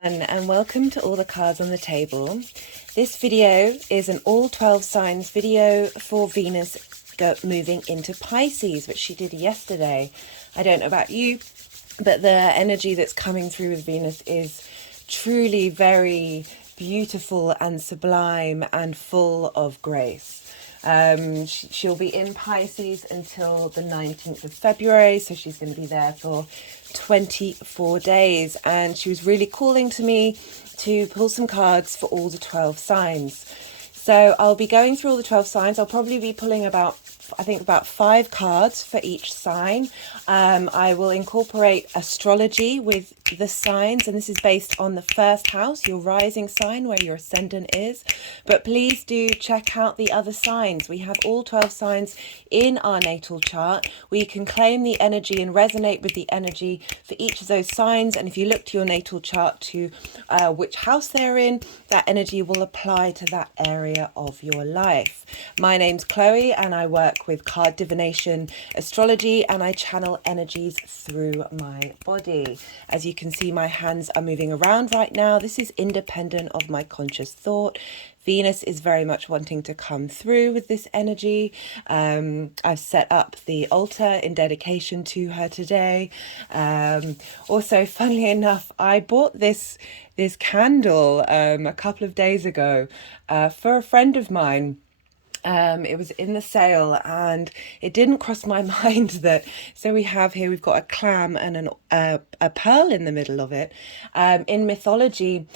And welcome to all the cards on the table. This video is an all 12 signs video for Venus moving into Pisces, which she did yesterday. I don't know about you, but the energy that's coming through with Venus is truly very beautiful and sublime and full of grace. She'll be in Pisces until the 19th of February, so she's going to be there for 24 days, and she was really calling to me to pull some cards for all the 12 signs. So I'll be going through all the 12 signs. I'll probably be pulling about 5 cards for each sign. I will incorporate astrology with the signs, and this is based on the first house, your rising sign, where your ascendant is. But please do check out the other signs. We have all 12 signs in our natal chart. We can claim the energy and resonate with the energy for each of those signs. And if you look to your natal chart to which house they're in, that energy will apply to that area of your life. My name's Chloe, and I work with card divination, astrology, and I channel energies through my body. As you can see, my hands are moving around right now. This is independent of my conscious thought. Venus is very much wanting to come through with this energy. I've set up the altar in dedication to her today. Also, funnily enough, I bought this candle a couple of days ago for a friend of mine. It was in the sale, and it didn't cross my mind that, so we've got a clam and a pearl in the middle of it. In mythology,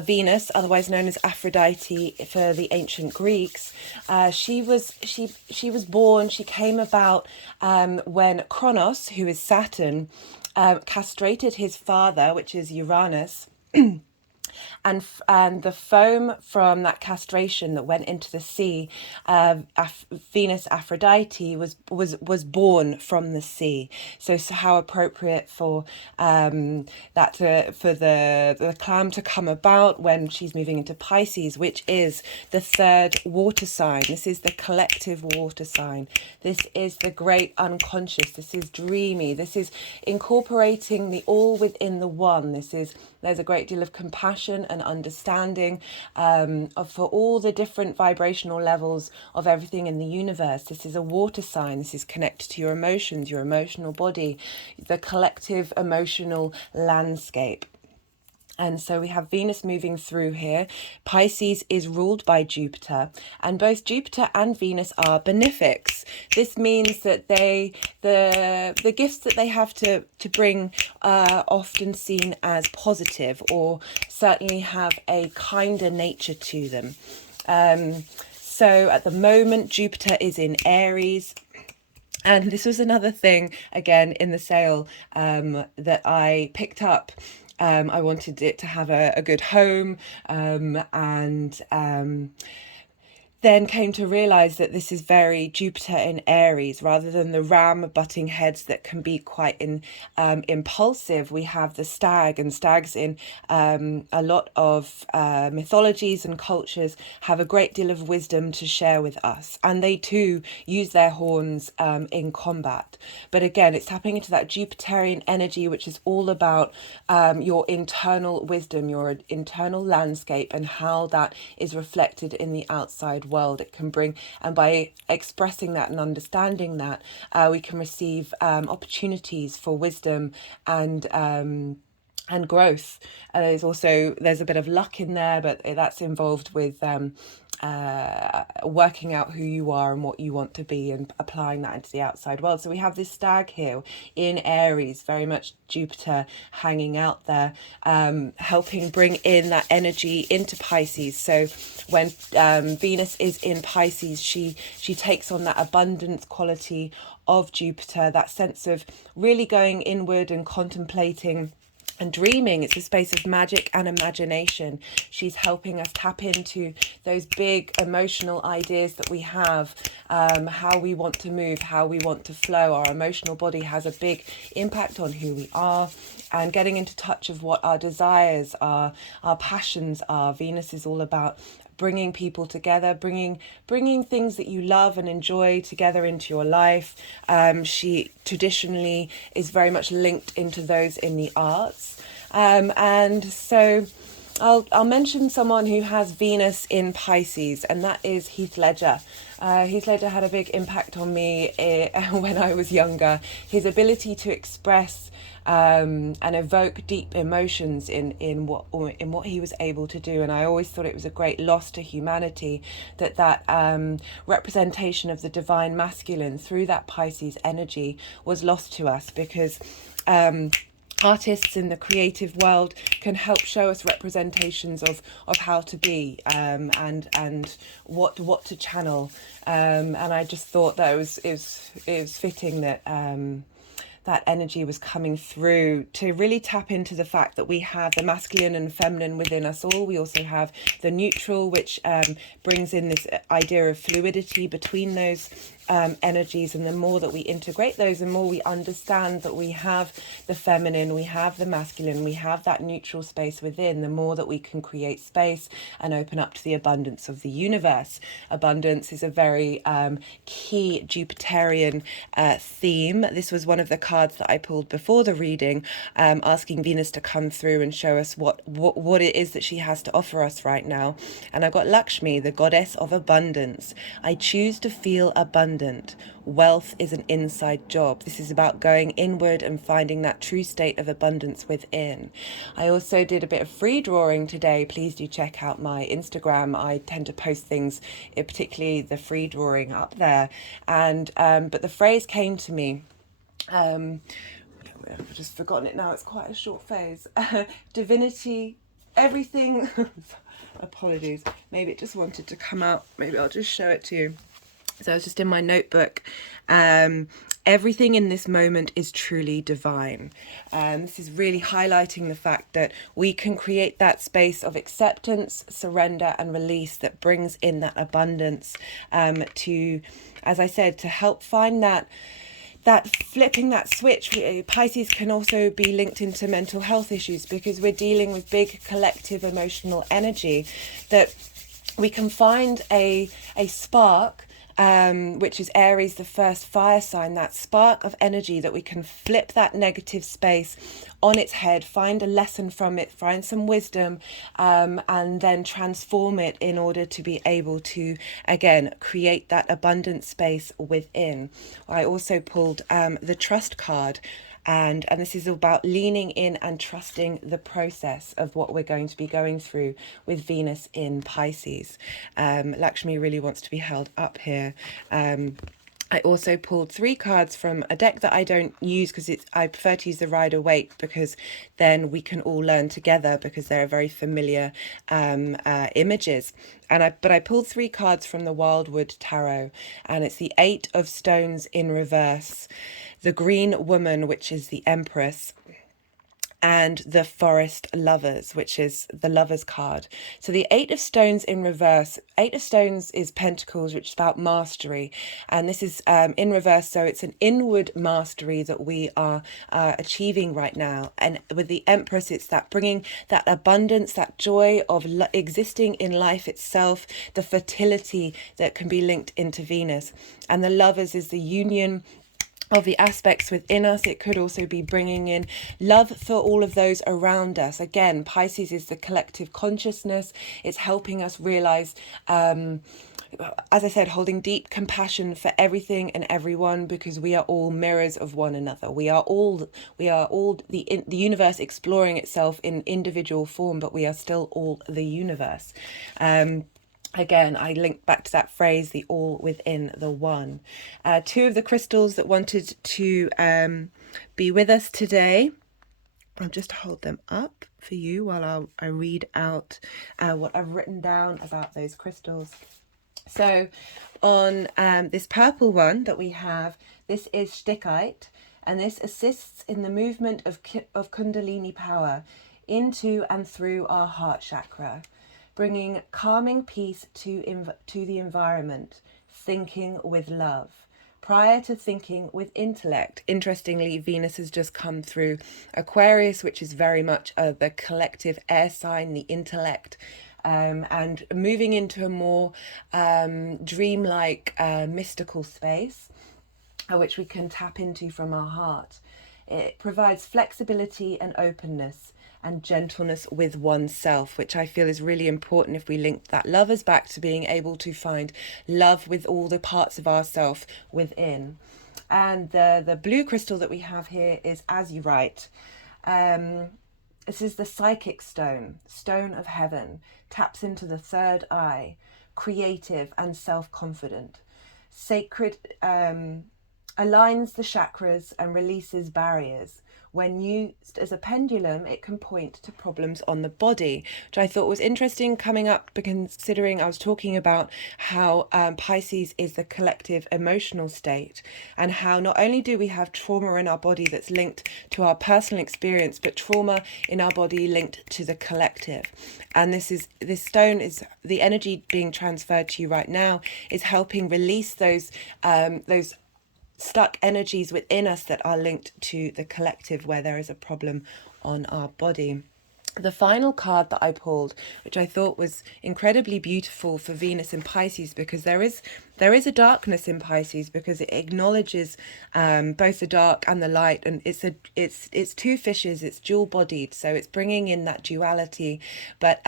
Venus, otherwise known as Aphrodite for the ancient Greeks, she was born. She came about when Kronos, who is Saturn, castrated his father, which is Uranus. And the foam from that castration that went into the sea, Venus Aphrodite was born from the sea. So how appropriate for for the clam to come about when she's moving into Pisces, which is the third water sign. This is the collective water sign. This is the great unconscious. This is dreamy. This is incorporating the all within the one. There's a great deal of compassion and understanding for all the different vibrational levels of everything in the universe. This is a water sign. This is connected to your emotions, your emotional body, the collective emotional landscape. And so we have Venus moving through here. Pisces is ruled by Jupiter, and both Jupiter and Venus are benefics. This means that the gifts that they have to bring are often seen as positive, or certainly have a kinder nature to them. So at the moment, Jupiter is in Aries. And this was another thing, again, in the sale that I picked up. I wanted it to have a good home, and then came to realize that this is very Jupiter in Aries. Rather than the ram butting heads that can be quite impulsive, we have the stag, and stags in a lot of mythologies and cultures have a great deal of wisdom to share with us, and they too use their horns in combat. But again, it's tapping into that Jupiterian energy, which is all about your internal wisdom, your internal landscape, and how that is reflected in the outside world. It can bring, and by expressing that and understanding that, we can receive opportunities for wisdom and growth. There's a bit of luck in there, but that's involved with working out who you are and what you want to be, and applying that into the outside world. So we have this stag here in Aries, very much Jupiter hanging out there, helping bring in that energy into Pisces. So when Venus is in Pisces, she takes on that abundance quality of Jupiter, that sense of really going inward and contemplating and dreaming. It's a space of magic and imagination. She's helping us tap into those big emotional ideas that we have, how we want to move, how we want to flow. Our emotional body has a big impact on who we are, and getting into touch of what our desires are, our passions are. Venus is all about bringing people together, bringing things that you love and enjoy together into your life. She traditionally is very much linked into those in the arts. And so I'll mention someone who has Venus in Pisces, and that is Heath Ledger. Heath Ledger had a big impact on me when I was younger. His ability to express and evoke deep emotions in what he was able to do, and I always thought it was a great loss to humanity that representation of the divine masculine through that Pisces energy was lost to us, because artists in the creative world can help show us representations of how to be, and what to channel, and I just thought that it was fitting that that energy was coming through to really tap into the fact that we have the masculine and feminine within us all. We also have the neutral, which brings in this idea of fluidity between those energies, and the more that we integrate those, the more we understand that we have the feminine, we have the masculine, we have that neutral space within, the more that we can create space and open up to the abundance of the universe. Abundance is a very key Jupiterian theme. This was one of the cards that I pulled before the reading, asking Venus to come through and show us what it is that she has to offer us right now. And I got Lakshmi, the goddess of abundance. I choose to feel abundant. Wealth is an inside job. This is about going inward and finding that true state of abundance within. I also did a bit of free drawing today. Please do check out my Instagram. I tend to post things, particularly the free drawing, up there. And but the phrase came to me. I've just forgotten it now. It's quite a short phrase. Divinity, everything. Apologies. Maybe it just wanted to come out. Maybe I'll just show it to you. So I was just in my notebook. Everything in this moment is truly divine. This is really highlighting the fact that we can create that space of acceptance, surrender, and release that brings in that abundance, to, as I said, to help find that flipping that switch. Pisces can also be linked into mental health issues, because we're dealing with big collective emotional energy, that we can find a spark, which is Aries, the first fire sign, that spark of energy that we can flip that negative space on its head, find a lesson from it, find some wisdom, and then transform it in order to be able to, again, create that abundant space within. I also pulled the trust card. And this is about leaning in and trusting the process of what we're going to be going through with Venus in Pisces. Lakshmi really wants to be held up here. I also pulled 3 cards from a deck that I don't use, because I prefer to use the Rider-Waite, because then we can all learn together, because they're very familiar images. But I pulled 3 cards from the Wildwood Tarot, and it's the 8 of Stones in reverse, the Green Woman, which is the Empress, and the Forest Lovers, which is the Lovers card. So the 8 of Stones in reverse. 8 of Stones is Pentacles, which is about mastery. And this is in reverse, so it's an inward mastery that we are achieving right now. And with the Empress, it's that bringing that abundance, that joy of existing in life itself, the fertility that can be linked into Venus. And the Lovers is the union of the aspects within us. It could also be bringing in love for all of those around us. Again, Pisces is the collective consciousness. It's helping us realize, as I said, holding deep compassion for everything and everyone, because we are all mirrors of one another. We are all the universe exploring itself in individual form, but we are still all the universe. Again, I link back to that phrase, the all within the one. 2 of the crystals that wanted to be with us today. I'll just hold them up for you while I read out what I've written down about those crystals. So on this purple one that we have, this is Stickite, and this assists in the movement of Kundalini power into and through our heart chakra, bringing calming peace to the environment, thinking with love, prior to thinking with intellect. Interestingly, Venus has just come through Aquarius, which is very much the collective air sign, the intellect, and moving into a more dreamlike, mystical space, which we can tap into from our heart. It provides flexibility and openness and gentleness with oneself, which I feel is really important if we link that lovers back to being able to find love with all the parts of ourself within. And the blue crystal that we have here is azurite. This is the psychic stone, stone of heaven, taps into the third eye, creative and self-confident. Sacred, aligns the chakras and releases barriers. When used as a pendulum, it can point to problems on the body, which I thought was interesting coming up, considering I was talking about how Pisces is the collective emotional state, and how not only do we have trauma in our body that's linked to our personal experience, but trauma in our body linked to the collective. And this stone is the energy being transferred to you right now is helping release those stuck energies within us that are linked to the collective, where there is a problem on our body. The final card that I pulled, which I thought was incredibly beautiful for Venus in Pisces, because there is a darkness in Pisces, because it acknowledges both the dark and the light, and it's two fishes, it's dual bodied, so it's bringing in that duality, but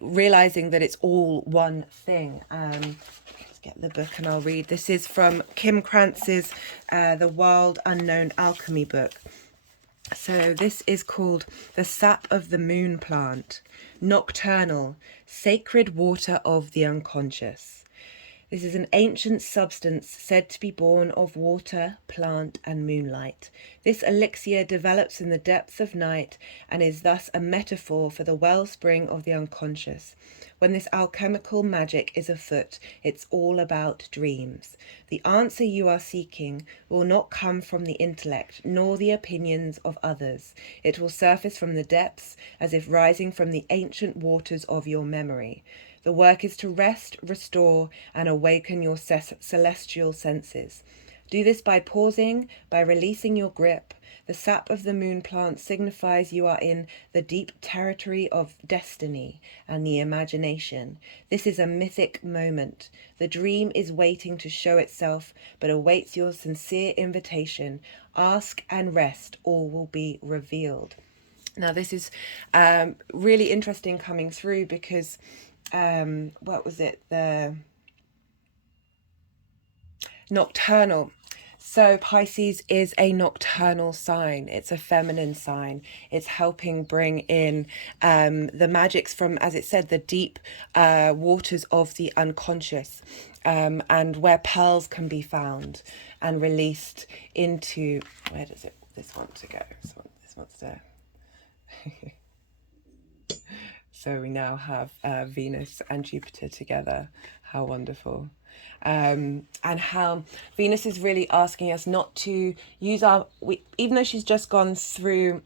realizing that it's all one thing. Get the book and I'll read. This is from Kim Krantz's The Wild Unknown Alchemy book. So this is called The Sap of the Moon Plant, Nocturnal, Sacred Water of the Unconscious. This is an ancient substance said to be born of water, plant, and moonlight. This elixir develops in the depths of night and is thus a metaphor for the wellspring of the unconscious. When this alchemical magic is afoot, it's all about dreams. The answer you are seeking will not come from the intellect, nor the opinions of others. It will surface from the depths, as if rising from the ancient waters of your memory. The work is to rest, restore, and awaken your celestial senses. Do this by pausing, by releasing your grip. The sap of the moon plant signifies you are in the deep territory of destiny and the imagination. This is a mythic moment. The dream is waiting to show itself, but awaits your sincere invitation. Ask and rest, all will be revealed. Now, this is really interesting coming through, because what was it? The nocturnal. So Pisces is a nocturnal sign. It's a feminine sign. It's helping bring in the magics from, as it said, the deep waters of the unconscious, and where pearls can be found and released into, where does this want to go? This wants to... So we now have Venus and Jupiter together. How wonderful. And how Venus is really asking us not to use even though she's just gone through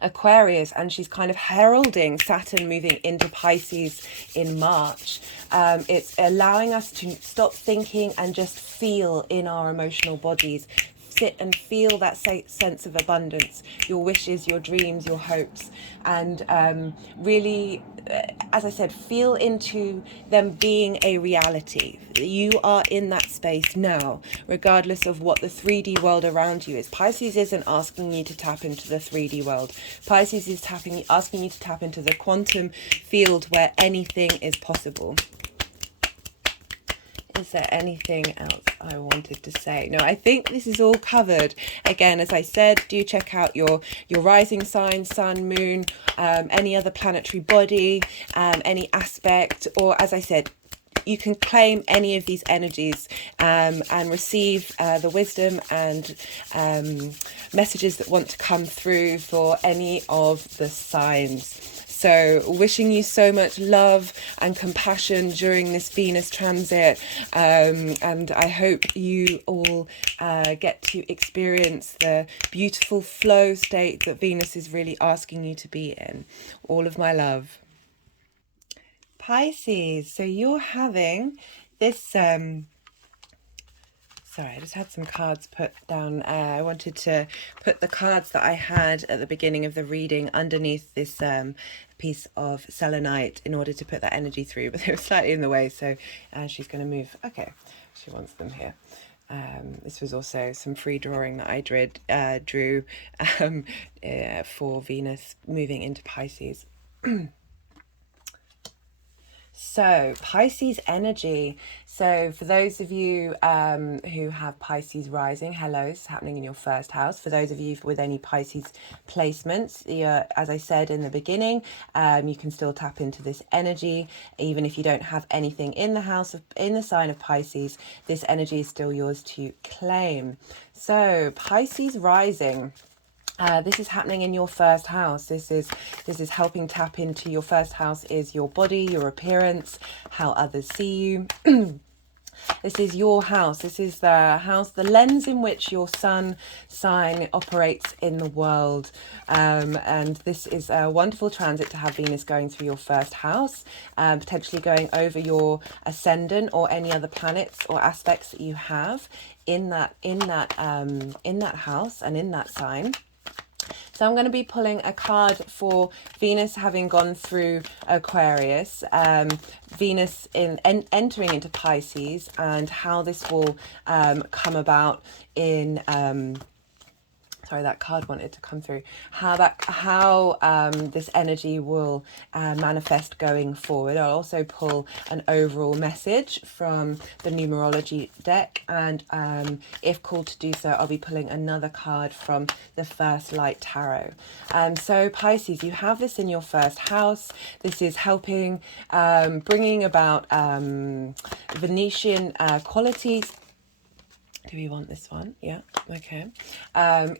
Aquarius and she's kind of heralding Saturn moving into Pisces in March, it's allowing us to stop thinking and just feel in our emotional bodies. Sit and feel that sense of abundance, your wishes, your dreams, your hopes, and really, as I said, feel into them being a reality. You are in that space now, regardless of what the 3D world around you is. Pisces isn't asking you to tap into the 3D world. Pisces is asking you to tap into the quantum field where anything is possible. Is there anything else I wanted to say? No, I think this is all covered. Again, as I said, do check out your rising sign, sun, moon, any other planetary body, any aspect, or as I said, you can claim any of these energies and receive the wisdom and messages that want to come through for any of the signs. So wishing you so much love and compassion during this Venus transit, and I hope you all get to experience the beautiful flow state that Venus is really asking you to be in. All of my love. Pisces, so you're having this... Sorry, I just had some cards put down. I wanted to put the cards that I had at the beginning of the reading underneath this piece of selenite in order to put that energy through, but they were slightly in the way, so she's going to move. Okay, she wants them here. This was also some free drawing that I drew for Venus moving into Pisces. So Pisces energy. So for those of you who have Pisces rising, hello, it's happening in your first house. For those of you with any Pisces placements, as I said in the beginning, you can still tap into this energy. Even if you don't have anything in the house in the sign of Pisces, this energy is still yours to claim. So Pisces rising. This is happening in your first house. This is helping tap into your first house is your body, your appearance, how others see you. This is your house. This is the house, the lens in which your sun sign operates in the world. And this is a wonderful transit to have Venus going through your first house, potentially going over your ascendant or any other planets or aspects that you have in that house and in that sign. So I'm going to be pulling a card for Venus having gone through Aquarius, Venus entering into Pisces, and how this will come about in sorry, that card wanted to come through. How this energy will manifest going forward. I'll also pull an overall message from the numerology deck, and if called to do so, I'll be pulling another card from the First Light Tarot. So Pisces, you have this in your first house. This is helping, bringing about Venetian qualities. Do we want this one? Yeah, okay.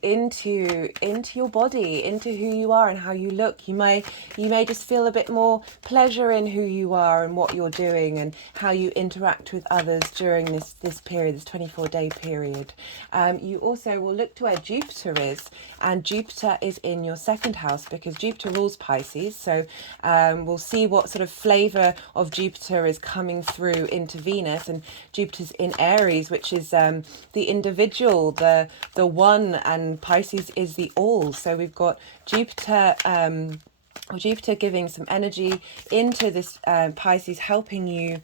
Into your body, into who you are and how you look. You may just feel a bit more pleasure in who you are and what you're doing and how you interact with others during this period, this 24-day period. You also will look to where Jupiter is, and Jupiter is in your second house because Jupiter rules Pisces. So we'll see what sort of flavor of Jupiter is coming through into Venus, and Jupiter's in Aries, which is the individual, the one, and Pisces is the all. So we've got Jupiter giving some energy into this Pisces, helping you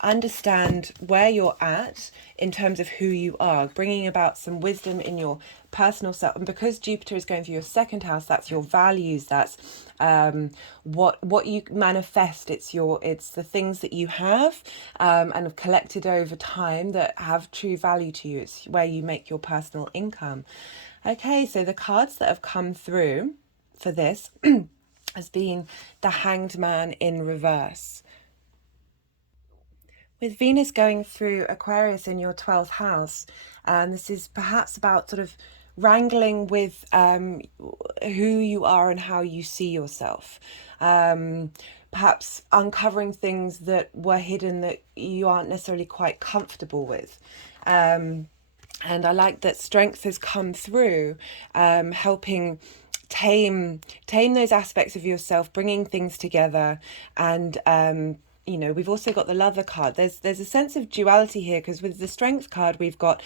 understand where you're at in terms of who you are, bringing about some wisdom in your personal self. And because Jupiter is going through your second house, that's your values, that's what you manifest. It's the things that you have and have collected over time that have true value to you. It's where you make your personal income. Okay, so the cards that have come through for this has been the Hanged Man in reverse. With Venus going through Aquarius in your 12th house, this is perhaps about sort of wrangling with who you are and how you see yourself. Perhaps uncovering things that were hidden that you aren't necessarily quite comfortable with. And I like that strength has come through, helping tame those aspects of yourself, bringing things together. And we've also got the Lover card. There's a sense of duality here, because with the Strength card we've got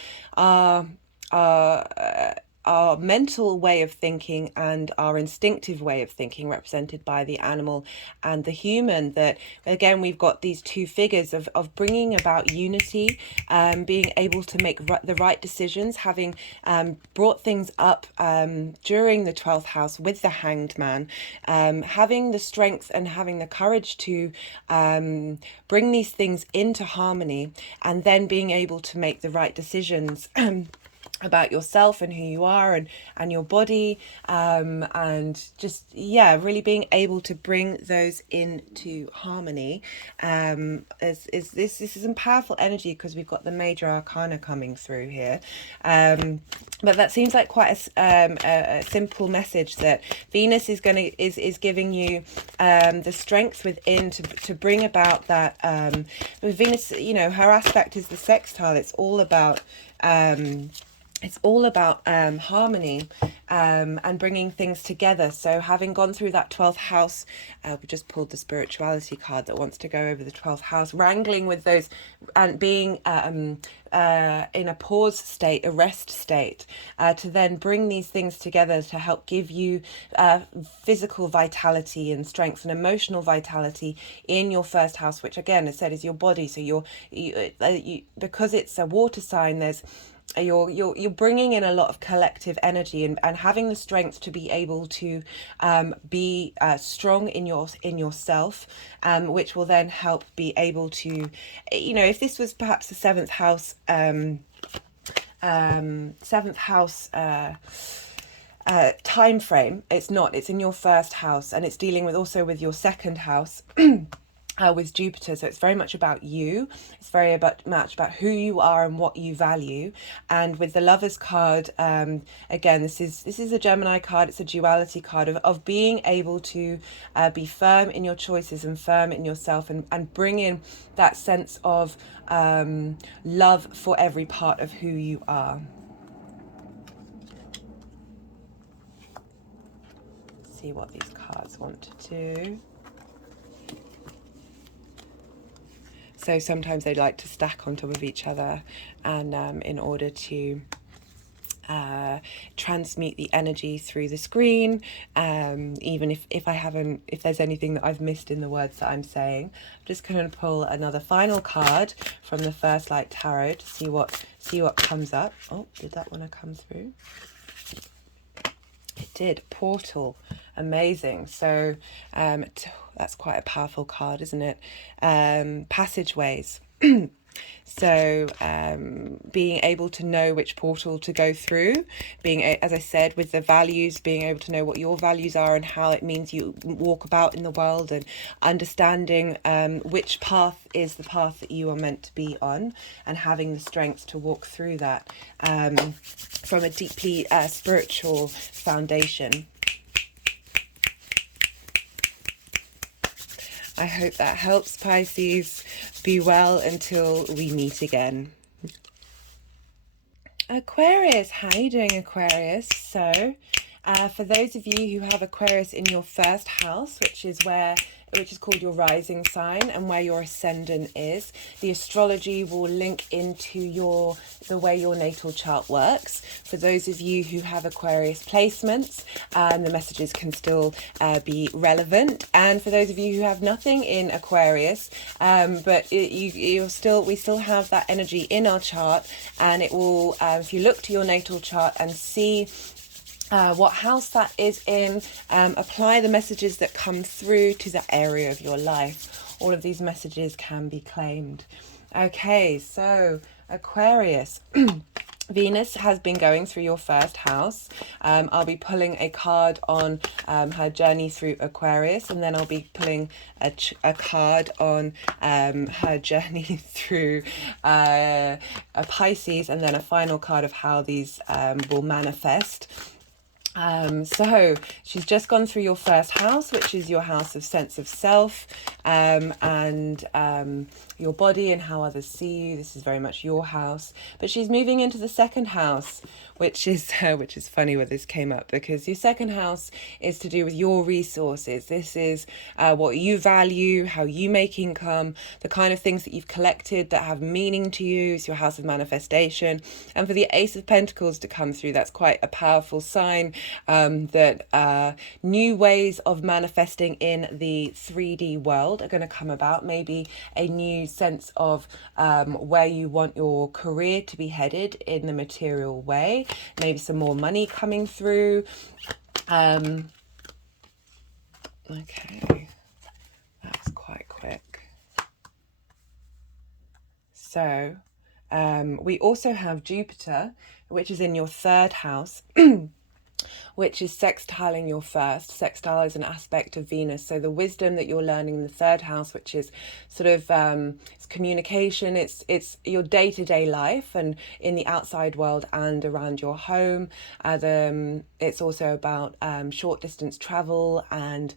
our mental way of thinking and our instinctive way of thinking, represented by the animal and the human. That again, we've got these two figures of bringing about unity, being able to make the right decisions, having brought things up during the 12th house with the Hanged Man, having the strength and having the courage to bring these things into harmony, and then being able to make the right decisions about yourself and who you are and your body, and just really being able to bring those into harmony. This is some powerful energy, because we've got the major arcana coming through here, but that seems like quite a simple message, that Venus is giving you the strength within to bring about that. With Venus, her aspect is the sextile. It's all about it's all about harmony and bringing things together. So having gone through that 12th house, we just pulled the spirituality card that wants to go over the 12th house, wrangling with those and being in a pause state, a rest state, to then bring these things together to help give you physical vitality and strength and emotional vitality in your first house, which again, as I said, is your body. So you because it's a water sign, you're bringing in a lot of collective energy and having the strength to be able to be strong in yourself, which will then help be able to, if this was perhaps the seventh house time frame, it's not. It's in your first house, and it's dealing with also with your second house. With Jupiter, so it's very much about you. It's very much about who you are and what you value. And with the Lovers card, again, this is a Gemini card. It's a duality card of being able to be firm in your choices and firm in yourself, and bring in that sense of love for every part of who you are. Let's see what these cards want to do. So sometimes they like to stack on top of each other, and in order to transmute the energy through the screen, even if there's anything that I've missed in the words that I'm saying, I'm just going to pull another final card from the First Light Tarot to see what comes up. Oh, did that want to come through? It did. Portal. Amazing. So that's quite a powerful card, isn't it? Passageways. So being able to know which portal to go through, as I said, with the values, being able to know what your values are and how it means you walk about in the world, and understanding which path is the path that you are meant to be on, and having the strength to walk through that from a deeply spiritual foundation. I hope that helps, Pisces. Be well until we meet again. Aquarius, how are you doing, Aquarius? So, for those of you who have Aquarius in your first house, which is called your rising sign and where your ascendant is, the astrology will link into the way your natal chart works. For those of you who have Aquarius placements, the messages can still be relevant. And for those of you who have nothing in Aquarius, but we still have that energy in our chart, and it will, if you look to your natal chart and see what house that is in, apply the messages that come through to that area of your life. All of these messages can be claimed. Okay, so Aquarius. Venus has been going through your first house. I'll be pulling a card on her journey through Aquarius, and then I'll be pulling a card on her journey through a Pisces, and then a final card of how these will manifest. So she's just gone through your first house, which is your house of sense of self, and your body and how others see you. This is very much your house. But she's moving into the second house, which is funny where this came up, because your second house is to do with your resources. This is what you value, how you make income, the kind of things that you've collected that have meaning to you. It's your house of manifestation. And for the Ace of Pentacles to come through, that's quite a powerful sign that new ways of manifesting in the 3D world are going to come about. Maybe a new sense of where you want your career to be headed in the material way. Maybe some more money coming through. Okay, that was quite quick. So we also have Jupiter, which is in your third house. Which is sextiling your first. Sextile is an aspect of Venus. So the wisdom that you're learning in the third house, which is sort of it's communication, it's your day-to-day life and in the outside world and around your home. It's also about short distance travel and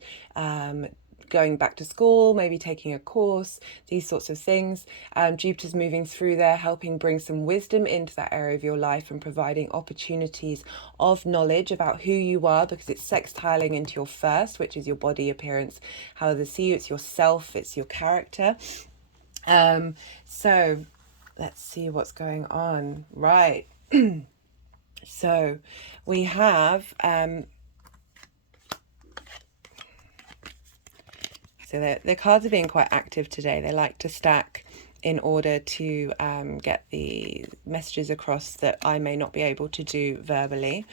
going back to school, maybe taking a course, these sorts of things. Jupiter's moving through there, helping bring some wisdom into that area of your life and providing opportunities of knowledge about who you are, because it's sextiling into your first, which is your body appearance, how others see you, it's yourself, it's your character. So let's see what's going on. Right. So we have so the cards are being quite active today. They like to stack in order to get the messages across that I may not be able to do verbally.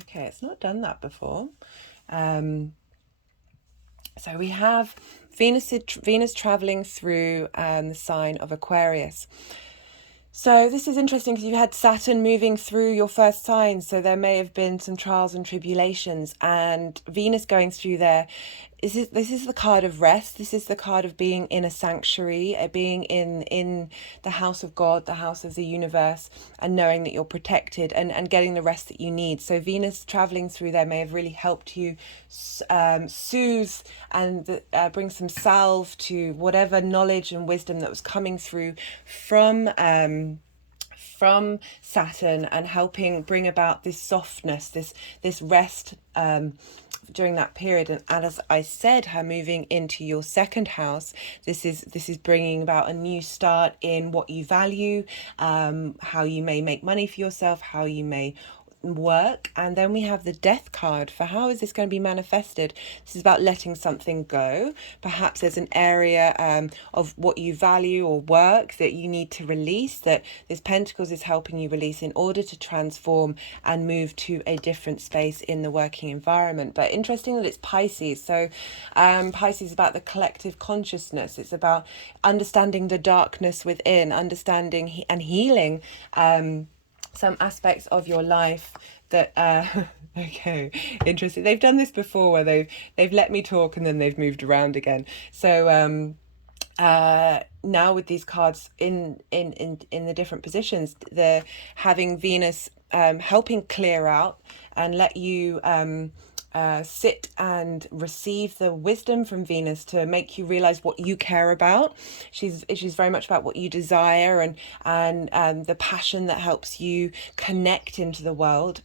Okay, it's not done that before. So we have Venus traveling through the sign of Aquarius. So this is interesting because you had Saturn moving through your first sign, so there may have been some trials and tribulations, and Venus going through there. This is the card of rest. This is the card of being in a sanctuary, being in the house of God, the house of the universe, and knowing that you're protected and getting the rest that you need. So Venus traveling through there may have really helped you soothe and bring some salve to whatever knowledge and wisdom that was coming through from Saturn, and helping bring about this softness, this rest during that period. And as I said, her moving into your second house, this is bringing about a new start in what you value, how you may make money for yourself, how you may work. And then we have the Death card for how is this going to be manifested. This is about letting something go. Perhaps there's an area of what you value or work that you need to release, that this Pentacles is helping you release in order to transform and move to a different space in the working environment. But interesting that it's Pisces. So Pisces is about the collective consciousness. It's about understanding the darkness within, understanding and healing some aspects of your life that okay, interesting. They've done this before where they've let me talk and then they've moved around again. So now with these cards in the different positions, they're having Venus helping clear out and let you sit and receive the wisdom from Venus to make you realize what you care about. She's very much about what you desire and the passion that helps you connect into the world.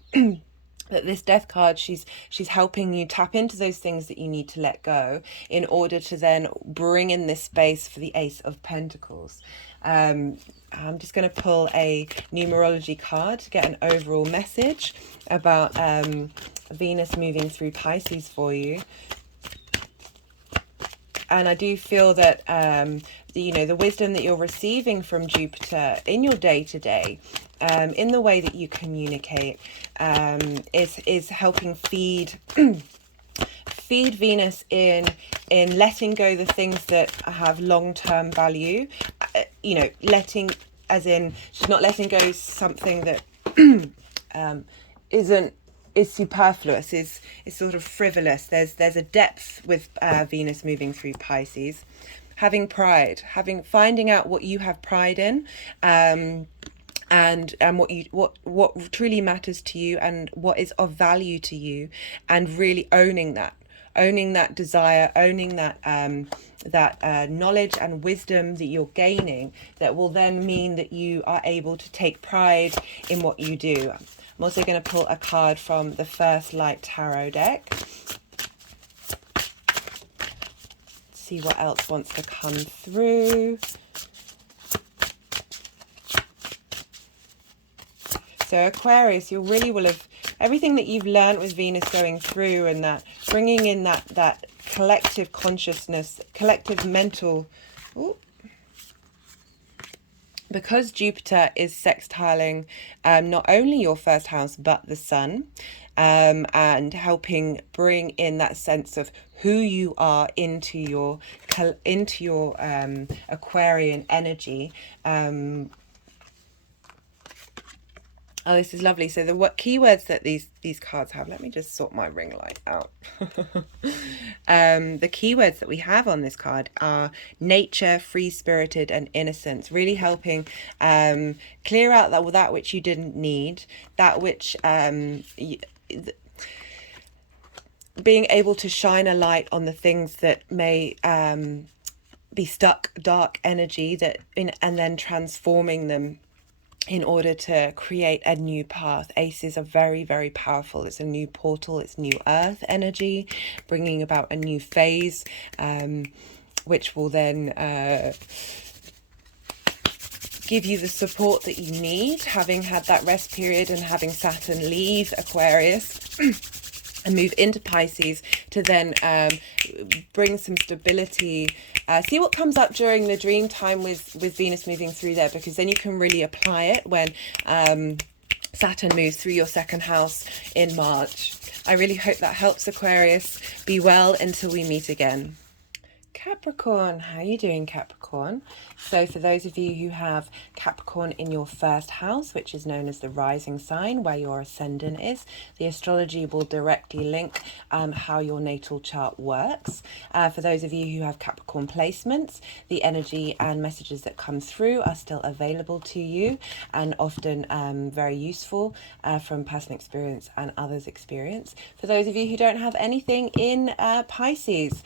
That this Death card, she's helping you tap into those things that you need to let go in order to then bring in this space for the Ace of Pentacles. I'm just going to pull a numerology card to get an overall message about Venus moving through Pisces for you. And I do feel that the wisdom that you're receiving from Jupiter in your day-to-day, in the way that you communicate, is helping feed Venus in letting go the things that have long-term value. Letting, as in, she's not letting go something that is superfluous, is sort of frivolous. There's a depth with Venus moving through Pisces. Having pride, finding out what you have pride in, and what truly matters to you and what is of value to you, and really owning that desire, owning that knowledge and wisdom that you're gaining, that will then mean that you are able to take pride in what you do. I'm also going to pull a card from the First Light Tarot deck. See what else wants to come through. So Aquarius, you really will have everything that you've learned with Venus going through, and that bringing in that collective consciousness, collective mental. Because Jupiter is sextiling not only your first house but the Sun, and helping bring in that sense of who you are into your Aquarian energy. Oh, this is lovely. So the what keywords that these cards have, let me just sort my ring light out. The keywords that we have on this card are nature, free-spirited, and innocence, really helping clear out that which you didn't need, that which being able to shine a light on the things that may be stuck dark energy and then transforming them in order to create a new path. Aces are very, very powerful. It's a new portal. It's new earth energy, bringing about a new phase, which will then give you the support that you need, having had that rest period and having Saturn leave Aquarius and move into Pisces to then bring some stability. See what comes up during the dream time with Venus moving through there, because then you can really apply it when Saturn moves through your second house in March. I really hope that helps, Aquarius. Be well until we meet again. Capricorn, how are you doing, Capricorn? So for those of you who have Capricorn in your first house, which is known as the rising sign, where your ascendant is, the astrology will directly link how your natal chart works. For those of you who have Capricorn placements, the energy and messages that come through are still available to you and often very useful from personal experience and others' experience. For those of you who don't have anything in Pisces,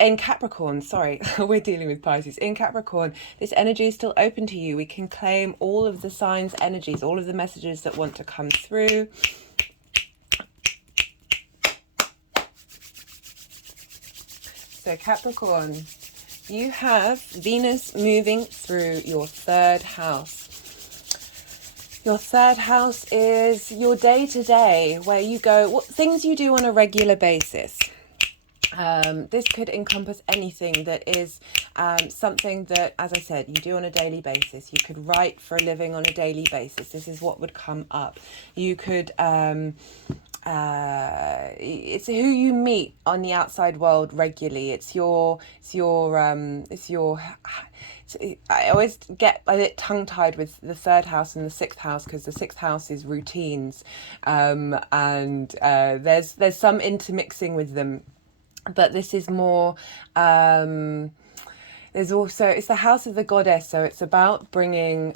in Capricorn, sorry, we're dealing with Pisces. In Capricorn, this energy is still open to you. We can claim all of the signs' energies, all of the messages that want to come through. So Capricorn, you have Venus moving through your third house. Your third house is your day-to-day, where you go, what things you do on a regular basis. This could encompass anything that is something that, as I said, you do on a daily basis. You could write for a living on a daily basis. This is what would come up. You could, it's who you meet on the outside world regularly. I always get a bit tongue-tied with the third house and the sixth house, because the sixth house is routines, and there's some intermixing with them. But this is more, there's also, it's the house of the goddess, so it's about bringing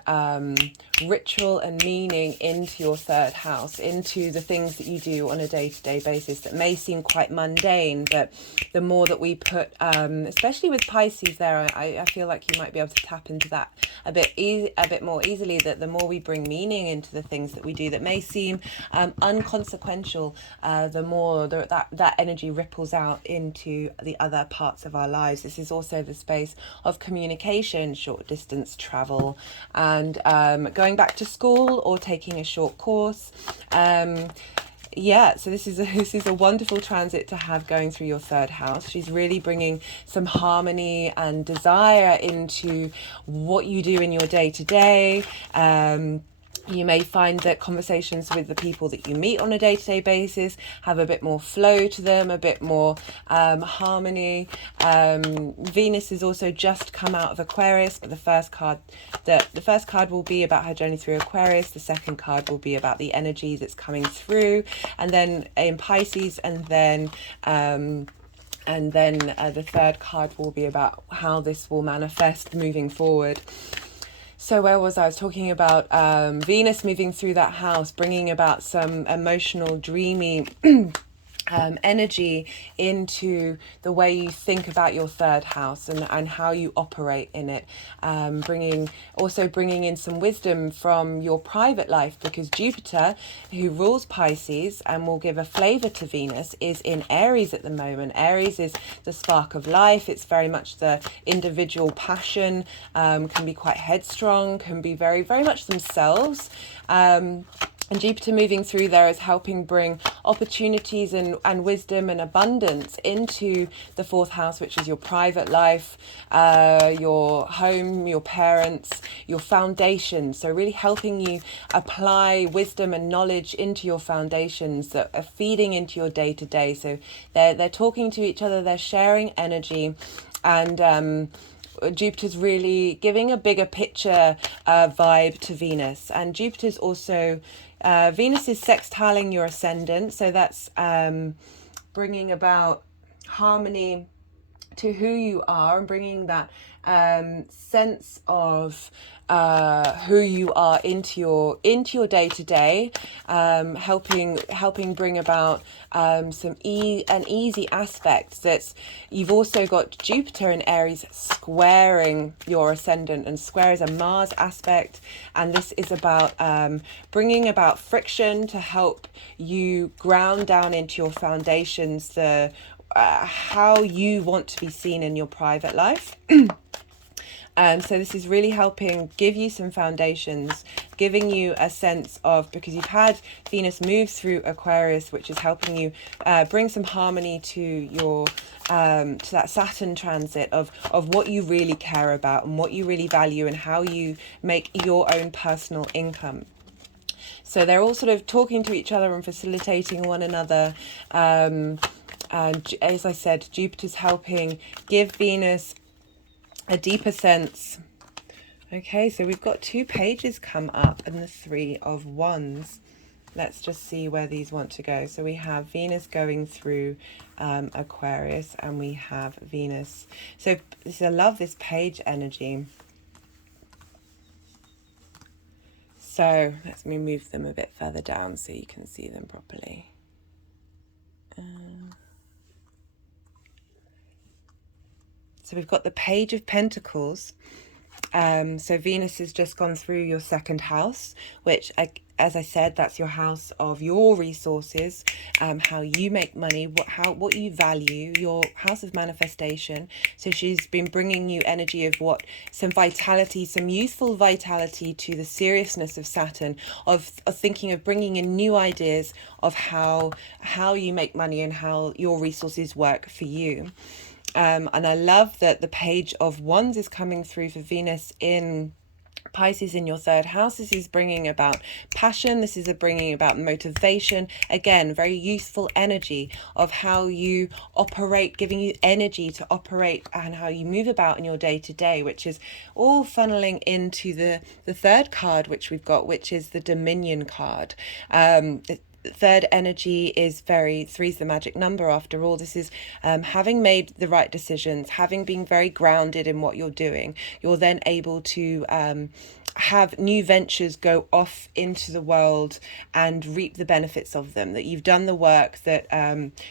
ritual and meaning into your third house, into the things that you do on a day-to-day basis that may seem quite mundane, but the more that we put, especially with Pisces there, I feel like you might be able to tap into that a bit more easily, that the more we bring meaning into the things that we do that may seem unconsequential, the more that energy ripples out into the other parts of our lives. This is also the space of communication, short distance travel, and going back to school or taking a short course. Yeah, so this is a wonderful transit to have going through your third house. She's really bringing some harmony and desire into what you do in your day-to-day. You may find that conversations with the people that you meet on a day-to-day basis have a bit more flow to them, a bit more harmony. Venus has also just come out of Aquarius, but the first card will be about her journey through Aquarius. The second card will be about the energy that's coming through, and then in Pisces, and then the third card will be about how this will manifest moving forward. So where was I? I was talking about Venus moving through that house, bringing about some emotional, dreamy energy into the way you think about your third house and how you operate in it. Bringing in some wisdom from your private life, because Jupiter, who rules Pisces and will give a flavor to Venus, is in Aries at the moment. Aries is the spark of life. It's very much the individual passion, can be quite headstrong, can be very, very much themselves. And Jupiter moving through there is helping bring opportunities and wisdom and abundance into the fourth house, which is your private life, your home, your parents, your foundations. So really helping you apply wisdom and knowledge into your foundations that are feeding into your day-to-day. So they're talking to each other, they're sharing energy, and Jupiter's really giving a bigger picture vibe to Venus. And Jupiter's also, Venus is sextiling your ascendant, so that's bringing about harmony to who you are and bringing that sense of who you are into your day to day, helping bring about an easy aspect. That's, you've also got Jupiter in Aries squaring your ascendant, and square is a Mars aspect, and this is about bringing about friction to help you ground down into your foundations, the how you want to be seen in your private life. So this is really helping give you some foundations, giving you a sense of, because you've had Venus move through Aquarius, which is helping you bring some harmony to your to that Saturn transit of what you really care about and what you really value and how you make your own personal income. So they're all sort of talking to each other and facilitating one another. And as I said, Jupiter's helping give Venus a deeper sense. Okay, so we've got 2 pages come up and the 3 of Wands. Let's just see where these want to go. So we have Venus going through Aquarius, and we have Venus. So I love this page energy. So let me move them a bit further down so you can see them properly. So we've got the Page of Pentacles. So Venus has just gone through your 2nd house, which, as I said, that's your house of your resources, how you make money, what you value, your house of manifestation. So she's been bringing you energy of some vitality, some youthful vitality to the seriousness of Saturn, of thinking of bringing in new ideas of how you make money and how your resources work for you. And I love that the Page of Wands is coming through for Venus in Pisces in your 3rd house. This is bringing about passion. This is bringing about motivation. Again, very youthful energy of how you operate, giving you energy to operate and how you move about in your day to day, which is all funneling into the 3rd card, which we've got, which is the Dominion card. Third energy is 3's the magic number after all. This is having made the right decisions, having been very grounded in what you're doing. You're then able to have new ventures go off into the world and reap the benefits of them, that you've done the work, that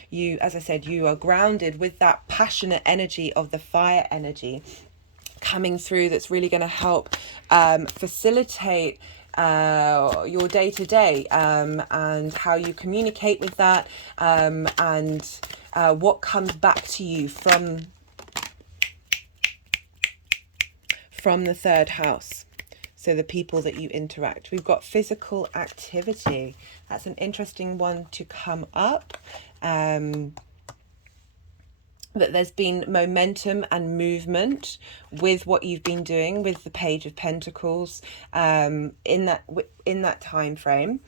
you, as I said, you are grounded with that passionate energy of the fire energy coming through, that's really going to help facilitate your day-to-day and how you communicate with that, and what comes back to you from the 3rd house. So the people that you interact. We've got physical activity. That's an interesting one to come up. That there's been momentum and movement with what you've been doing with the Page of Pentacles in that time frame.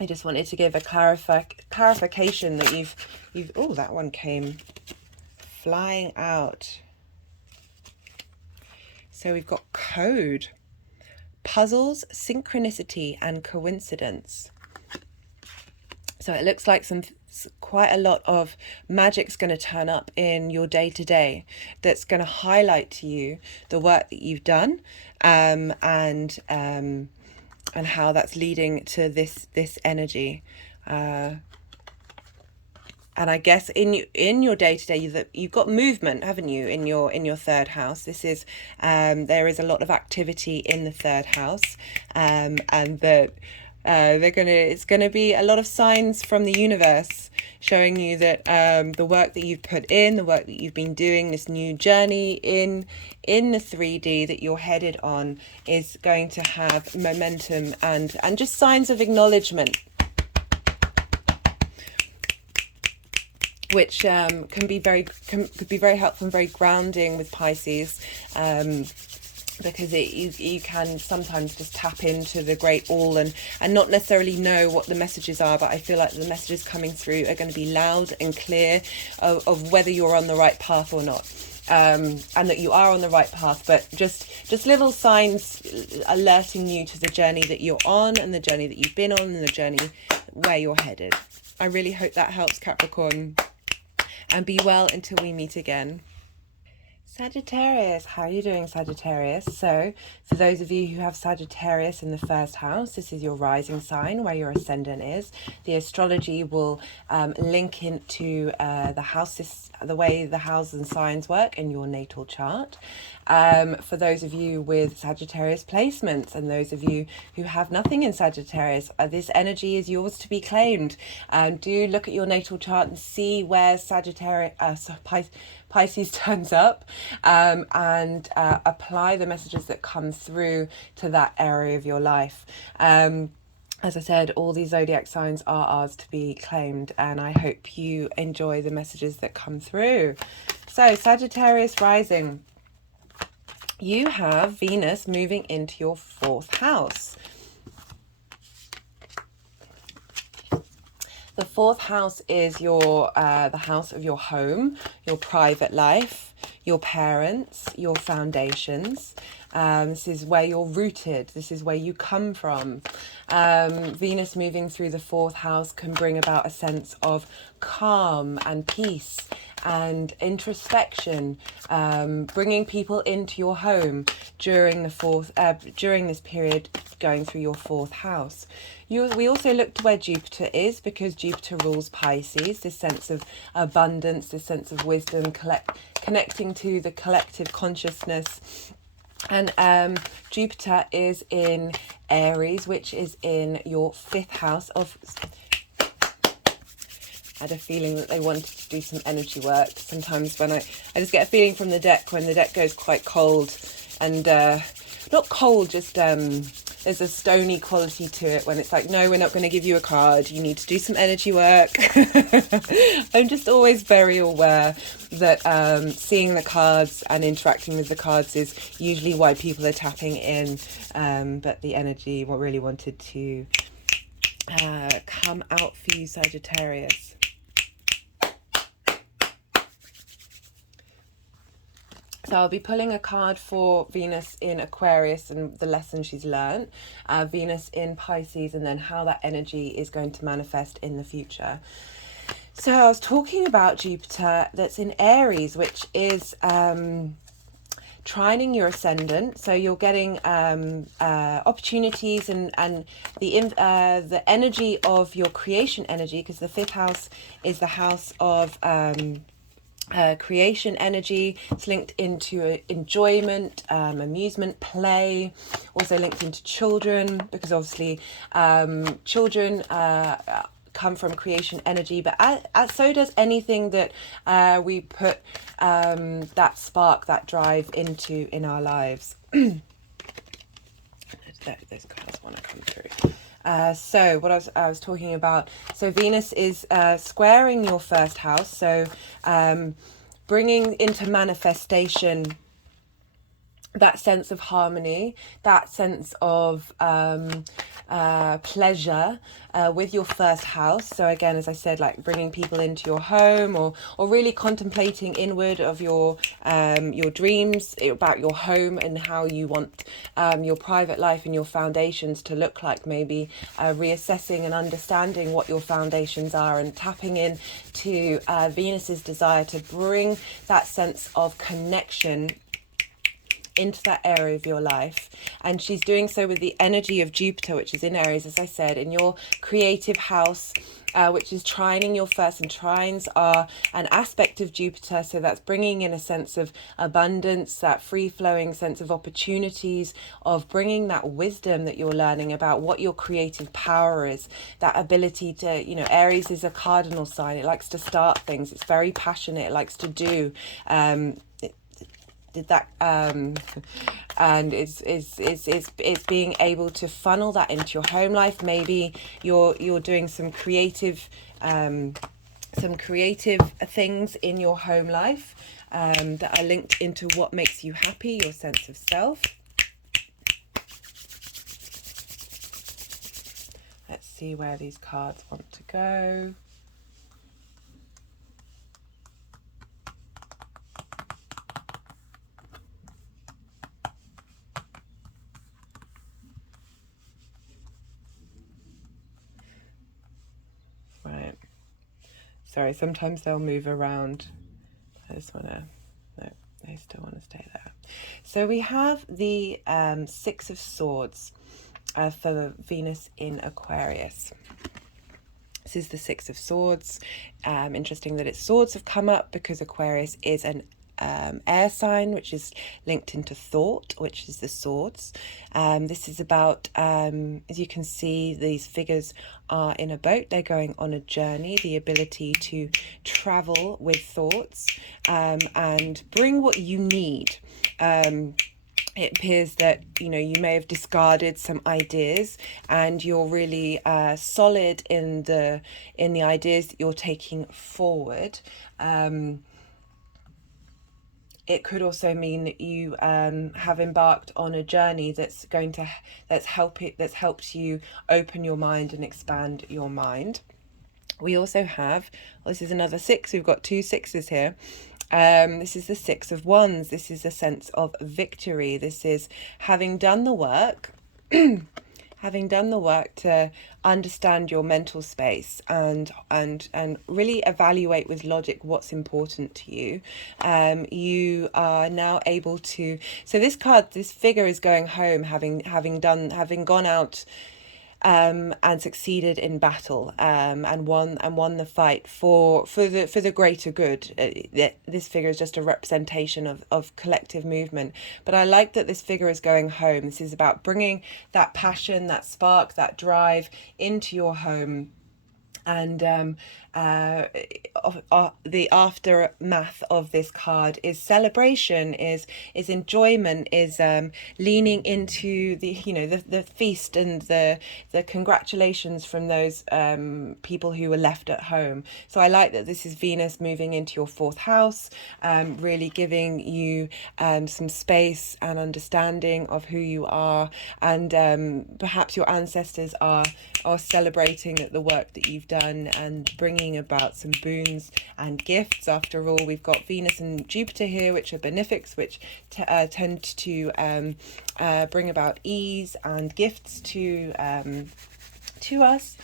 I just wanted to give a clarification that you've oh, that one came flying out. So we've got code, puzzles, synchronicity and coincidence. So it looks like quite a lot of magic's going to turn up in your day-to-day that's going to highlight to you the work that you've done, and how that's leading to this energy. And I guess in your day-to-day you've got movement, haven't you, in your 3rd house. This is there is a lot of activity in the 3rd house, and that it's gonna be a lot of signs from the universe showing you that the work that you've put in, the work that you've been doing, this new journey in the 3D that you're headed on is going to have momentum and just signs of acknowledgement, which could be very helpful and very grounding with Pisces. Because you can sometimes just tap into the great all and not necessarily know what the messages are, but I feel like the messages coming through are going to be loud and clear of whether you're on the right path or not. and that you are on the right path, but just little signs alerting you to the journey that you're on, and the journey that you've been on, and the journey where you're headed. I really hope that helps, Capricorn, and be well until we meet again. Sagittarius, how are you doing, Sagittarius? So, for those of you who have Sagittarius in the first house, this is your rising sign where your ascendant is. The astrology will link into the houses, the way the houses and signs work in your natal chart. For those of you with Sagittarius placements, and those of you who have nothing in Sagittarius, this energy is yours to be claimed. Do look at your natal chart and see where Sagittarius, Pisces turns up, and apply the messages that come through to that area of your life. As I said, all these zodiac signs are ours to be claimed, and I hope you enjoy the messages that come through. So, Sagittarius rising, you have Venus moving into your 4th house. The 4th house is your the house of your home, your private life, your parents, your foundations. This is where you're rooted. This is where you come from. Venus moving through the 4th house can bring about a sense of calm and peace and introspection, bringing people into your home during the during this period going through your 4th house. We also look to where Jupiter is, because Jupiter rules Pisces, this sense of abundance, this sense of wisdom, connecting to the collective consciousness. And Jupiter is in Aries, which is in your 5th house of... I had a feeling that they wanted to do some energy work. Sometimes when I just get a feeling from the deck when the deck goes quite cold, and not cold, just there's a stony quality to it when it's like, no, we're not going to give you a card, you need to do some energy work. I'm just always very aware that seeing the cards and interacting with the cards is usually why people are tapping in, but the energy really wanted to come out for you, Sagittarius. So I'll be pulling a card for Venus in Aquarius and the lesson she's learned, Venus in Pisces, and then how that energy is going to manifest in the future. So I was talking about Jupiter that's in Aries, which is trining your ascendant. So you're getting opportunities and the energy of your creation energy, because the 5th house is the house of... creation energy. It's linked into enjoyment, amusement, play, also linked into children, because obviously children come from creation energy, but so does anything that we put that spark, that drive into in our lives. Those cards want to come through. So what I was talking about, so Venus is squaring your 1st house, so bringing into manifestation that sense of harmony, that sense of pleasure with your 1st house. So again, as I said, like bringing people into your home, or really contemplating inward of your dreams about your home and how you want your private life and your foundations to look like. Maybe reassessing and understanding what your foundations are, and tapping in to Venus's desire to bring that sense of connection into that area of your life. And she's doing so with the energy of Jupiter, which is in Aries, as I said, in your creative house, which is trining your 1st, and trines are an aspect of Jupiter, so that's bringing in a sense of abundance, that free-flowing sense of opportunities, of bringing that wisdom that you're learning about what your creative power is, that ability to, Aries is a cardinal sign. It likes to start things, it's very passionate, it likes to do, and it's being able to funnel that into your home life. Maybe you're doing some creative things in your home life that are linked into what makes you happy, your sense of self. Let's see where these cards want to go. Sorry, sometimes they'll move around. I just want to, no, they still want to stay there. So we have the Six of Swords for Venus in Aquarius. This is the Six of Swords. Interesting that its swords have come up because Aquarius is an air sign, which is linked into thought, which is the swords. This is about, as you can see, these figures are in a boat. They're going on a journey, the ability to travel with thoughts and bring what you need. It appears that, you know, you may have discarded some ideas and you're really solid in the ideas that you're taking forward. It could also mean that you have embarked on a journey that's helped you open your mind and expand your mind. We also have, well, this is another six. We've got two sixes here. This is the Six of Wands. This is a sense of victory. This is having done the work, to understand your mental space and really evaluate with logic what's important to you. You are now able to. So this card, this figure is going home, having gone out and succeeded in battle, and won the fight for the greater good. This figure is just a representation of collective movement, but I like that this figure is going home. This is about bringing that passion, that spark, that drive into your home. And the aftermath of this card is celebration, is enjoyment, is leaning into the feast and the congratulations from those people who were left at home. So I like that this is Venus moving into your fourth house, really giving you some space and understanding of who you are, and perhaps your ancestors are celebrating the work that you've done and bringing about some boons and gifts. After all, we've got Venus and Jupiter here, which are benefics, which tend to bring about ease and gifts to us.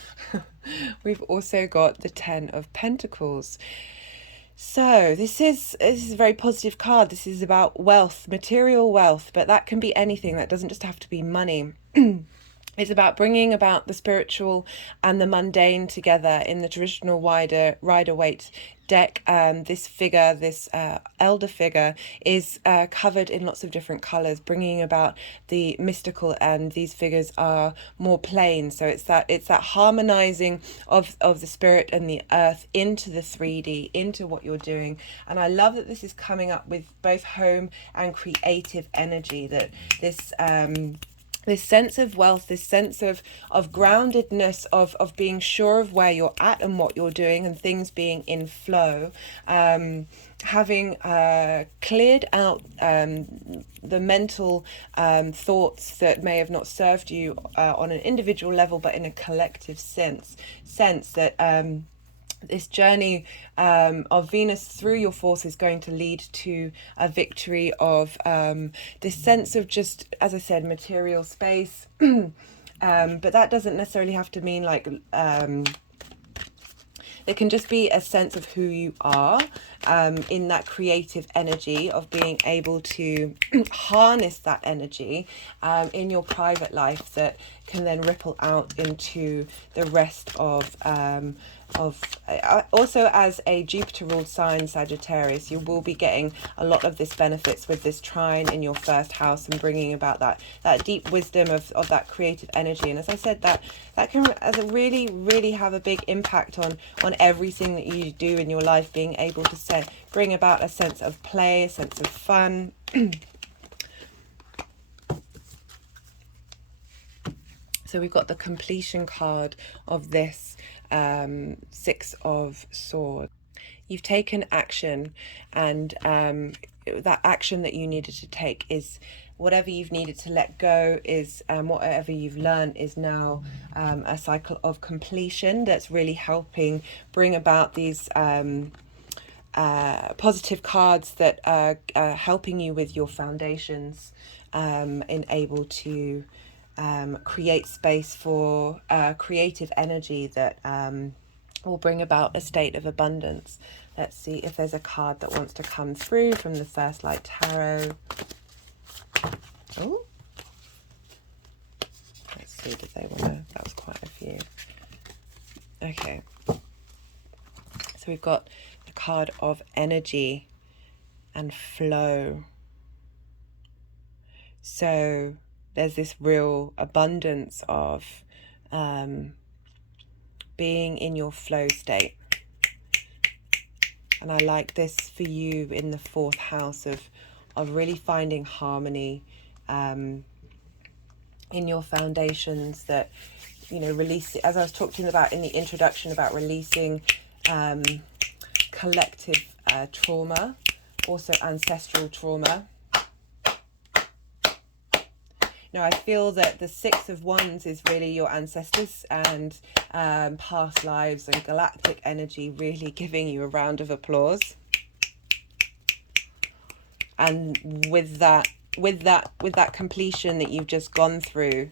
We've also got the Ten of Pentacles. So this is a very positive card. This is about wealth, material wealth, but that can be anything. That doesn't just have to be money. It's about bringing about the spiritual and the mundane together in the traditional Rider-Waite deck. This figure, this elder figure, is covered in lots of different colours, bringing about the mystical, and these figures are more plain. So it's that harmonising of the spirit and the earth into the 3D, into what you're doing. And I love that this is coming up with both home and creative energy, that this sense of wealth, this sense of groundedness, of being sure of where you're at and what you're doing, and things being in flow, having cleared out the mental thoughts that may have not served you on an individual level, but in a collective sense that this journey of Venus through your fourth is going to lead to a victory of this sense of, just as I said, material space. But that doesn't necessarily have to mean like it can just be a sense of who you are in that creative energy of being able to harness that energy in your private life, that can then ripple out into the rest of also, as a Jupiter ruled sign, Sagittarius, you will be getting a lot of this benefits with this trine in your first house and bringing about that deep wisdom of that creative energy. And as I said, that can really have a big impact on everything that you do in your life, being able to bring about a sense of play, a sense of fun. So we've got the completion card of this Six of Swords. You've taken action, and that action that you needed to take is whatever you've needed to let go, is whatever you've learned is now a cycle of completion that's really helping bring about these positive cards that are helping you with your foundations, and able to create space for creative energy that will bring about a state of abundance. Let's see if there's a card that wants to come through from the First Light Tarot. Oh, let's see, did they want to, that was quite a few. Okay, so we've got the card of energy and flow. So there's this real abundance of being in your flow state. And I like this for you in the 4th house of really finding harmony in your foundations, that, you know, release, as I was talking about in the introduction, about releasing collective trauma, also ancestral trauma. Now, I feel that the 6 of Wands is really your ancestors and past lives and galactic energy really giving you a round of applause. And with that completion that you've just gone through,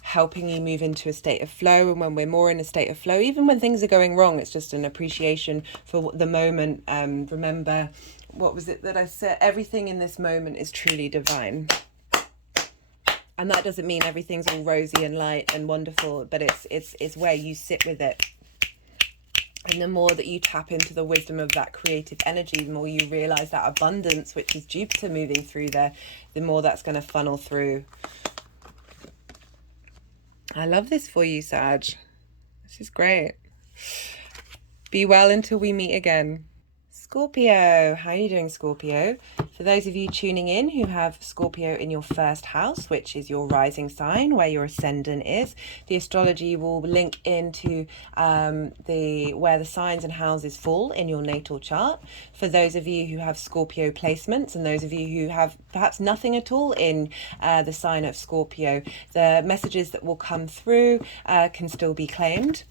helping you move into a state of flow. And when we're more in a state of flow, even when things are going wrong, it's just an appreciation for the moment. Remember, what was it that I said? Everything in this moment is truly divine. And that doesn't mean everything's all rosy and light and wonderful, but it's where you sit with it. And the more that you tap into the wisdom of that creative energy, the more you realize that abundance, which is Jupiter moving through there, the more that's going to funnel through. I love this for you, Sag. This is great. Be well until we meet again. Scorpio, how are you doing, Scorpio? For those of you tuning in who have Scorpio in your 1st house, which is your rising sign, where your ascendant is, the astrology will link into where the signs and houses fall in your natal chart. For those of you who have Scorpio placements, and those of you who have perhaps nothing at all in the sign of Scorpio, the messages that will come through can still be claimed.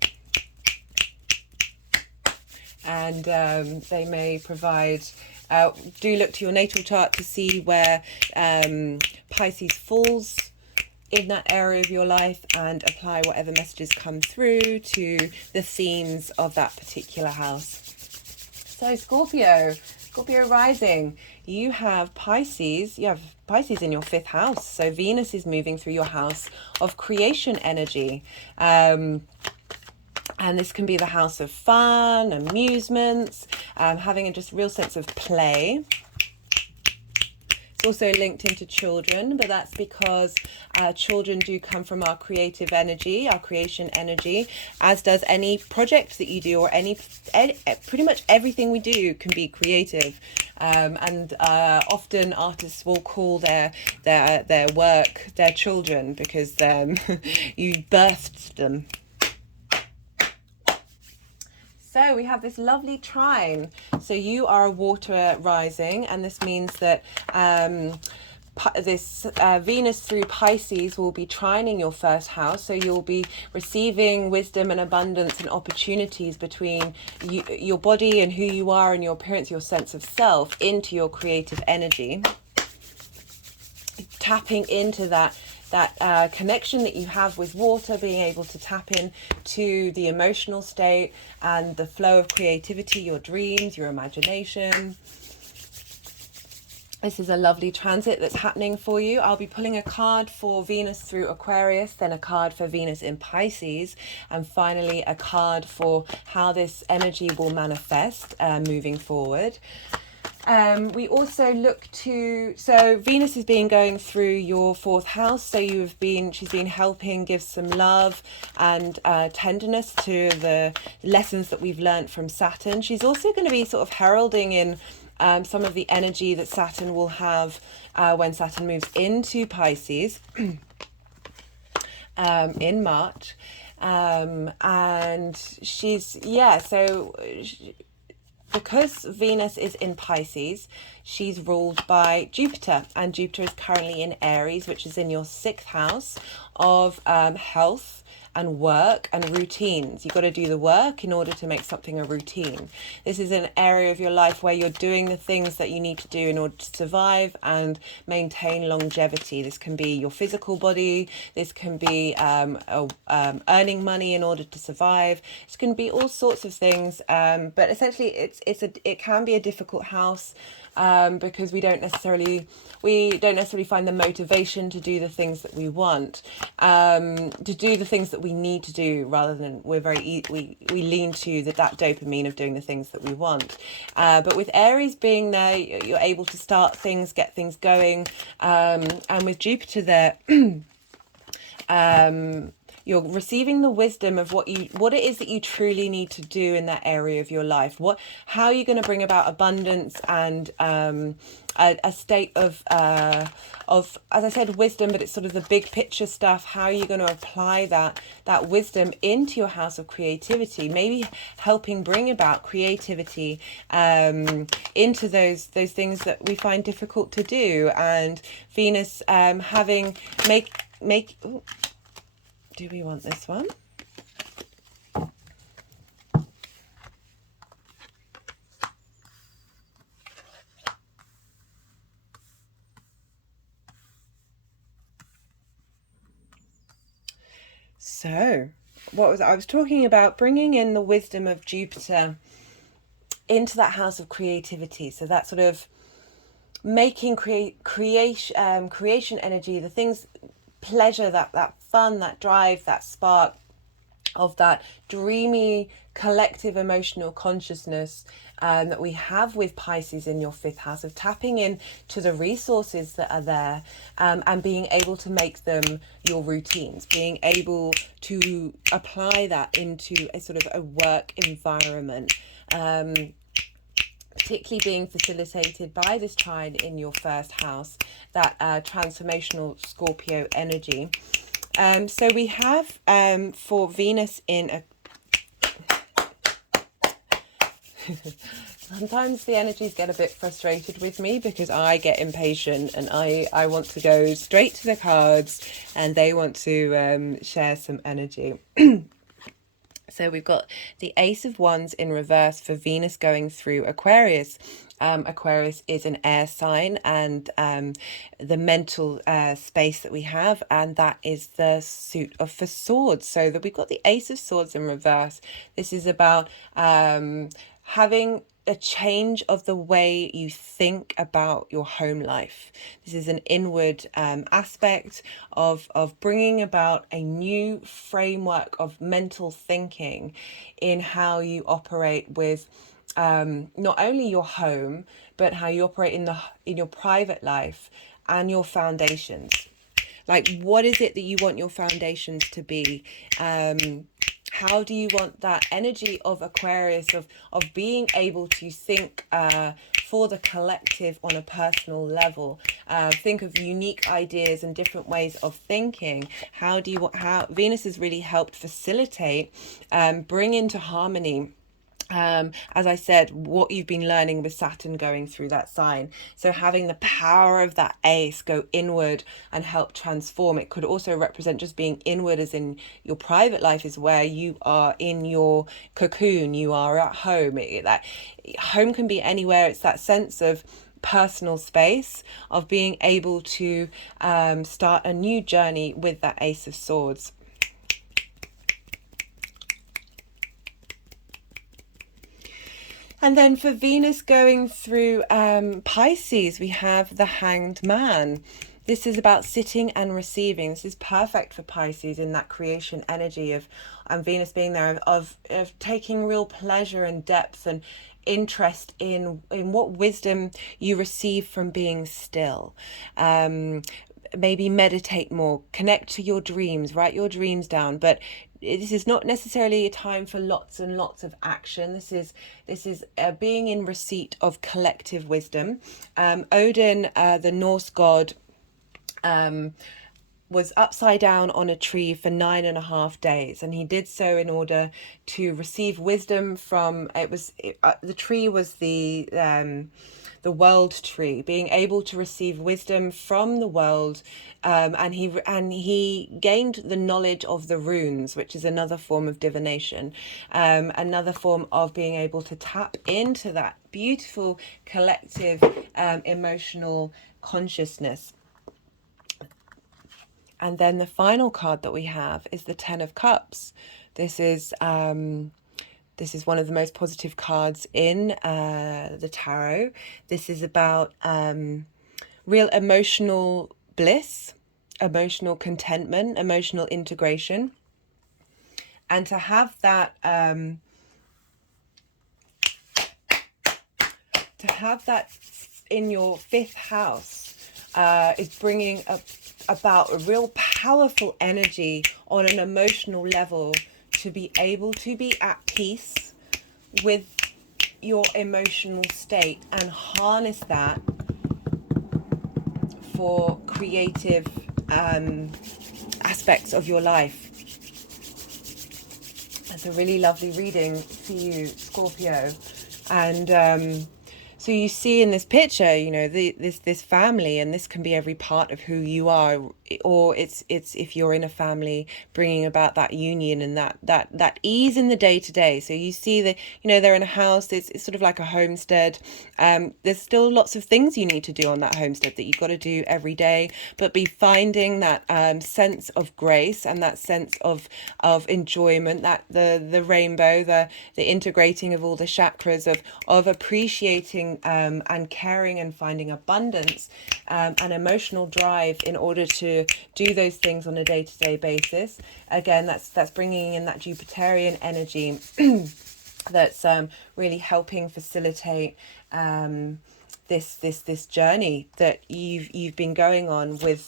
And they may provide, do look to your natal chart to see where Pisces falls in that area of your life, and apply whatever messages come through to the themes of that particular house. So Scorpio rising, you have Pisces in your 5th house. So Venus is moving through your house of creation energy. And this can be the house of fun, amusements, having a just real sense of play. It's also linked into children, but that's because children do come from our creative energy, our creation energy, as does any project that you do, or pretty much everything we do can be creative. And often artists will call their work their children, because you birthed them. So we have this lovely trine. So you are a water rising, and this means that this Venus through Pisces will be trining your 1st house. So you'll be receiving wisdom and abundance and opportunities between your body and who you are and your appearance, your sense of self, into your creative energy. Tapping into that connection that you have with water, being able to tap in to the emotional state and the flow of creativity, your dreams, your imagination. This is a lovely transit that's happening for you. I'll be pulling a card for Venus through Aquarius, then a card for Venus in Pisces, and finally a card for how this energy will manifest moving forward. We also look to, so Venus has been going through your 4th house, so she's been helping give some love and tenderness to the lessons that we've learned from Saturn. She's also going to be sort of heralding in some of the energy that Saturn will have when Saturn moves into Pisces in March. And because Venus is in Pisces, she's ruled by Jupiter, and Jupiter is currently in Aries, which is in your 6th house of health and work and routines. You've got to do the work in order to make something a routine. This is an area of your life where you're doing the things that you need to do in order to survive and maintain longevity. This can be your physical body. This can be earning money in order to survive. It can be all sorts of things. But essentially, it can be a difficult house. Because we don't necessarily find the motivation to do the things that we want, to do the things that we need to do, rather than we lean to that dopamine of doing the things that we want. But with Aries being there, you're able to start things, get things going, and with Jupiter there, you're receiving the wisdom of what it is that you truly need to do in that area of your life. How are you going to bring about abundance and a state of, as I said, wisdom, but it's sort of the big picture stuff. How are you going to apply that wisdom into your house of creativity? Maybe helping bring about creativity into those things that we find difficult to do. And Venus ooh, do we want this one? So, I was talking about bringing in the wisdom of Jupiter into that house of creativity. So that sort of making creation energy, the things, pleasure, that fun, that drive, that spark of that dreamy collective emotional consciousness that we have with Pisces in your 5th house, of tapping in to the resources that are there, and being able to make them your routines, being able to apply that into a sort of a work environment, particularly being facilitated by this trine in your 1st house, that transformational Scorpio energy. So we have for Venus in a sometimes the energies get a bit frustrated with me because I get impatient and I want to go straight to the cards and they want to share some energy. So we've got the Ace of Wands in reverse for Venus going through Aquarius. Aquarius is an air sign, and the mental space that we have, and that is the suit of for swords. So that we've got the Ace of Swords in reverse. This is about having a change of the way you think about your home life. This is an inward aspect of bringing about a new framework of mental thinking in how you operate with not only your home, but how you operate in your private life and your foundations. Like, what is it that you want your foundations to be? How do you want that energy of Aquarius, of being able to think for the collective on a personal level, think of unique ideas and different ways of thinking? How Venus has really helped facilitate, bring into harmony, as I said, what you've been learning with Saturn going through that sign. So having the power of that ace go inward and help transform. It could also represent just being inward, as in your private life is where you are in your cocoon, you are at home. That home can be anywhere. It's that sense of personal space, of being able to start a new journey with that Ace of Swords. And then for Venus going through Pisces, we have the Hanged Man. This is about sitting and receiving. This is perfect for Pisces in that creation energy of Venus being there, of taking real pleasure and depth and interest in what wisdom you receive from being still. Maybe meditate more, connect to your dreams, write your dreams down. But this is not necessarily a time for lots and lots of action. This is being in receipt of collective wisdom. Odin, the Norse god, was upside down on a tree for 9.5 days, and he did so in order to receive wisdom from the tree was the the world tree, being able to receive wisdom from the world, and he gained the knowledge of the runes, which is another form of divination, another form of being able to tap into that beautiful collective emotional consciousness. And then the final card that we have is the Ten of Cups. This is one of the most positive cards in the tarot. This is about real emotional bliss, emotional contentment, emotional integration. And to have that in your fifth house is bringing about a real powerful energy on an emotional level, to be able to be at peace with your emotional state and harness that for creative aspects of your life. That's a really lovely reading for you, Scorpio. And so you see in this picture, you know, this family, and this can be every part of who you are, or it's if you're in a family, bringing about that union and that ease in the day to day. So you see that, you know, they're in a house. It's sort of like a homestead. There's still lots of things you need to do on that homestead that you've got to do every day, but be finding that sense of grace and that sense of enjoyment, that the rainbow, the integrating of all the chakras of appreciating and caring and finding abundance and emotional drive in order to do those things on a day-to-day basis. Again, that's bringing in that Jupiterian energy that's really helping facilitate this journey that you've been going on with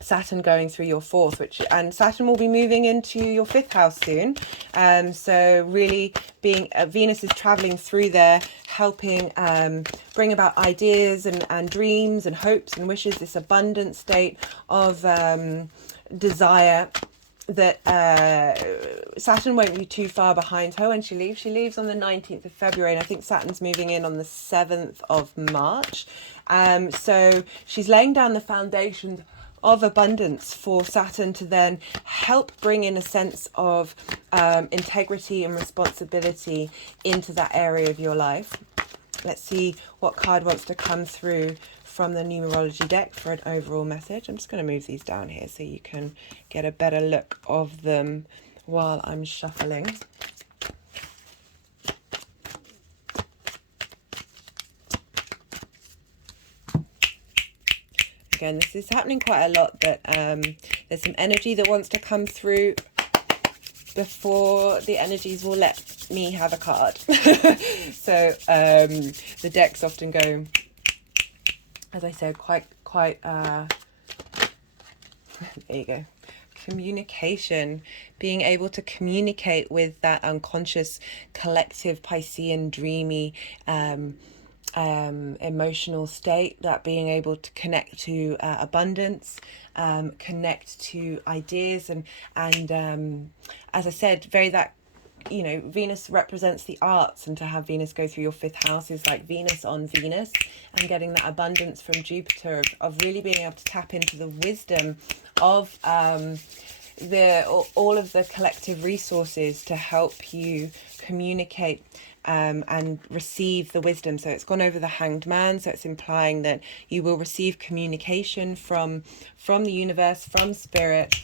Saturn going through your fourth, and Saturn will be moving into your fifth house soon. So really being Venus is traveling through there, helping bring about ideas and dreams and hopes and wishes, this abundant state of desire that Saturn won't be too far behind her when she leaves. She leaves on the 19th of February, and I think Saturn's moving in on the 7th of March. So she's laying down the foundations of abundance for Saturn to then help bring in a sense of integrity and responsibility into that area of your life. Let's see what card wants to come through from the numerology deck for an overall message. I'm just going to move these down here so you can get a better look of them while I'm shuffling. Again, this is happening quite a lot, but there's some energy that wants to come through before the energies will let me have a card. So the decks often go, as I said, quite there you go. Communication, being able to communicate with that unconscious collective Piscean dreamy emotional state, that being able to connect to abundance, connect to ideas, and as I said, very that, you know, Venus represents the arts, and to have Venus go through your fifth house is like Venus on Venus, and getting that abundance from Jupiter of really being able to tap into the wisdom of all of the collective resources to help you communicate and receive the wisdom. So it's gone over the Hanged Man, so it's implying that you will receive communication from the universe, from spirit,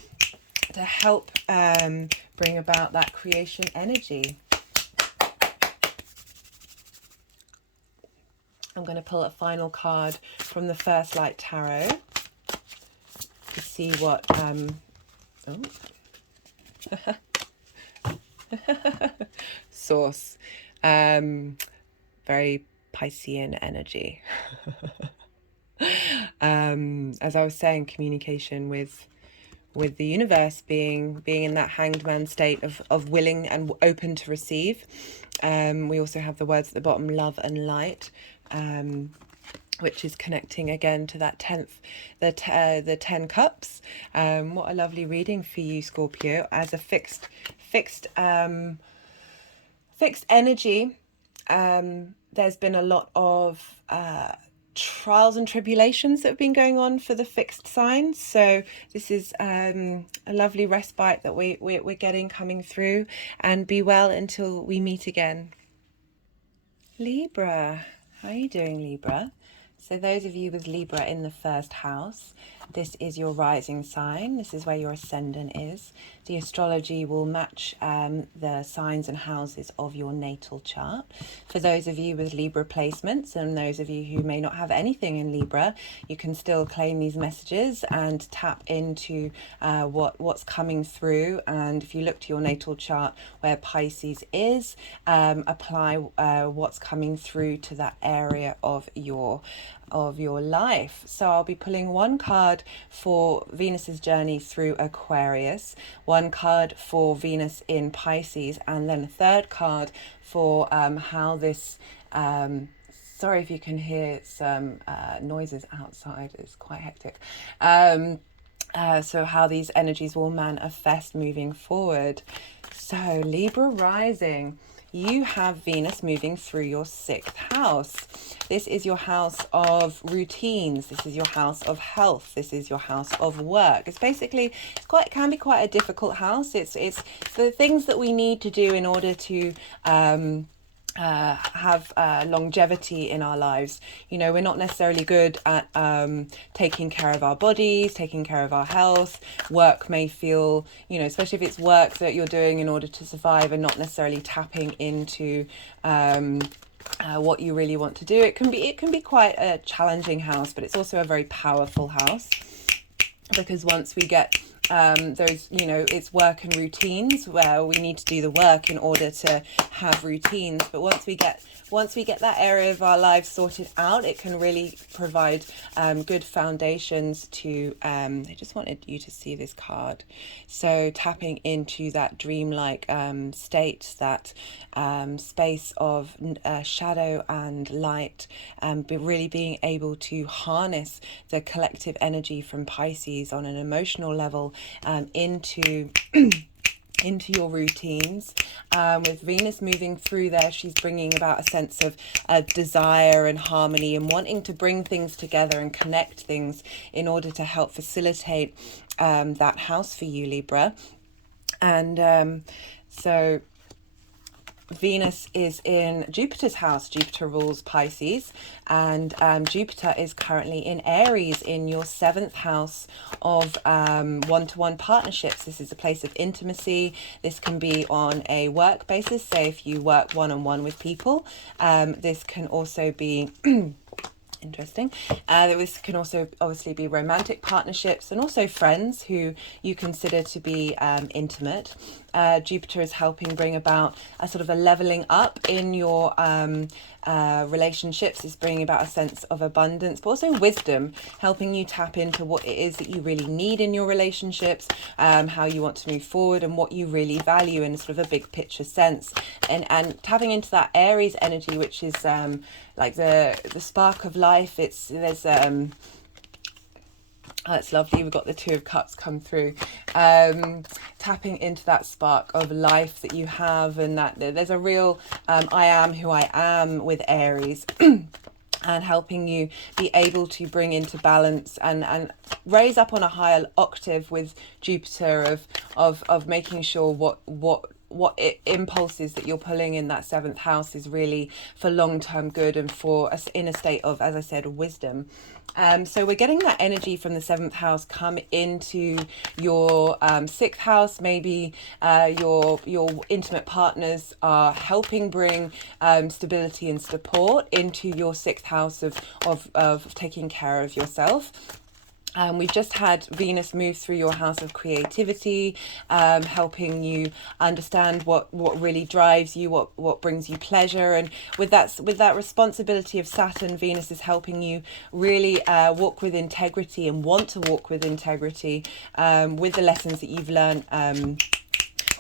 to help bring about that creation energy. I'm going to pull a final card from the First Light Tarot to see what source. Very Piscean energy. As I was saying, communication with the universe, being in that Hanged Man state of willing and open to receive. We also have the words at the bottom, love and light, which is connecting again to that 10th, the 10 cups. What a lovely reading for you, Scorpio, as a fixed energy, there's been a lot of trials and tribulations that have been going on for the fixed signs. So this is a lovely respite that we're getting coming through, and be well until we meet again. Libra, how are you doing, Libra? So those of you with Libra in the first house, this is your rising sign. This is where your ascendant is. The astrology will match the signs and houses of your natal chart. For those of you with Libra placements and those of you who may not have anything in Libra, you can still claim these messages and tap into what's coming through. And if you look to your natal chart where Pisces is, apply what's coming through to that area of your life. So I'll be pulling one card for Venus's journey through Aquarius, one card for Venus in Pisces, and then a third card for how this sorry if you can hear some noises outside, it's quite hectic. So how these energies will manifest moving forward. So Libra rising, you have Venus moving through your 6th house. This is your house of routines. This is your house of health. This is your house of work. It's basically, can be quite a difficult house. It's the things that we need to do in order to have longevity in our lives. You know, we're not necessarily good at taking care of our bodies, taking care of our health. Work may feel, you know, especially if it's work that you're doing in order to survive and not necessarily tapping into what you really want to do. It can be quite a challenging house, but it's also a very powerful house, because once we get those, you know, it's work and routines where we need to do the work in order to have routines. But once we get that area of our lives sorted out, it can really provide good foundations to, I just wanted you to see this card. So tapping into that dreamlike state, that space of shadow and light, but really being able to harness the collective energy from Pisces on an emotional level into your routines. With Venus moving through there, she's bringing about a sense of desire and harmony and wanting to bring things together and connect things in order to help facilitate that house for you, Libra. And so Venus is in Jupiter's house. Jupiter rules Pisces, and Jupiter is currently in Aries in your 7th house of one-to-one partnerships. This is a place of intimacy. This can be on a work basis, say if you work one-on-one with people. This can also be interesting. This can also obviously be romantic partnerships and also friends who you consider to be intimate. Jupiter is helping bring about a sort of a leveling up in your relationships. Is bringing about a sense of abundance, but also wisdom, helping you tap into what it is that you really need in your relationships, how you want to move forward, and what you really value in sort of a big picture sense, and tapping into that Aries energy, which is like the spark of life. There's oh, it's lovely. We've got the 2 of Cups come through, tapping into that spark of life that you have, and that there's a real I am who I am with Aries. And helping you be able to bring into balance and raise up on a higher octave with Jupiter of making sure what impulses that you're pulling in that 7th house is really for long-term good and for us in a state of, as I said, wisdom. So we're getting that energy from the 7th house come into your 6th house. Maybe your intimate partners are helping bring stability and support into your 6th house of taking care of yourself. We've just had Venus move through your house of creativity, helping you understand what really drives you, what brings you pleasure. And with that responsibility of Saturn, Venus is helping you really walk with integrity and want to walk with integrity with the lessons that you've learned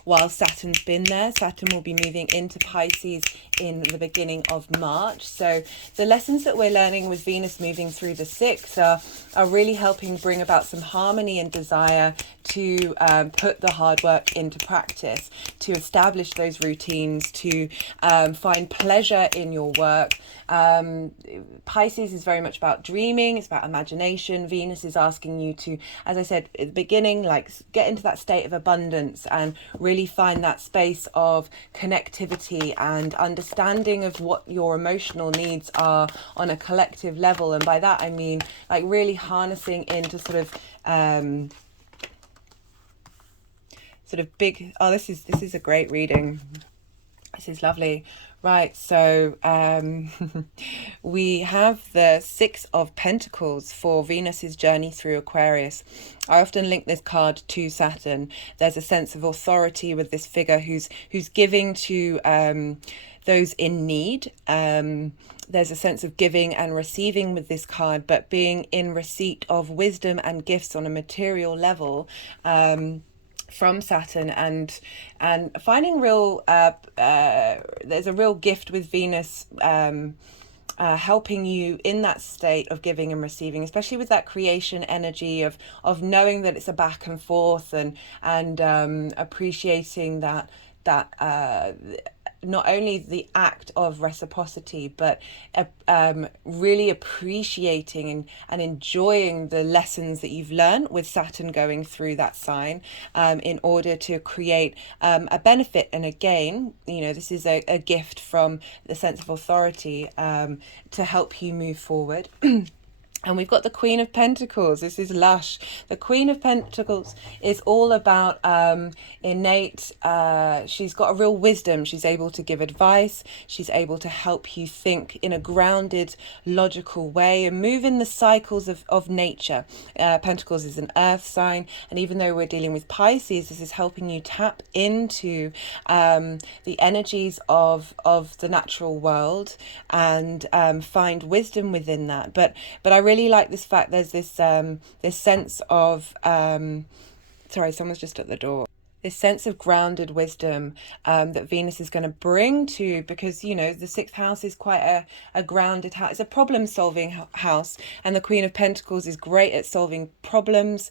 while Saturn's been there. Saturn will be moving into Pisces in the beginning of March. So the lessons that we're learning with Venus moving through the 6th are really helping bring about some harmony and desire to put the hard work into practice, to establish those routines, to find pleasure in your work. Pisces is very much about dreaming, it's about imagination. Venus is asking you to, as I said at the beginning, like get into that state of abundance and really find that space of connectivity and understanding of what your emotional needs are on a collective level. And by that I mean like really harnessing into sort of big, oh, this is a great reading. This is lovely. Right, so we have the 6 of Pentacles for Venus's journey through Aquarius. I often link this card to Saturn. There's a sense of authority with this figure who's giving to those in need. There's a sense of giving and receiving with this card, but being in receipt of wisdom and gifts on a material level. From Saturn and finding real there's a real gift with Venus helping you in that state of giving and receiving, especially with that creation energy of knowing that it's a back and forth and appreciating that not only the act of reciprocity, but really appreciating and enjoying the lessons that you've learned with Saturn going through that sign in order to create a benefit and a gain. You know, this is a gift from the sense of authority to help you move forward. And we've got the Queen of Pentacles. This is lush. The Queen of Pentacles is all about innate. She's got a real wisdom. She's able to give advice. She's able to help you think in a grounded, logical way and move in the cycles of nature. Pentacles is an earth sign. And even though we're dealing with Pisces, this is helping you tap into the energies of the natural world and find wisdom within that. But I really like this fact there's this sense of sorry, someone's just at the door. This sense of grounded wisdom that Venus is going to bring to, because, you know, the 6th house is quite a grounded house. It's a problem-solving house, and the Queen of Pentacles is great at solving problems.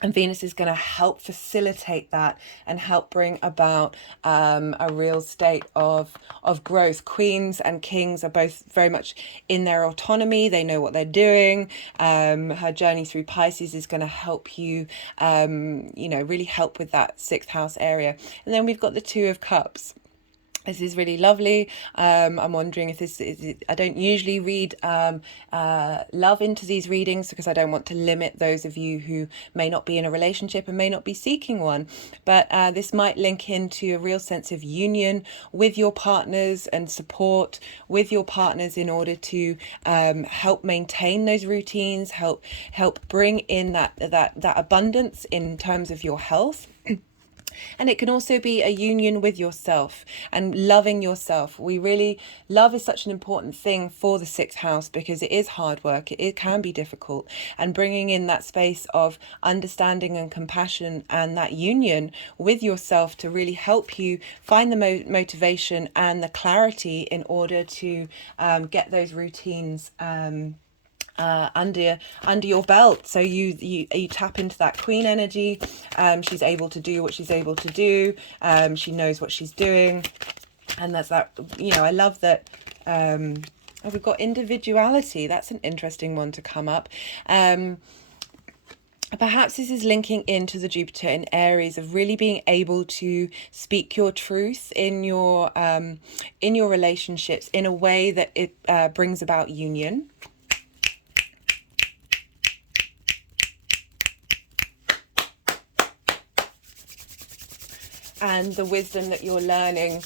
And Venus is going to help facilitate that and help bring about a real state of growth. Queens and kings are both very much in their autonomy. They know what they're doing. Her journey through Pisces is going to help you, you know, really help with that 6th house area. And then we've got the 2 of Cups. This is really lovely. I'm wondering if this is, I don't usually read love into these readings because I don't want to limit those of you who may not be in a relationship and may not be seeking one. But this might link into a real sense of union with your partners and support with your partners in order to help maintain those routines, help bring in that abundance in terms of your health. And it can also be a union with yourself and loving yourself. Love is such an important thing for the 6th house because it is hard work. It can be difficult. And bringing in that space of understanding and compassion and that union with yourself to really help you find the motivation and the clarity in order to get those routines under your belt. So you tap into that queen energy. She's able to do what she's able to do. She knows what she's doing, and that's that. You know, I love that. We've got individuality. That's an interesting one to come up. Perhaps this is linking into the Jupiter in Aries of really being able to speak your truth in your relationships in a way that it brings about union. And the wisdom that you're learning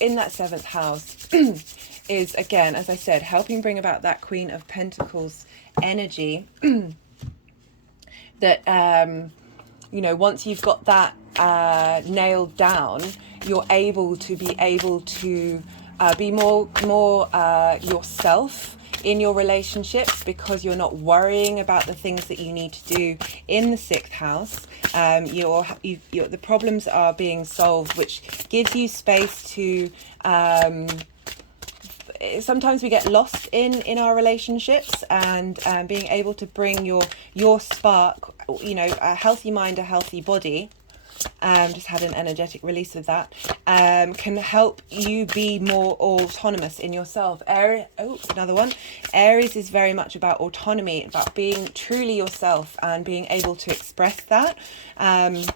in that 7th house is, again, as I said, helping bring about that Queen of Pentacles energy that, you know, once you've got that nailed down, you're able to be more yourself in your relationships because you're not worrying about the things that you need to do in the 6th house. The problems are being solved, which gives you space to sometimes we get lost in our relationships, and being able to bring your spark, a healthy mind, a healthy body, just had an energetic release of that, can help you be more autonomous in yourself. Another one. Aries is very much about autonomy, about being truly yourself and being able to express that. And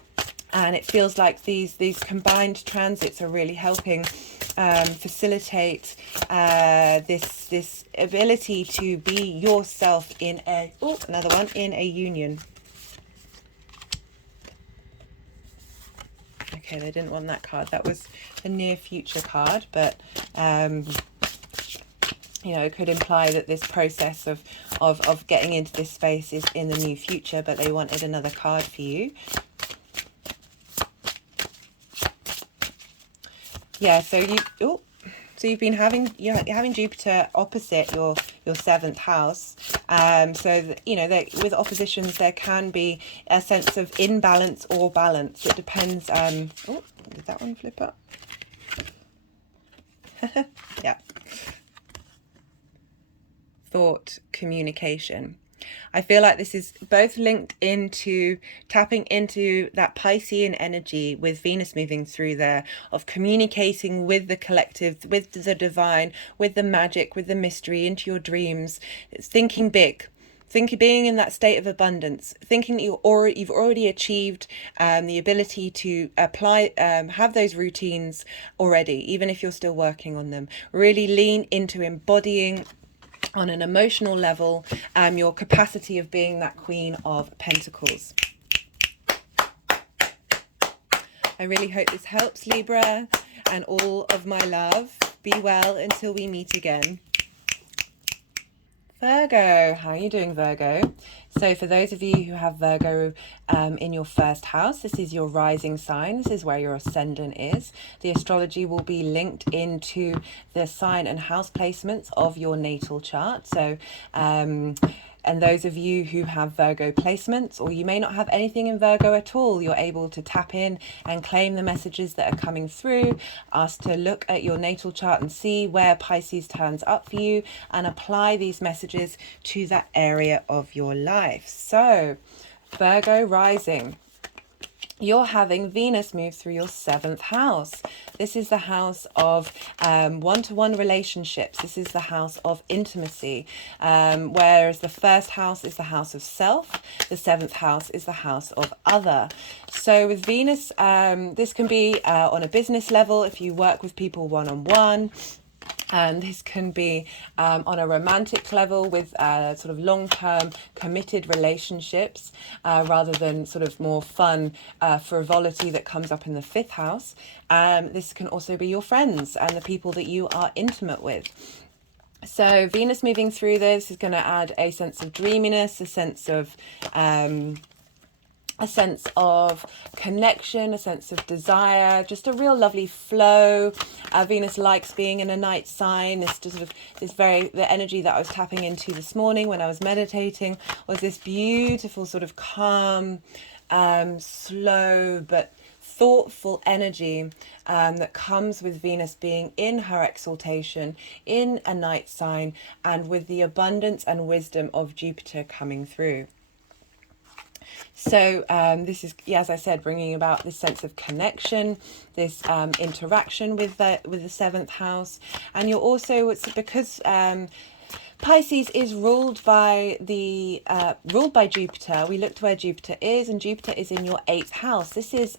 it feels like these combined transits are really helping facilitate this ability to be yourself in in a union. Okay, they didn't want that card. That was the near future card, but it could imply that this process of getting into this space is in the near future, but they wanted another card for you. Yeah, so you've been having Jupiter opposite your 7th house. So that, with oppositions there can be a sense of imbalance or balance. It depends. Did that one flip up? Yeah. Thought communication. I feel like this is both linked into tapping into that Piscean energy with Venus moving through there, of communicating with the collective, with the divine, with the magic, with the mystery, into your dreams. It's thinking big. Being in that state of abundance, thinking that you've already achieved the ability to apply, have those routines already, even if you're still working on them. Really lean into embodying on an emotional level your capacity of being that Queen of Pentacles. I really hope this helps, Libra, and all of my love. Be well until we meet again. Virgo, how are you doing, Virgo? So for those of you who have Virgo in your 1st house, this is your rising sign. This is where your ascendant is. The astrology will be linked into the sign and house placements of your natal chart. So and those of you who have Virgo placements, or you may not have anything in Virgo at all, you're able to tap in and claim the messages that are coming through. Ask to look at your natal chart and see where Pisces turns up for you, and apply these messages to that area of your life. So, Virgo rising. You're having Venus move through your 7th house. This is the house of one-to-one relationships. This is the house of intimacy. Whereas the 1st house is the house of self. The 7th house is the house of other. So with Venus, this can be on a business level if you work with people one-on-one. This can be on a romantic level with sort of long-term committed relationships rather than sort of more fun frivolity that comes up in the 5th house. This can also be your friends and the people that you are intimate with. So Venus moving through this is going to add a sense of dreaminess, a sense of connection, a sense of desire, just a real lovely flow. Venus likes being in a night sign. The energy that I was tapping into this morning when I was meditating was this beautiful sort of calm, slow but thoughtful energy that comes with Venus being in her exaltation, in a night sign, and with the abundance and wisdom of Jupiter coming through. So this is, as I said, bringing about this sense of connection, this interaction with the 7th house. And you're also, it's because Pisces is ruled by Jupiter. We looked where Jupiter is, and Jupiter is in your 8th house. This is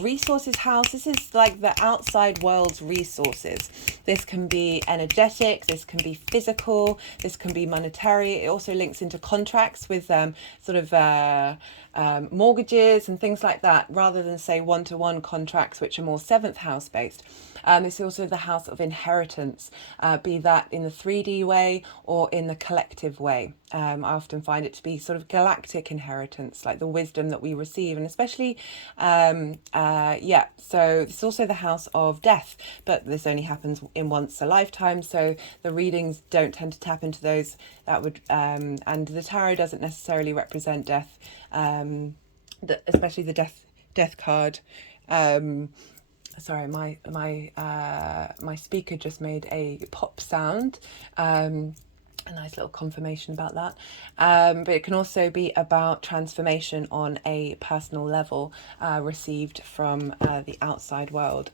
resources house. This is like the outside world's resources. This can be energetic, this can be physical, this can be monetary. It also links into contracts with mortgages and things like that, rather than say one-to-one contracts, which are more 7th house based. It's also the house of inheritance, be that in the 3D way or in the collective way. I often find it to be sort of galactic inheritance, like the wisdom that we receive, and especially, so it's also the house of death, but this only happens in once a lifetime, so the readings don't tend to tap into those. That would, and the tarot doesn't necessarily represent death, especially the death card. Sorry, my speaker just made a pop sound. A nice little confirmation about that. But it can also be about transformation on a personal level, received from the outside world.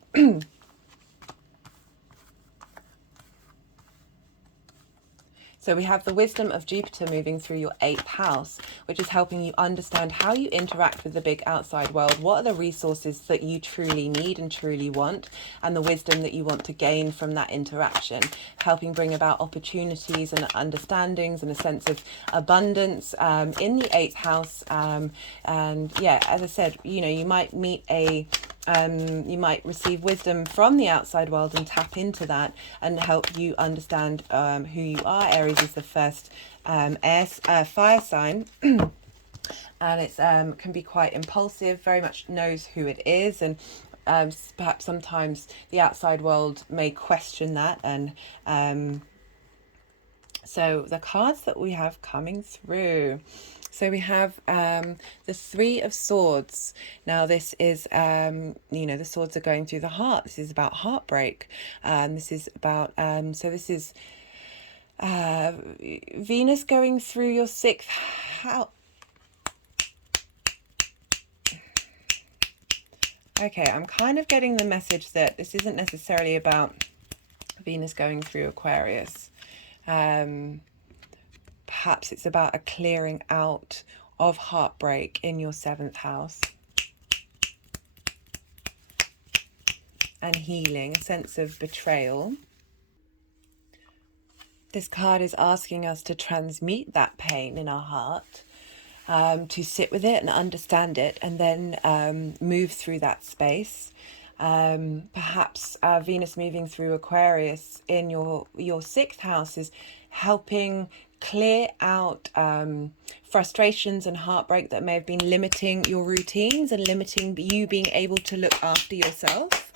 So we have the wisdom of Jupiter moving through your 8th house, which is helping you understand how you interact with the big outside world. What are the resources that you truly need and truly want, and the wisdom that you want to gain from that interaction, helping bring about opportunities and understandings and a sense of abundance in the 8th house. And yeah, as I said, you might meet you might receive wisdom from the outside world and tap into that and help you understand who you are. Aries is the first fire sign. And it's can be quite impulsive, very much knows who it is, and perhaps sometimes the outside world may question that. And so the cards that we have coming through. So we have the Three of Swords. Now this is, the swords are going through the heart. This is about heartbreak. This is about, this is Venus going through your 6th house. Okay, I'm kind of getting the message that this isn't necessarily about Venus going through Aquarius. Perhaps it's about a clearing out of heartbreak in your 7th house and healing, a sense of betrayal. This card is asking us to transmute that pain in our heart, to sit with it and understand it, and then move through that space. Perhaps Venus moving through Aquarius in your 6th house is helping clear out frustrations and heartbreak that may have been limiting your routines and limiting you being able to look after yourself.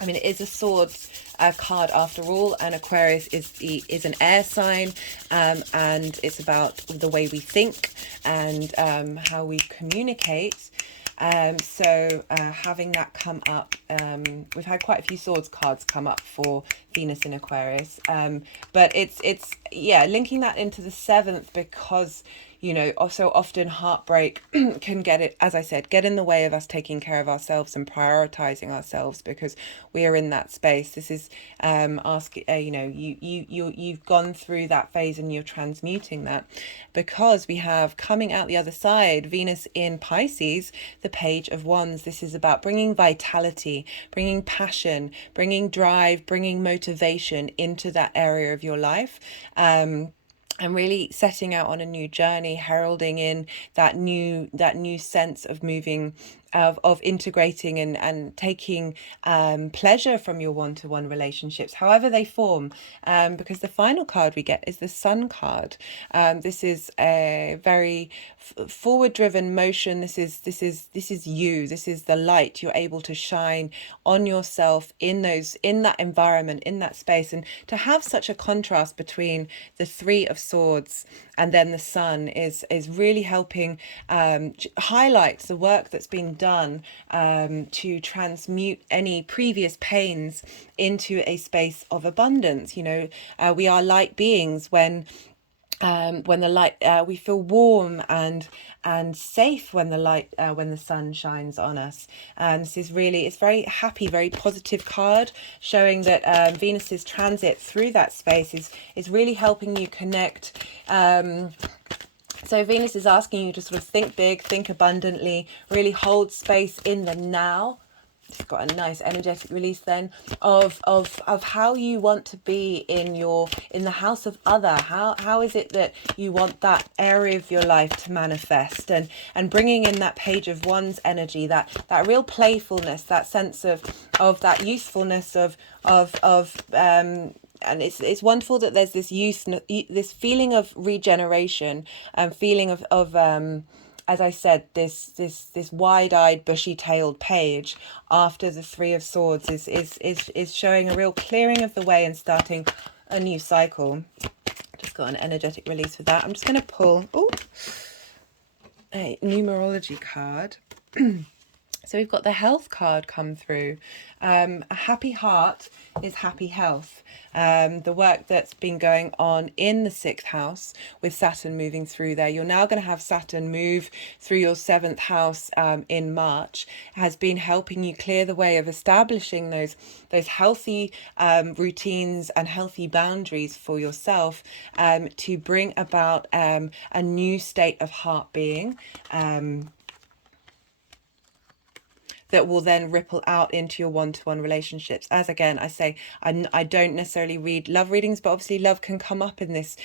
I mean, it is a swords card after all, and Aquarius is an air sign, and it's about the way we think and how we communicate. So having that come up, we've had quite a few swords cards come up for Venus in Aquarius, but it's linking that into the 7th, because so often heartbreak can get in the way of us taking care of ourselves and prioritizing ourselves, because we are in that space. This is you've gone through that phase and you're transmuting that, because we have coming out the other side Venus in Pisces, the Page of Wands. This is about bringing vitality, bringing passion, bringing drive, bringing motivation into that area of your life. And really setting out on a new journey, heralding in that new sense of moving, of integrating and taking pleasure from your one-to-one relationships, however they form, because the final card we get is the Sun card. This is a very forward-driven motion. This is you. This is the light. You're able to shine on yourself in that environment, in that space, and to have such a contrast between the Three of Swords and then the Sun is really helping highlight the work that's been done to transmute any previous pains into a space of abundance. We are light beings. When the light, we feel warm and safe when the sun shines on us. This is really, it's very happy, very positive card, showing that Venus's transit through that space is really helping you connect. So Venus is asking you to sort of think big, think abundantly, really hold space in the now It's got a nice energetic release then of how you want to be in the house of other. How is it that you want that area of your life to manifest, and bringing in that Page of Wands energy, that real playfulness, that sense of that usefulness of and it's wonderful that there's this this feeling of regeneration and feeling of as I said, this wide-eyed, bushy-tailed page after the Three of Swords is showing a real clearing of the way and starting a new cycle. Just got an energetic release for that. I'm just going to pull a numerology card. So we've got the health card come through. A happy heart is happy health. The work that's been going on in the 6th house with Saturn moving through there. You're now going to have Saturn move through your 7th house in March. It has been helping you clear the way of establishing those healthy routines and healthy boundaries for yourself to bring about a new state of heart being. That will then ripple out into your one-to-one relationships. As again, I say, I don't necessarily read love readings, but obviously love can come up in this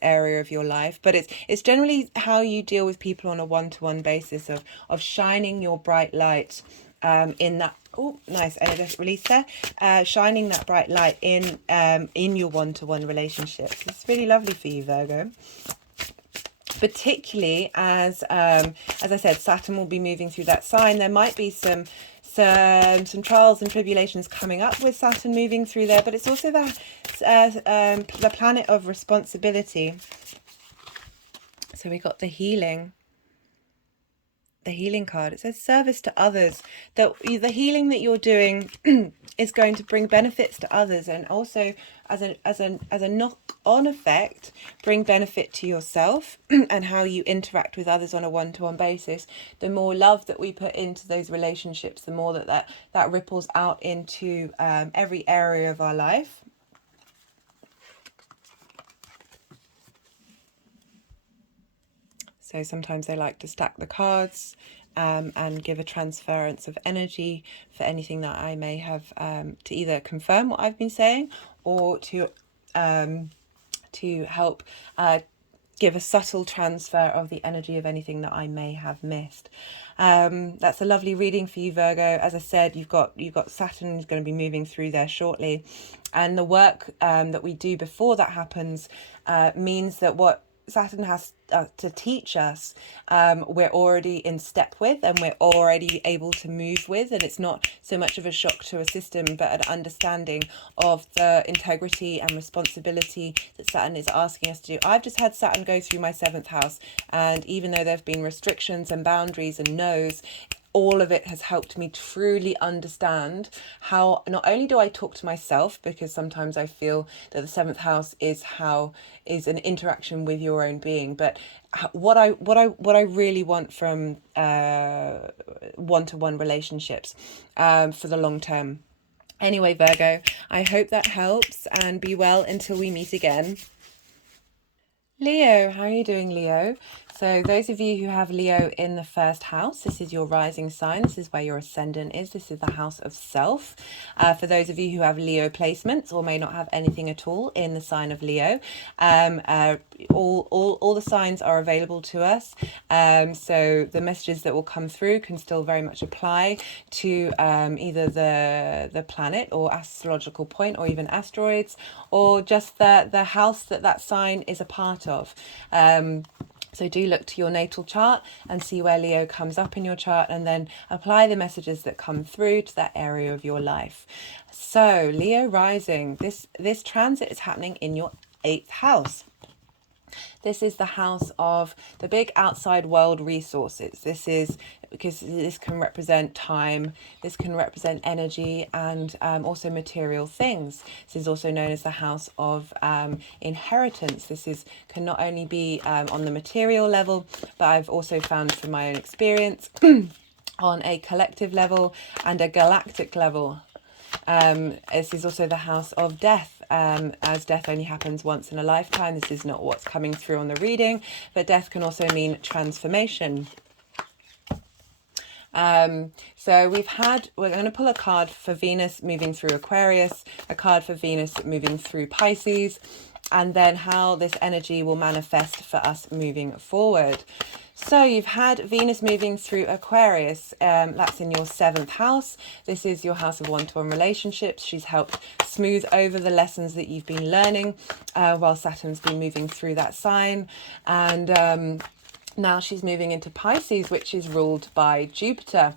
area of your life. But it's generally how you deal with people on a one-to-one basis of shining your bright light in that. Oh, nice energetic release there. Shining that bright light in your one-to-one relationships. It's really lovely for you, Virgo. Particularly as I said, Saturn will be moving through that sign. There might be some trials and tribulations coming up with Saturn moving through there, but it's also the planet of responsibility. So we got the healing card. It says service to others, that the healing that you're doing is going to bring benefits to others, and also as a knock-on effect bring benefit to yourself and how you interact with others on a one-to-one basis. The more love that we put into those relationships, the more that ripples out into every area of our life. So sometimes they like to stack the cards and give a transference of energy for anything that I may have to either confirm what I've been saying or to help give a subtle transfer of the energy of anything that I may have missed. That's a lovely reading for you, Virgo. As I said, you've got Saturn is going to be moving through there shortly, and the work that we do before that happens means that what Saturn has to teach us, we're already in step with, and we're already able to move with, and it's not so much of a shock to a system, but an understanding of the integrity and responsibility that Saturn is asking us to do. I've just had Saturn go through my 7th house, and even though there have been restrictions and boundaries and no's, all of it has helped me truly understand how not only do I talk to myself, because sometimes I feel that the 7th house is an interaction with your own being, but what I really want from one-to-one relationships for the long term. Anyway, Virgo, I hope that helps, and be well until we meet again. Leo, how are you doing, Leo? So those of you who have Leo in the 1st house, this is your rising sign. This is where your ascendant is. This is the house of self. For those of you who have Leo placements or may not have anything at all in the sign of Leo, all the signs are available to us. So the messages that will come through can still very much apply to either the planet or astrological point, or even asteroids, or just the house that sign is a part of. So do look to your natal chart and see where Leo comes up in your chart, and then apply the messages that come through to that area of your life. So Leo rising, this transit is happening in your 8th house. This is the house of the big outside world resources. This is because this can represent time, this can represent energy, and also material things. This is also known as the house of inheritance. This can not only be on the material level, but I've also found from my own experience on a collective level and a galactic level. This is also the house of death, as death only happens once in a lifetime. This is not what's coming through on the reading, but death can also mean transformation. So we're going to pull a card for Venus moving through Aquarius, a card for Venus moving through Pisces, and then how this energy will manifest for us moving forward. So you've had Venus moving through Aquarius. That's in your 7th house. This is your house of one-to-one relationships. She's helped smooth over the lessons that you've been learning while Saturn's been moving through that sign. And now she's moving into Pisces, which is ruled by Jupiter.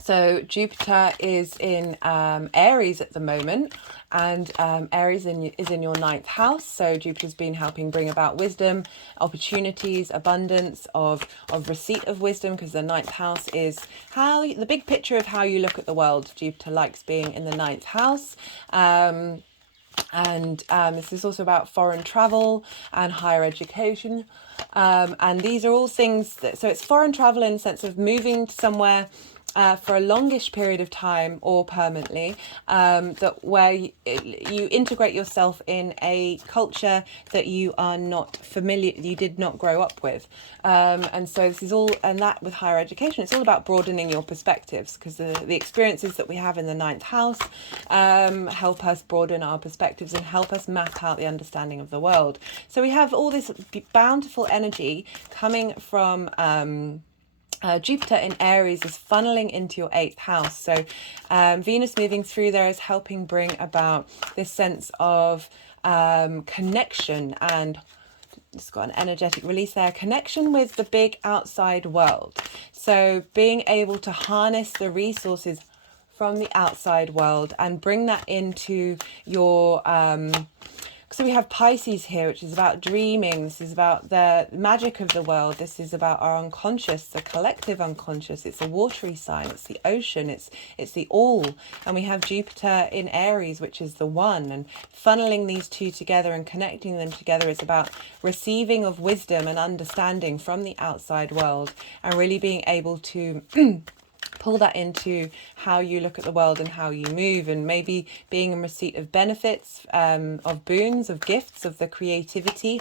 So Jupiter is in Aries at the moment, and Aries is in your 9th house. So Jupiter's been helping bring about wisdom, opportunities, abundance of receipt of wisdom, because the 9th house is the big picture of how you look at the world. Jupiter likes being in the 9th house. This is also about foreign travel and higher education. And these are all things so it's foreign travel in the sense of moving somewhere for a longish period of time or permanently, where you integrate yourself in a culture that you are not familiar, you did not grow up with. And so this is all, and that with higher education, it's all about broadening your perspectives, because the experiences that we have in the 9th house help us broaden our perspectives and help us map out the understanding of the world. So we have all this bountiful energy coming from Jupiter in Aries is funneling into your 8th house. So Venus moving through there is helping bring about this sense of connection, and it's got an energetic release there, connection with the big outside world. So being able to harness the resources from the outside world and bring that into your so we have Pisces here, which is about dreaming. This is about the magic of the world. This is about our unconscious, the collective unconscious. It's a watery sign. It's the ocean. It's the all. And we have Jupiter in Aries, which is the one. And funneling these two together and connecting them together is about receiving of wisdom and understanding from the outside world, and really being able to pull that into how you look at the world and how you move, and maybe being in receipt of benefits, of boons, of gifts, of the creativity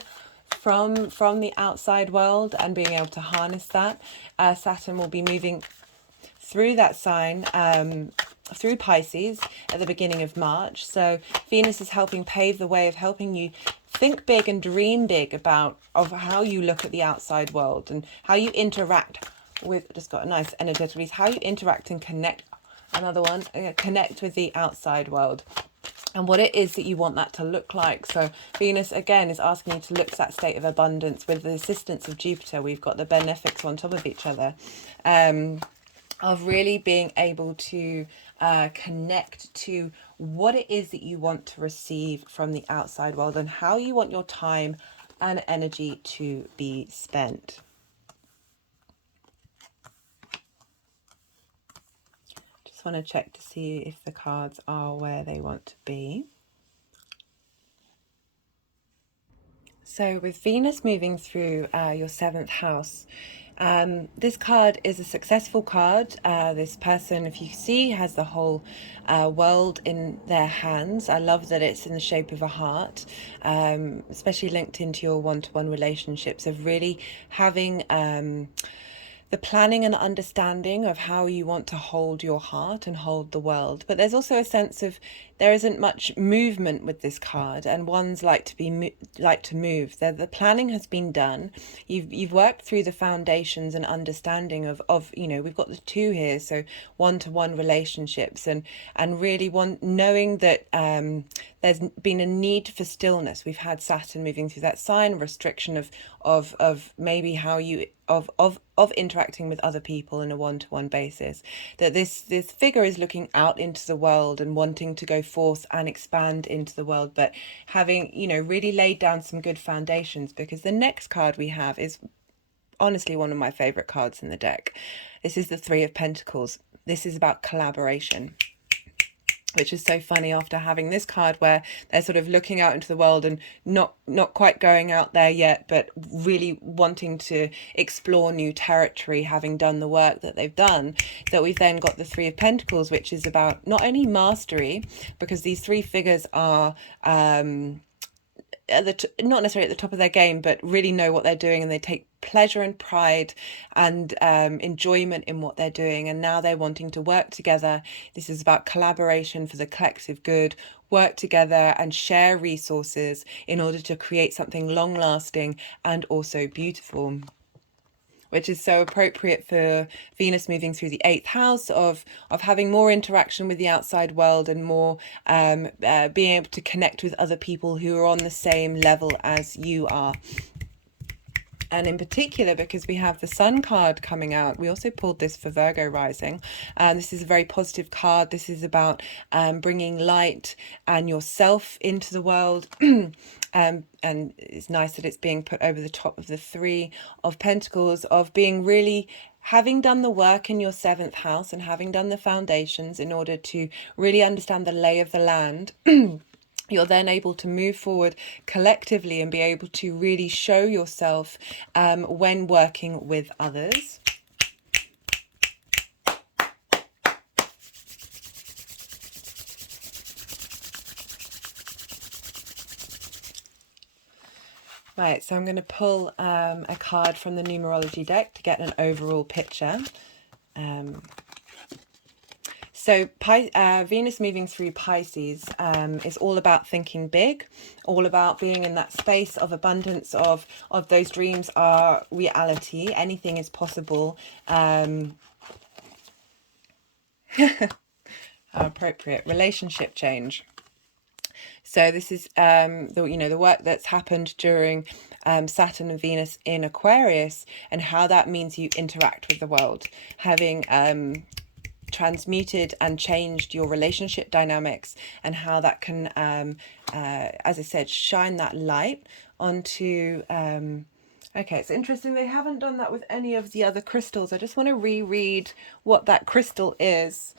from the outside world, and being able to harness that. Saturn will be moving through that sign, through Pisces at the beginning of March. So Venus is helping pave the way of helping you think big and dream big of how you look at the outside world and how you interact with, just got a nice energetic release, how you interact and connect, another one, connect with the outside world, and what it is that you want that to look like. So Venus again is asking you to look to that state of abundance with the assistance of Jupiter. We've got the benefics on top of each other, of really being able to connect to what it is that you want to receive from the outside world and how you want your time and energy to be spent. Want to check to see if the cards are where they want to be. So with Venus moving through your 7th house, this card is a successful card. This person, if you see, has the whole world in their hands. I love that it's in the shape of a heart, especially linked into your one-to-one relationships, of really having the planning and understanding of how you want to hold your heart and hold the world. But there's also a sense of there isn't much movement with this card, and ones like to move. The planning has been done. You've worked through the foundations and understanding of we've got the 2 here, so one-to-one relationships, and really knowing that there's been a need for stillness. We've had Saturn moving through that sign, restriction of maybe how you of interacting with other people in a one-to-one basis, that this figure is looking out into the world and wanting to go forth and expand into the world, but having really laid down some good foundations, because the next card we have is honestly one of my favorite cards in the deck. This is the 3 of Pentacles. This is about collaboration, which is so funny after having this card where they're sort of looking out into the world and not quite going out there yet, but really wanting to explore new territory, having done the work that they've done, that we've then got the 3 of Pentacles, which is about not only mastery, because these 3 figures are not necessarily at the top of their game, but really know what they're doing, and they take pleasure and pride and enjoyment in what they're doing, and now they're wanting to work together. This is about collaboration for the collective good, work together and share resources in order to create something long lasting and also beautiful, which is so appropriate for Venus moving through the 8th house of having more interaction with the outside world and more being able to connect with other people who are on the same level as you are. And in particular, because we have the Sun card coming out, we also pulled this for Virgo rising. This is a very positive card. This is about bringing light and yourself into the world. And it's nice that it's being put over the top of the 3 of Pentacles, of being really having done the work in your 7th house and having done the foundations in order to really understand the lay of the land. You're then able to move forward collectively and be able to really show yourself when working with others. Right, so I'm going to pull a card from the numerology deck to get an overall picture. So Venus moving through Pisces is all about thinking big, all about being in that space of abundance, of those dreams are reality, anything is possible. Appropriate relationship change. So this is the work that's happened during Saturn and Venus in Aquarius, and how that means you interact with the world, having transmuted and changed your relationship dynamics, and how that can, as I said, shine that light onto. Okay, it's interesting they haven't done that with any of the other crystals. I just want to reread what that crystal is.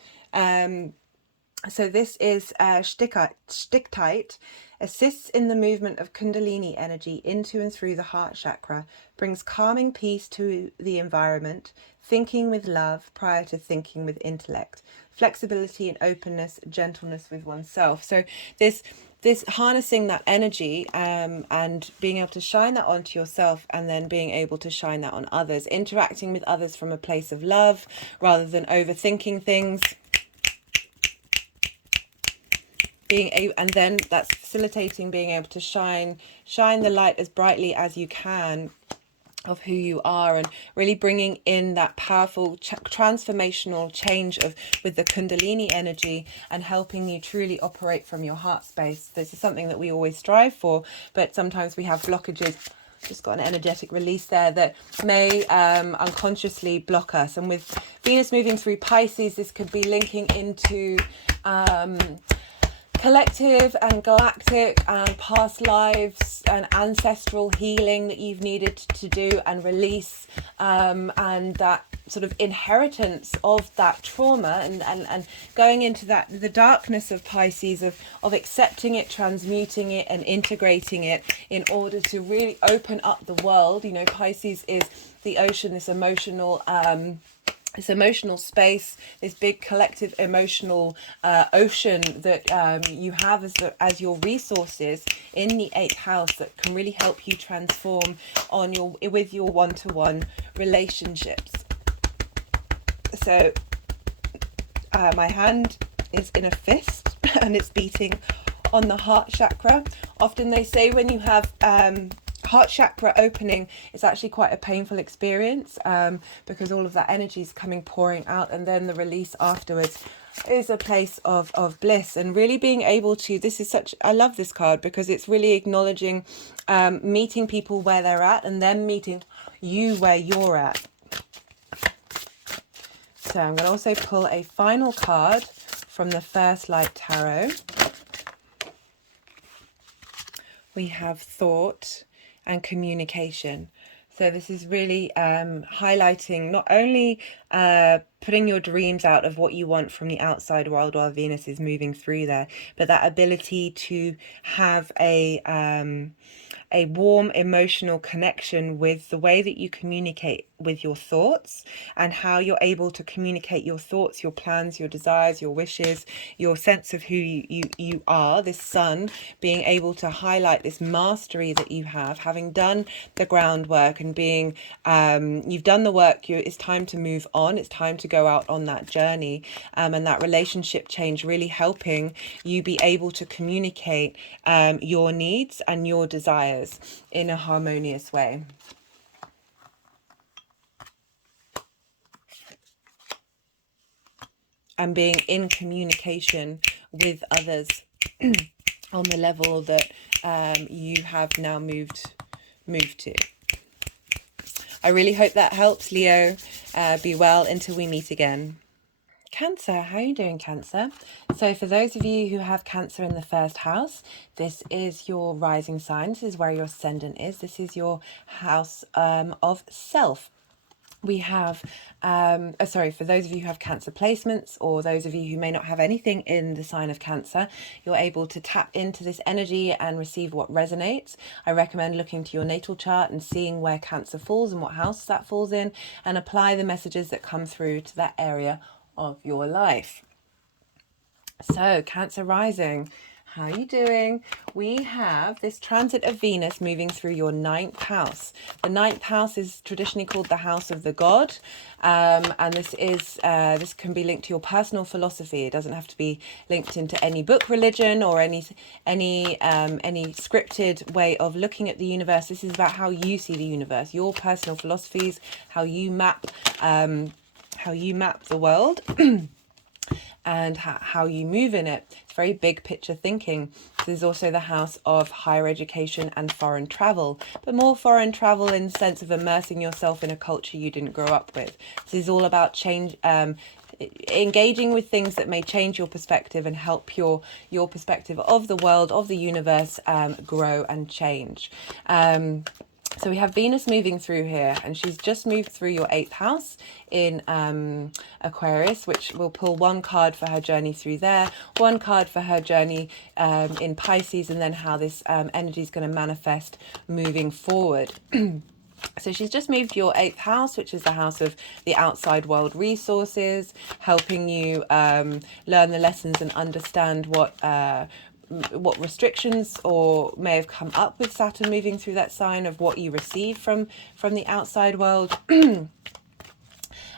So this is Stichtite, assists in the movement of Kundalini energy into and through the heart chakra, brings calming peace to the environment, thinking with love prior to thinking with intellect, flexibility and openness, gentleness with oneself. So this harnessing that energy and being able to shine that onto yourself, and then being able to shine that on others, interacting with others from a place of love rather than overthinking things. And then that's facilitating being able to shine the light as brightly as you can of who you are, and really bringing in that powerful transformational change with the Kundalini energy, and helping you truly operate from your heart space. This is something that we always strive for, but sometimes we have blockages. Just got an energetic release there that may unconsciously block us. And with Venus moving through Pisces, this could be linking into collective and galactic and past lives and ancestral healing that you've needed to do and release, and that sort of inheritance of that trauma, and going into the darkness of Pisces, of accepting it, transmuting it and integrating it in order to really open up the world. You know, Pisces is the ocean, this emotional space, this big collective emotional ocean that you have as your resources in the 8th house, that can really help you transform with your one-to-one relationships. So my hand is in a fist and it's beating on the heart chakra. Often they say when you have heart chakra opening, it's actually quite a painful experience, because all of that energy is pouring out, and then the release afterwards is a place of bliss. And really being able to, I love this card because it's really acknowledging meeting people where they're at, and them meeting you where you're at. So I'm going to also pull a final card from the First Light Tarot. We have thought and communication. So this is really highlighting not only putting your dreams out of what you want from the outside world while Venus is moving through there. But that ability to have a warm emotional connection with the way that you communicate with your thoughts, and how you're able to communicate your thoughts, your plans, your desires, your wishes, your sense of who you are. This sun being able to highlight this mastery that you have, having done the groundwork and being you've done the work. It's time to move on. It's time to go out on that journey, and that relationship change really helping you be able to communicate your needs and your desires in a harmonious way. And being in communication with others on the level that you have now moved to. I really hope that helps, Leo. Be well until we meet again. Cancer, how are you doing, Cancer? So for those of you who have Cancer in the first house, this is your rising sign. This is where your ascendant is. This is your house of self. We have, for those of you who have Cancer placements, or those of you who may not have anything in the sign of Cancer, you're able to tap into this energy and receive what resonates. I recommend looking to your natal chart and seeing where Cancer falls and what house that falls in, and apply the messages that come through to that area of your life. So, Cancer rising, how are you doing? We have this transit of Venus moving through your 9th house. The 9th house is traditionally called the house of the god, and this can be linked to your personal philosophy. It doesn't have to be linked into any book religion or any scripted way of looking at the universe. This is about how you see the universe, your personal philosophies, how you map the world. And how you move in it. It's very big picture thinking. This is also the house of higher education and foreign travel, but more foreign travel in the sense of immersing yourself in a culture you didn't grow up with. This is all about change, engaging with things that may change your perspective and help your perspective of the world, of the universe, grow and change. So we have Venus moving through here, and she's just moved through your 8th house in Aquarius, which will pull one card for her journey through there, one card for her journey in Pisces, and then how this energy is going to manifest moving forward. So she's just moved your 8th house, which is the house of the outside world resources, helping you learn the lessons and understand what restrictions or may have come up with Saturn moving through that sign, of what you receive from the outside world.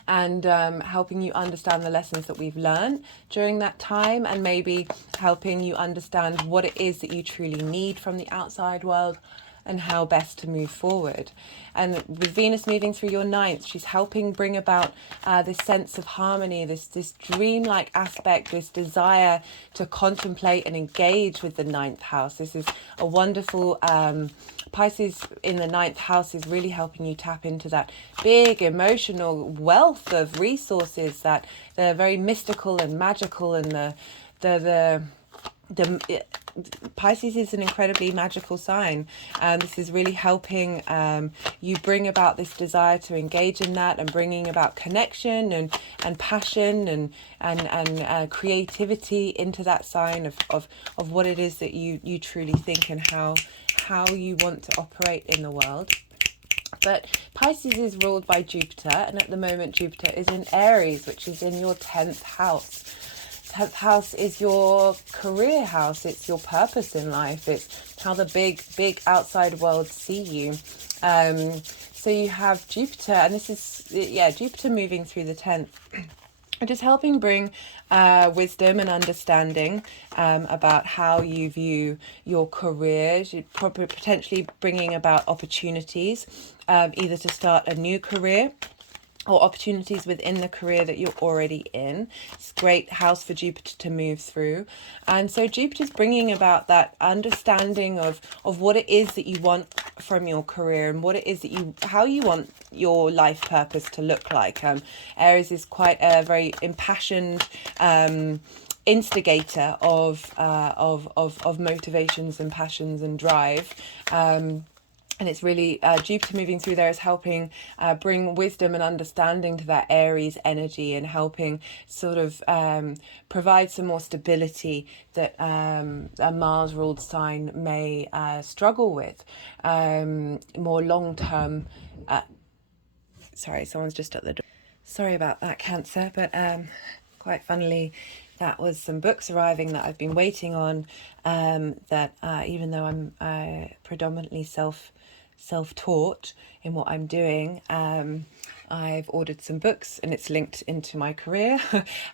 And helping you understand the lessons that we've learned during that time, and maybe helping you understand what it is that you truly need from the outside world and how best to move forward. And with Venus moving through your 9th, she's helping bring about this sense of harmony, this dreamlike aspect, this desire to contemplate and engage with the 9th house. This is a wonderful Pisces in the 9th house is really helping you tap into that big emotional wealth of resources, that they're very mystical and magical, and Pisces is an incredibly magical sign, and this is really helping you bring about this desire to engage in that, and bringing about connection and passion and creativity into that sign of what it is that you truly think, and how you want to operate in the world. But Pisces is ruled by Jupiter, and at the moment Jupiter is in Aries, which is in your 10th house. 10th house is your career house. It's your purpose in life. It's how the big outside world see you. So you have Jupiter, and this is, Jupiter moving through the 10th. And just helping bring wisdom and understanding about how you view your career. Probably potentially bringing about opportunities, either to start a new career or opportunities within the career that you're already in. It's a great house for Jupiter to move through. And so Jupiter's bringing about that understanding of what it is that you want from your career, and what it is that how you want your life purpose to look like. Aries is quite a very impassioned instigator of motivations and passions and drive. and it's really Jupiter moving through there is helping bring wisdom and understanding to that Aries energy, and helping sort of provide some more stability that a Mars ruled sign may struggle with, more long-term. Sorry, someone's just at the door. Sorry about that, Cancer, but quite funnily, that was some books arriving that I've been waiting on, that even though I'm predominantly self-taught in what I'm doing, I've ordered some books, and it's linked into my career.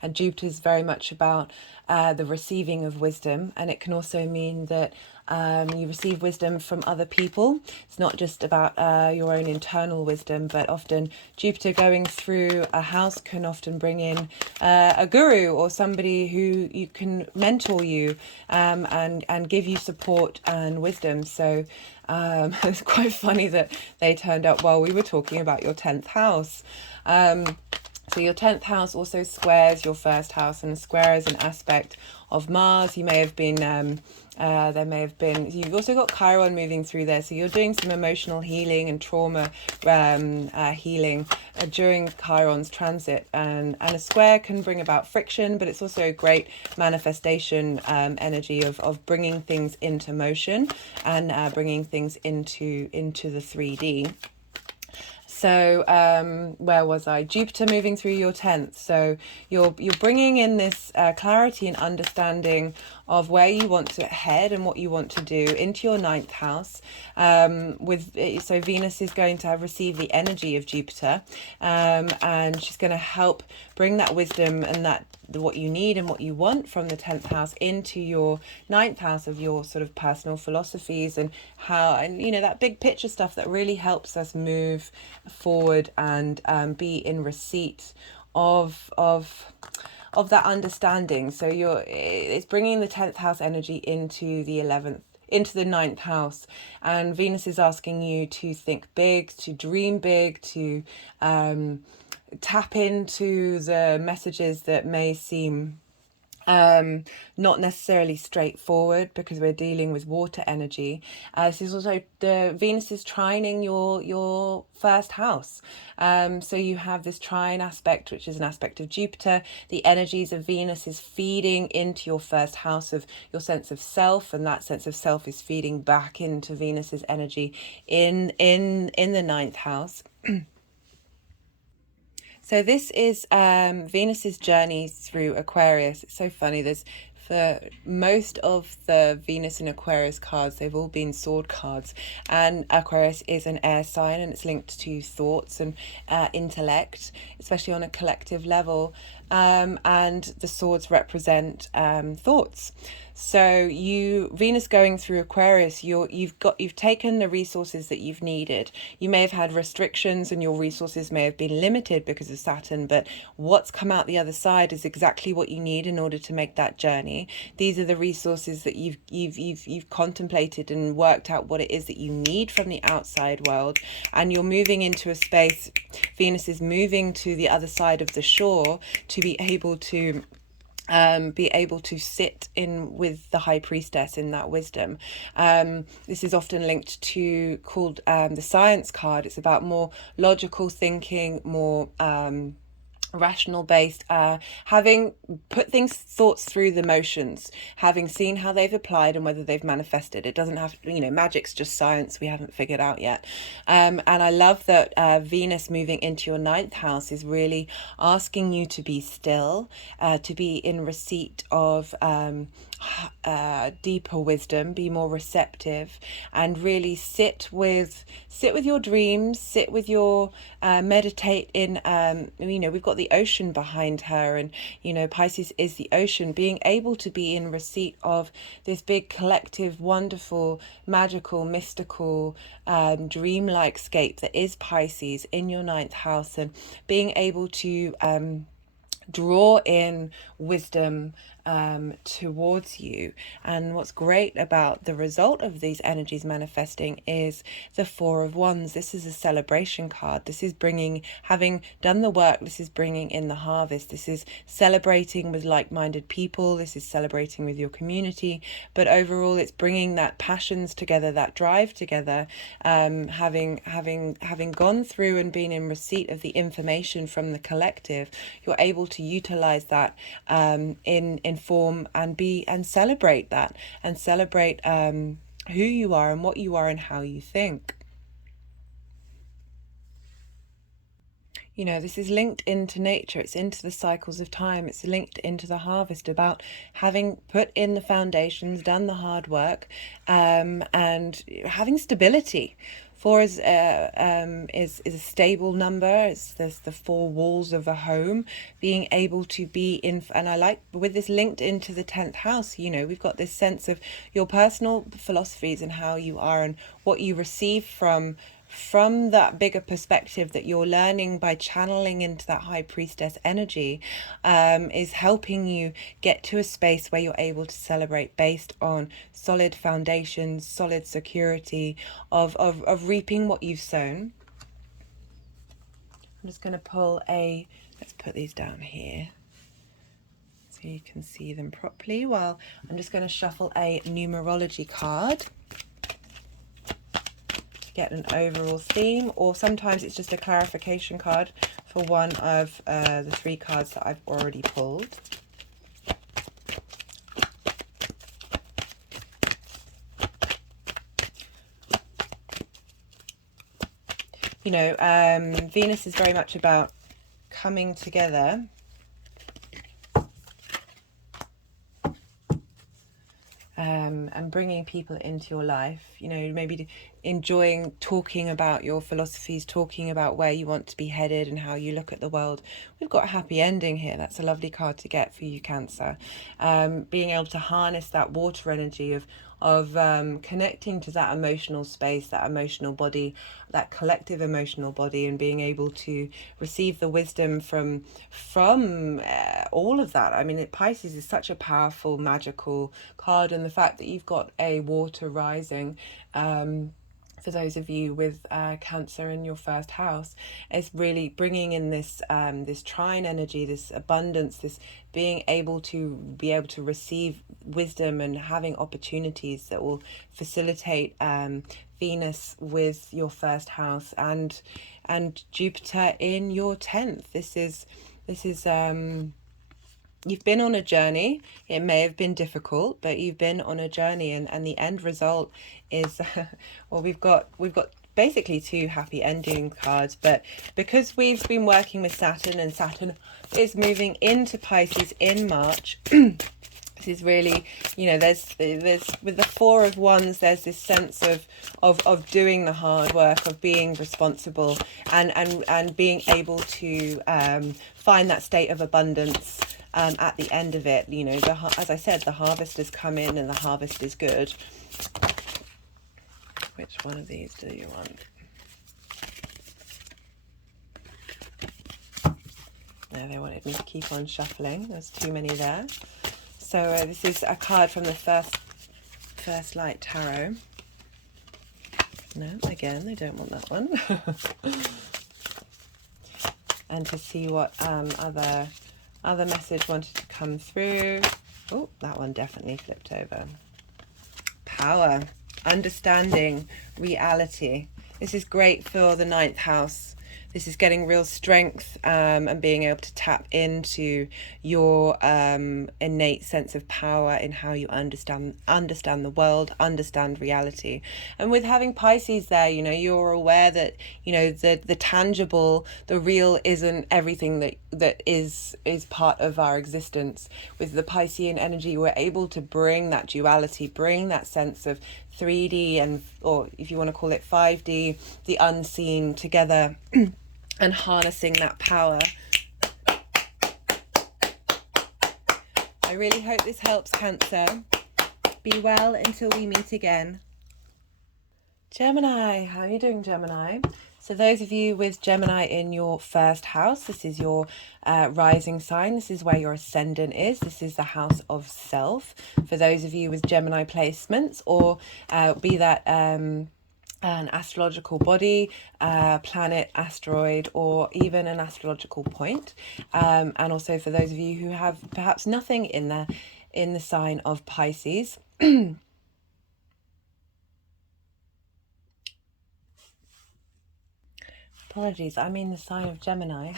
And Jupiter's very much about the receiving of wisdom, and it can also mean that you receive wisdom from other people. It's not just about your own internal wisdom, but often Jupiter going through a house can often bring in a guru or somebody who you can mentor you, and give you support and wisdom. So it's quite funny that they turned up while we were talking about your 10th house. So your 10th house also squares your first house, and square is an aspect of Mars. You may have been, there may have been, you've also got Chiron moving through there. So you're doing some emotional healing and trauma healing during Chiron's transit. And a square can bring about friction, but it's also a great manifestation energy of bringing things into motion, and bringing things into the 3D. So where was I? Jupiter moving through your 10th. So you're bringing in this clarity and understanding of where you want to head and what you want to do into your 9th house. So Venus is going to receive the energy of Jupiter, and she's going to help bring that wisdom and that what you need and what you want from the 10th house into your 9th house of your sort of personal philosophies, and how, and that big picture stuff that really helps us move forward and be in receipt of that understanding. So it's bringing the 10th house energy into the 11th, into the 9th house, and Venus is asking you to think big, to dream big, to tap into the messages that may seem not necessarily straightforward, because we're dealing with water energy. This is also the Venus is trining your first house. So you have this trine aspect, which is an aspect of Jupiter. The energies of Venus is feeding into your first house of your sense of self, and that sense of self is feeding back into Venus's energy in the 9th house. So this is Venus's journey through Aquarius. It's so funny. There's, for most of the Venus and Aquarius cards, they've all been sword cards. And Aquarius is an air sign, and it's linked to thoughts and intellect, especially on a collective level. And the swords represent thoughts. So Venus going through Aquarius, you've taken the resources that you've needed. You may have had restrictions, and your resources may have been limited because of Saturn, but what's come out the other side is exactly what you need in order to make that journey. These are the resources that you've contemplated and worked out what it is that you need from the outside world, and you're moving into a space. Venus is moving to the other side of the shore to be able to sit in with the high priestess in that wisdom. This is often linked to called the science card. It's about more logical thinking, more rational based, having put thoughts through the motions, having seen how they've applied and whether they've manifested. It doesn't have, magic's just science we haven't figured out yet. And I love that Venus moving into your 9th house is really asking you to be still, to be in receipt of deeper wisdom, be more receptive, and really sit with your dreams, sit with your meditate in we've got the ocean behind her, and Pisces is the ocean. Being able to be in receipt of this big collective, wonderful, magical, mystical, dreamlike scape that is Pisces in your 9th house, and being able to draw in wisdom towards you. And what's great about the result of these energies manifesting is the Four of Wands. This is a celebration card. This is bringing, having done the work, this is bringing in the harvest. This is celebrating with like-minded people. This is celebrating with your community. But overall, it's bringing that passions together, that drive together. Having gone through and been in receipt of the information from the collective, you're able to utilize that in form and celebrate that, and celebrate who you are and what you are and how you think. You know, this is linked into nature. It's into the cycles of time. It's linked into the harvest, about having put in the foundations, done the hard work, and having stability. Four is a stable number. It's the four walls of a home, being able to be in. And I like, with this linked into the 10th house, you know, we've got this sense of your personal philosophies and how you are and what you receive from that bigger perspective that you're learning by channeling into that high priestess energy, is helping you get to a space where you're able to celebrate based on solid foundations, solid security of reaping what you've sown. I'm just going to pull let's put these down here so you can see them properly. Well, I'm just going to shuffle a numerology card, get an overall theme, or sometimes it's just a clarification card for one of the 3 cards that I've already pulled. You know, Venus is very much about coming together. And bringing people into your life, you know, maybe enjoying talking about your philosophies, talking about where you want to be headed and how you look at the world. We've got a happy ending here. That's a lovely card to get for you, Cancer. Being able to harness that water energy of connecting to that emotional space, that emotional body, that collective emotional body, and being able to receive the wisdom from all of that. I mean, Pisces is such a powerful, magical card, and the fact that you've got a water rising, for those of you with Cancer in your first house, is really bringing in this this trine energy, this abundance, this being able to receive wisdom and having opportunities that will facilitate Venus with your first house and Jupiter in your 10th. This is you've been on a journey. It may have been difficult, but you've been on a journey, and the end result is well, we've got basically 2 happy ending cards, but because we've been working with Saturn, and Saturn is moving into Pisces in March, this is really, you know, there's with the Four of Wands, there's this sense of doing the hard work, of being responsible, and being able to find that state of abundance at the end of it. You know, as I said, the harvest has come in and the harvest is good. Which one of these do you want? No, they wanted me to keep on shuffling. There's too many there. So this is a card from the First Light Tarot. No, again, they don't want that one. And to see what other message wanted to come through. Oh, that one definitely flipped over. Power, understanding, reality. This is great for the 9th house. This is getting real strength and being able to tap into your innate sense of power in how you understand the world, understand reality. And with having Pisces there, you know, you're aware that, you know, the tangible, the real isn't everything that is part of our existence. With the Piscean energy, we're able to bring that duality, bring that sense of 3D and, or if you want to call it 5D, the unseen together. And harnessing that power. I really hope this helps, Cancer. Be well until we meet again. Gemini, how are you doing, Gemini? So those of you with Gemini in your first house, this is your rising sign. This is where your ascendant is. This is the house of self. For those of you with Gemini placements, or be that an astrological body, planet, asteroid, or even an astrological point. And also for those of you who have perhaps nothing in the sign of Pisces. Apologies, I mean the sign of Gemini.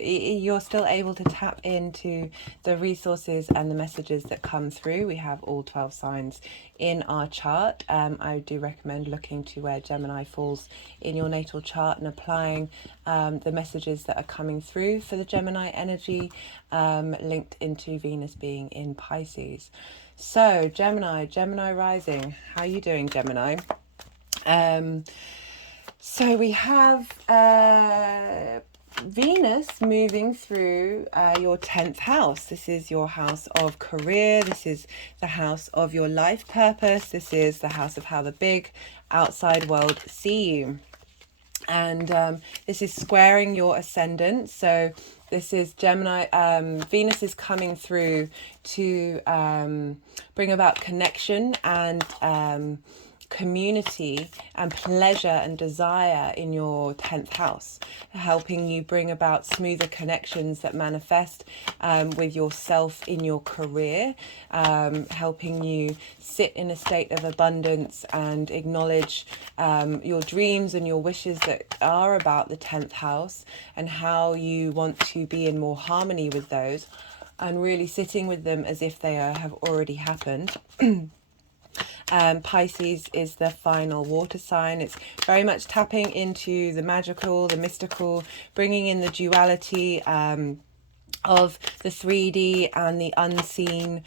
You're still able to tap into the resources and the messages that come through. We have all 12 signs in our chart. I do recommend looking to where Gemini falls in your natal chart and applying the messages that are coming through for the Gemini energy, linked into Venus being in Pisces. So Gemini rising, how are you doing, Gemini? So we have Venus moving through your 10th house. This is your house of career. This is the house of your life purpose. This is the house of how the big outside world see you. And this is squaring your ascendant. So this is Gemini. Venus is coming through to bring about connection and community and pleasure and desire in your 10th house, helping you bring about smoother connections that manifest with yourself in your career, helping you sit in a state of abundance and acknowledge your dreams and your wishes that are about the 10th house, and how you want to be in more harmony with those and really sitting with them as if they have already happened. Pisces is the final water sign. It's very much tapping into the magical, the mystical, bringing in the duality of the 3D and the unseen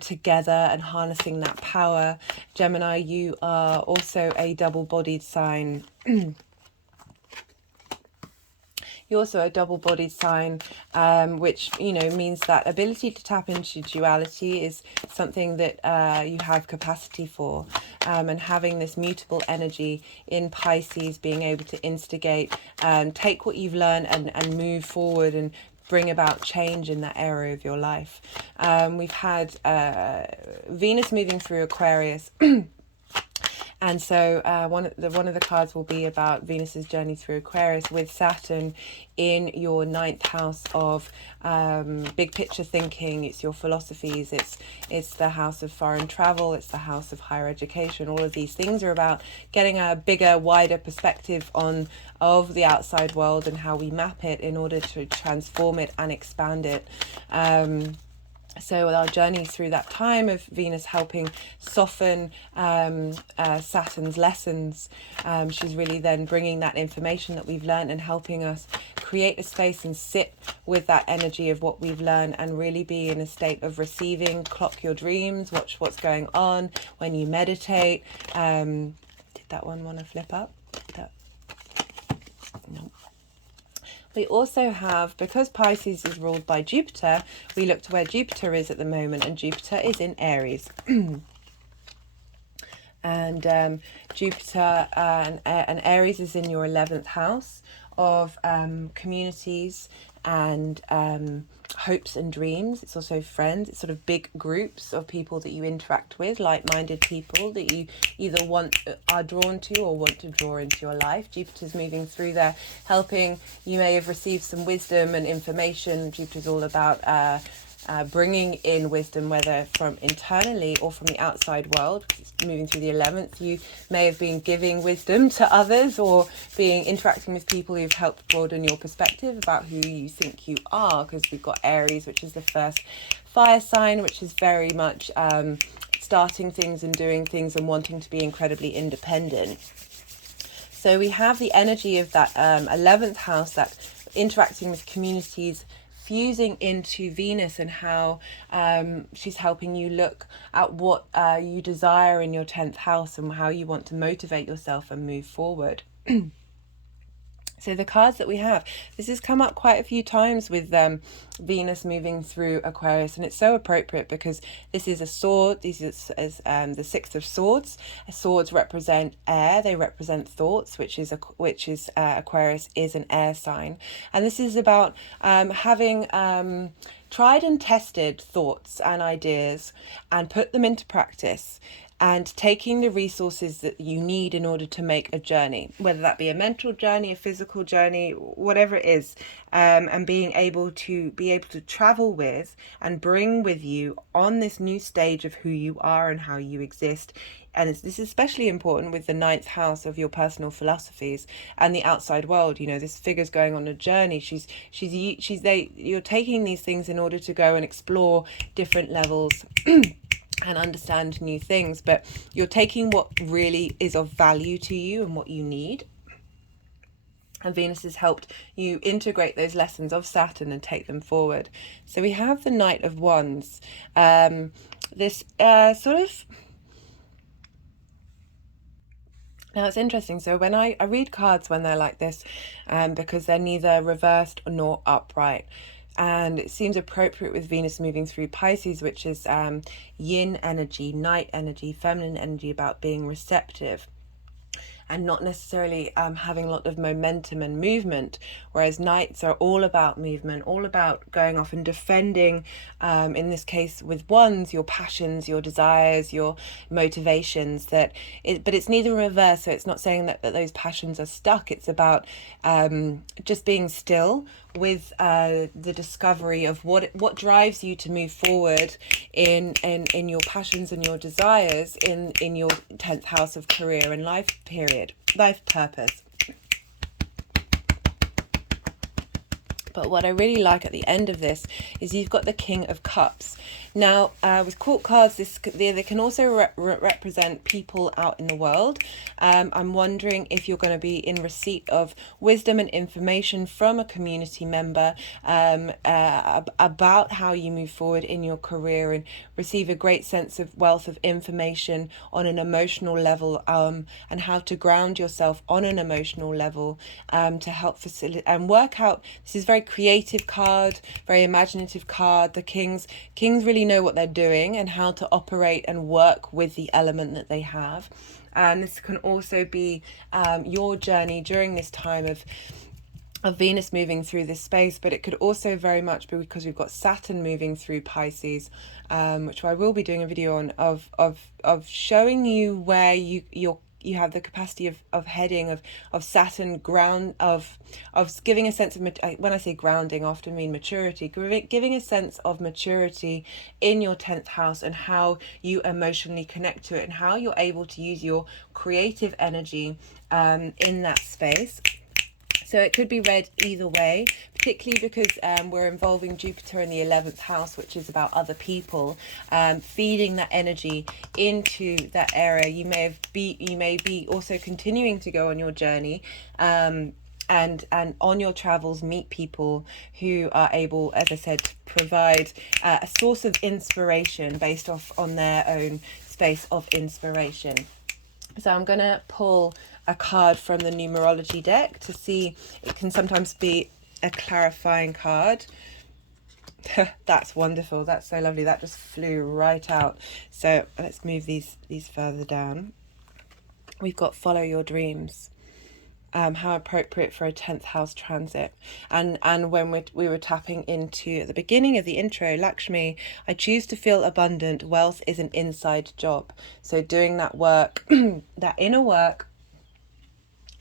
together and harnessing that power. Gemini, you are also a double-bodied sign. You're also a double-bodied sign, which, you know, means that ability to tap into duality is something that you have capacity for. And having this mutable energy in Pisces, being able to instigate, take what you've learned and move forward and bring about change in that area of your life. We've had Venus moving through Aquarius. And so one of the cards will be about Venus's journey through Aquarius, with Saturn in your 9th house of big picture thinking. It's your philosophies. It's the house of foreign travel. It's the house of higher education. All of these things are about getting a bigger, wider perspective of the outside world and how we map it in order to transform it and expand it. So our journey through that time of Venus helping soften Saturn's lessons, she's really then bringing that information that we've learned and helping us create a space and sit with that energy of what we've learned and really be in a state of receiving. Clock your dreams, watch what's going on when you meditate. Did that one want to flip up? No. We also have, because Pisces is ruled by Jupiter, we look to where Jupiter is at the moment, and Jupiter is in Aries. And Jupiter and Aries is in your 11th house of communities and hopes and dreams. It's also friends. It's sort of big groups of people that you interact with, like-minded people that you either are drawn to or want to draw into your life. Jupiter's moving through there, helping. You may have received some wisdom and information. Jupiter's all about bringing in wisdom, whether from internally or from the outside world. It's moving through the 11th. You may have been giving wisdom to others or interacting with people who've helped broaden your perspective about who you think you are, because we've got Aries, which is the first fire sign, which is very much starting things and doing things and wanting to be incredibly independent. So we have the energy of that 11th house, that interacting with communities, fusing into Venus, and how she's helping you look at what you desire in your 10th house and how you want to motivate yourself and move forward. So the cards that we have, this has come up quite a few times with Venus moving through Aquarius, and it's so appropriate because this is a sword. This is the Six of Swords. Swords represent air; they represent thoughts, which is Aquarius is an air sign, and this is about having tried and tested thoughts and ideas and put them into practice, and taking the resources that you need in order to make a journey, whether that be a mental journey, a physical journey, whatever it is, and being able to travel with and bring with you on this new stage of who you are and how you exist. And this is especially important with the ninth house of your personal philosophies and the outside world. You know, this figure's going on a journey. You're taking these things in order to go and explore different levels and understand new things, but you're taking what really is of value to you and what you need. And Venus has helped you integrate those lessons of Saturn and take them forward. So we have the Knight of Wands. This sort of... Now it's interesting, so when I read cards when they're like this, because they're neither reversed nor upright. And it seems appropriate with Venus moving through Pisces, which is yin energy, night energy, feminine energy, about being receptive and not necessarily having a lot of momentum and movement, whereas nights are all about movement, all about going off and defending, in this case with wands, your passions, your desires, your motivations. But it's neither reverse, so it's not saying that those passions are stuck. It's about just being still with the discovery of what drives you to move forward in your passions and your desires in your 10th house of career and life purpose. But what I really like at the end of this is you've got the King of Cups. Now, with court cards, they can also represent people out in the world. I'm wondering if you're going to be in receipt of wisdom and information from a community member about how you move forward in your career, and receive a great sense of wealth of information on an emotional level, and how to ground yourself on an emotional level, to help facilitate and work out. This is very creative card, very imaginative card. The kings really know what they're doing and how to operate and work with the element that they have. And this can also be your journey during this time of Venus moving through this space, but it could also very much be because we've got Saturn moving through Pisces, which I will be doing a video on, of showing you where you have the capacity of heading of Saturn of giving a sense of, when I say grounding, I often mean maturity, giving a sense of maturity in your 10th house and how you emotionally connect to it and how you're able to use your creative energy in that space. So it could be read either way, particularly because we're involving Jupiter in the 11th house, which is about other people, feeding that energy into that area. You may be also continuing to go on your journey, and on your travels meet people who are able, as I said, to provide a source of inspiration based on their own space of inspiration. So I'm going to pull a card from the numerology deck to see. It can sometimes be a clarifying card. That's wonderful. That's so lovely. That just flew right out. So let's move these further down. We've got follow your dreams. How appropriate for a 10th house transit. And when we were tapping into, at the beginning of the intro, Lakshmi, I choose to feel abundant. Wealth is an inside job. So doing that work, that inner work,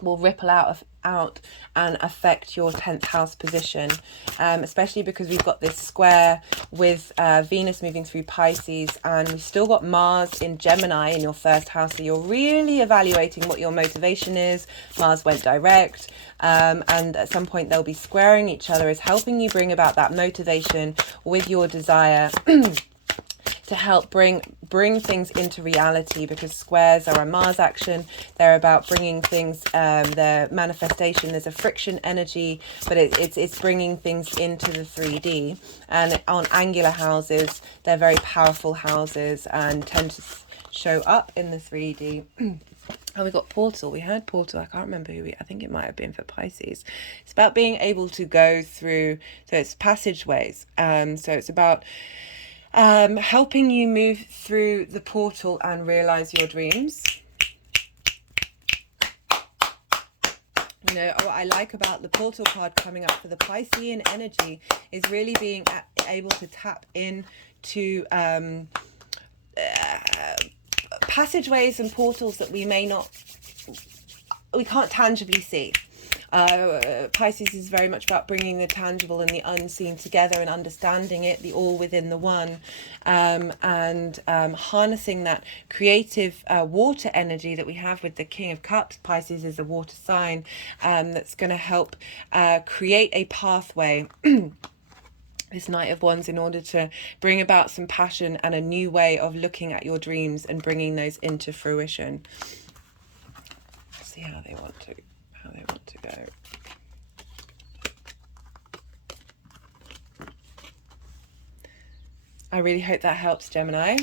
will ripple out and affect your 10th house position, especially because we've got this square with Venus moving through Pisces, and we've still got Mars in Gemini in your first house. So you're really evaluating what your motivation is. Mars went direct, and at some point they'll be squaring each other, is helping you bring about that motivation with your desire to help bring things into reality, because squares are a Mars action. They're about bringing things, their manifestation. There's a friction energy, but it's bringing things into the 3D. And on angular houses, they're very powerful houses and tend to show up in the 3D. Oh, we got portal. We heard portal. I can't remember I think it might have been for Pisces. It's about being able to go through, so it's passageways. So it's about helping you move through the portal and realize your dreams. You know, what I like about the portal card coming up for the Piscean energy is really being able to tap into passageways and portals that we can't tangibly see. Pisces is very much about bringing the tangible and the unseen together and understanding it, the all within the one, and harnessing that creative water energy that we have with the King of Cups. Pisces is a water sign, that's going to help create a pathway this Knight of Wands in order to bring about some passion and a new way of looking at your dreams and bringing those into fruition. Let's see how they want to go. I really hope that helps, Gemini,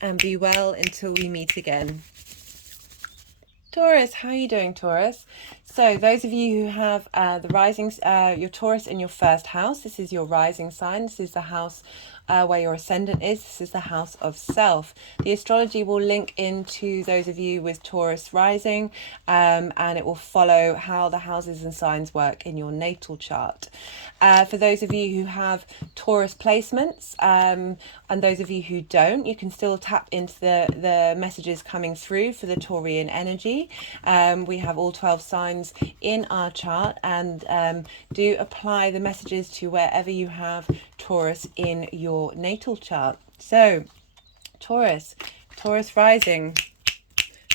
and be well until we meet again. Taurus, how are you doing, Taurus? So those of you who have the risings, your Taurus in your first house, this is your rising sign. This is the house where your ascendant is. This is the house of self. The astrology will link into those of you with Taurus rising, and it will follow how the houses and signs work in your natal chart. For those of you who have Taurus placements, and those of you who don't, you can still tap into the messages coming through for the Taurian energy. We have all 12 signs in our chart, and do apply the messages to wherever you have Taurus in your natal chart. So Taurus rising,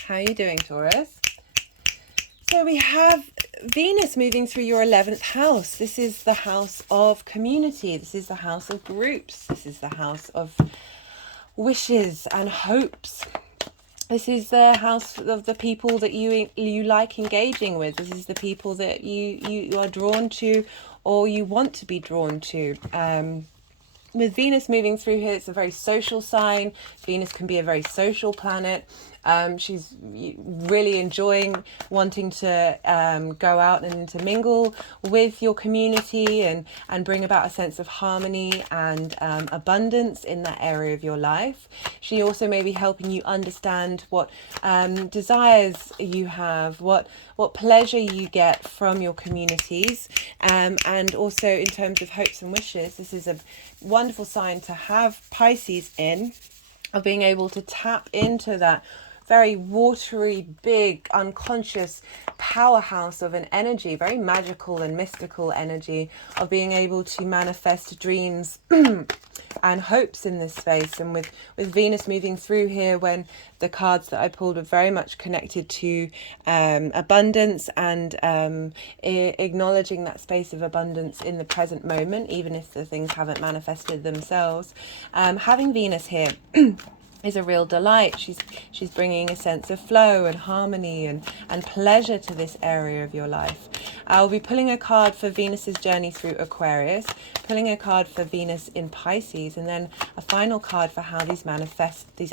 how are you doing, Taurus? So we have Venus moving through your 11th house. This is the house of community. This is the house of groups. This is the house of wishes and hopes. This is the house of the people that you like engaging with. This is the people that you are drawn to or you want to be drawn to. With Venus moving through here, it's a very social sign. Venus can be a very social planet. She's really enjoying wanting to go out and to mingle with your community and bring about a sense of harmony and abundance in that area of your life. She also may be helping you understand what desires you have, what pleasure you get from your communities, and also in terms of hopes and wishes. This is a wonderful sign to have Pisces in, of being able to tap into that very watery, big, unconscious powerhouse of an energy, very magical and mystical energy, of being able to manifest dreams and hopes in this space. And with Venus moving through here, when the cards that I pulled were very much connected to abundance and acknowledging that space of abundance in the present moment, even if the things haven't manifested themselves. Having Venus here is a real delight. She's bringing a sense of flow and harmony and pleasure to this area of your life. I'll be pulling a card for Venus's journey through Aquarius, pulling a card for Venus in Pisces, and then a final card for how these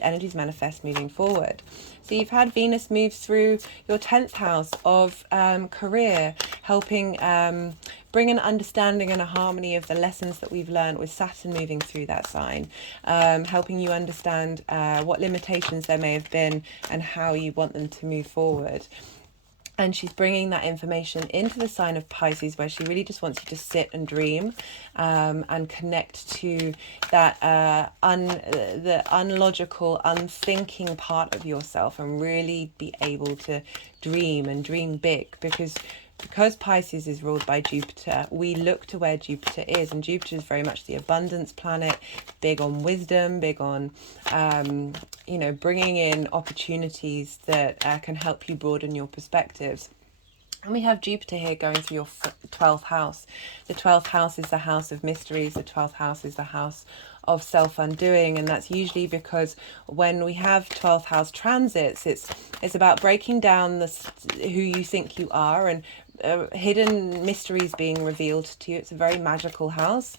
energies manifest moving forward. So you've had Venus move through your 10th house of career, helping bring an understanding and a harmony of the lessons that we've learned with Saturn moving through that sign, helping you understand what limitations there may have been and how you want them to move forward. And she's bringing that information into the sign of Pisces, where she really just wants you to sit and dream and connect to that the unlogical, unthinking part of yourself, and really be able to dream and dream big. Because Pisces is ruled by Jupiter, we look to where Jupiter is, and Jupiter is very much the abundance planet, big on wisdom, big on bringing in opportunities that can help you broaden your perspectives. And we have Jupiter here going through your 12th house. The 12th house is the house of mysteries. The 12th house is the house of self-undoing, and that's usually because when we have 12th house transits, it's about breaking down who you think you are, and hidden mysteries being revealed to you. It's a very magical house.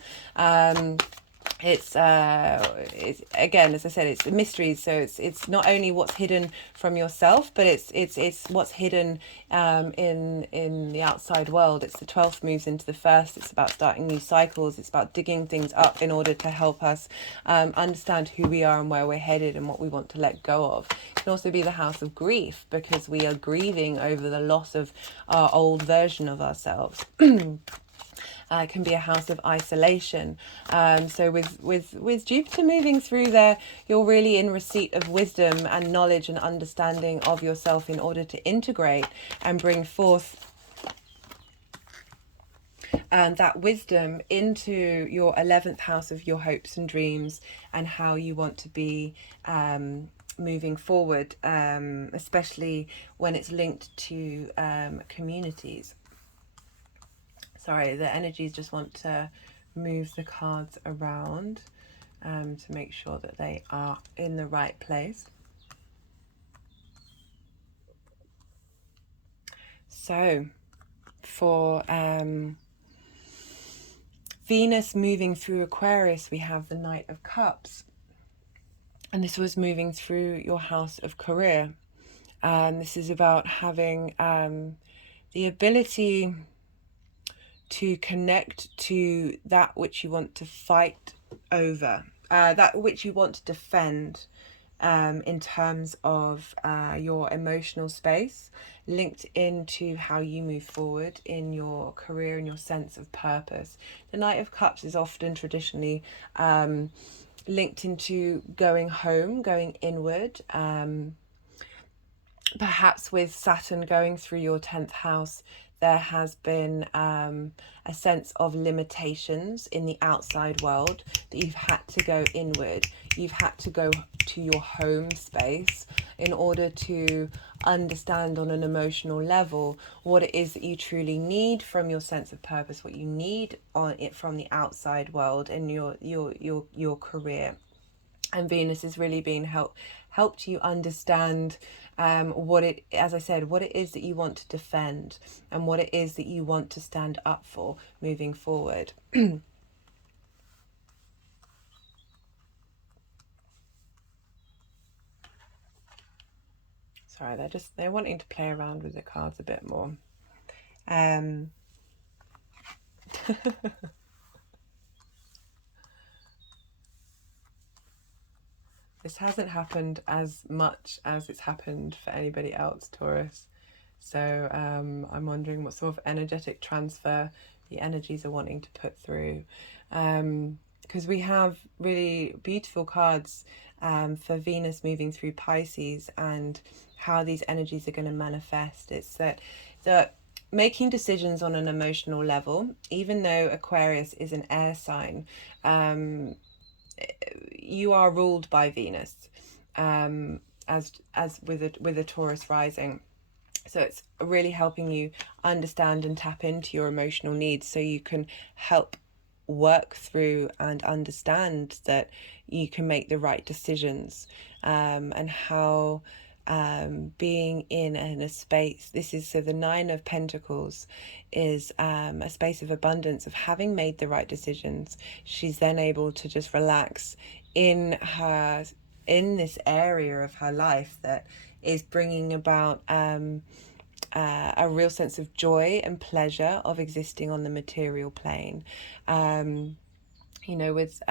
it's again, as I said, it's mysteries. So it's not only what's hidden from yourself, but it's what's hidden in the outside world. It's the 12th moves into the first. It's about starting new cycles. It's about digging things up in order to help us understand who we are and where we're headed and what we want to let go of. It can also be the house of grief, because we are grieving over the loss of our old version of ourselves. Can be a house of isolation. So with Jupiter moving through there, you're really in receipt of wisdom and knowledge and understanding of yourself in order to integrate and bring forth that wisdom into your 11th house of your hopes and dreams and how you want to be moving forward, especially when it's linked to communities. Sorry, the energies just want to move the cards around to make sure that they are in the right place. So, for Venus moving through Aquarius, we have the Knight of Cups. And this was moving through your house of career. This is about having the ability to connect to that which you want to fight over, that which you want to defend, in terms of your emotional space, linked into how you move forward in your career and your sense of purpose. The Knight of Cups is often traditionally linked into going home, going inward, perhaps with Saturn going through your 10th house. There has been a sense of limitations in the outside world, that you've had to go inward. You've had to go to your home space in order to understand on an emotional level what it is that you truly need from your sense of purpose, what you need on it from the outside world and your career. And Venus is really being helped you understand what it, as I said, what it is that you want to defend and what it is that you want to stand up for moving forward. Sorry, they're wanting to play around with the cards a bit more. This hasn't happened as much as it's happened for anybody else, Taurus. So I'm wondering what sort of energetic transfer the energies are wanting to put through. Because we have really beautiful cards for Venus moving through Pisces and how these energies are going to manifest. It's that making decisions on an emotional level, even though Aquarius is an air sign, you are ruled by Venus, as with a Taurus rising. So it's really helping you understand and tap into your emotional needs so you can help work through and understand that you can make the right decisions, and how being in a space, this is, so the 9 of Pentacles is a space of abundance, of having made the right decisions. She's then able to just relax in this area of her life that is bringing about a real sense of joy and pleasure of existing on the material plane. You know, with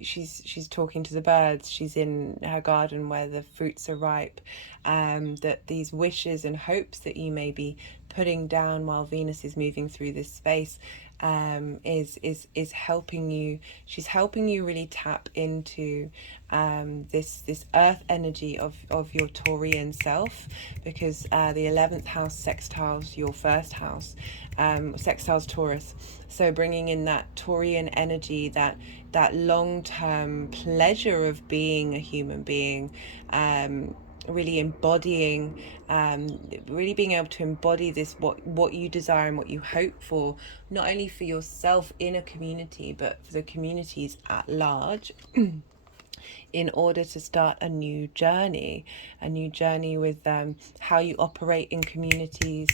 she's talking to the birds, she's in her garden where the fruits are ripe, that these wishes and hopes that you may be putting down while Venus is moving through this space is helping you. She's helping you really tap into this earth energy of your Taurian self, because the 11th house sextiles your first house, sextiles Taurus. So bringing in that Taurian energy, that long-term pleasure of being a human being, really embodying, really being able to embody this, what you desire and what you hope for, not only for yourself in a community, but for the communities at large, in order to start a new journey with how you operate in communities,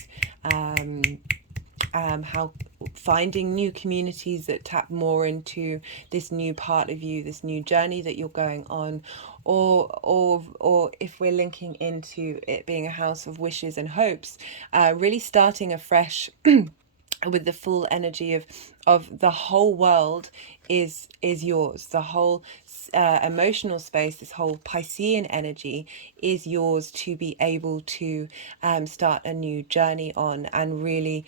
how finding new communities that tap more into this new part of you, this new journey that you're going on, or if we're linking into it being a house of wishes and hopes, really starting afresh with the full energy of the whole world is yours. The whole emotional space, this whole Piscean energy is yours to be able to start a new journey on, and really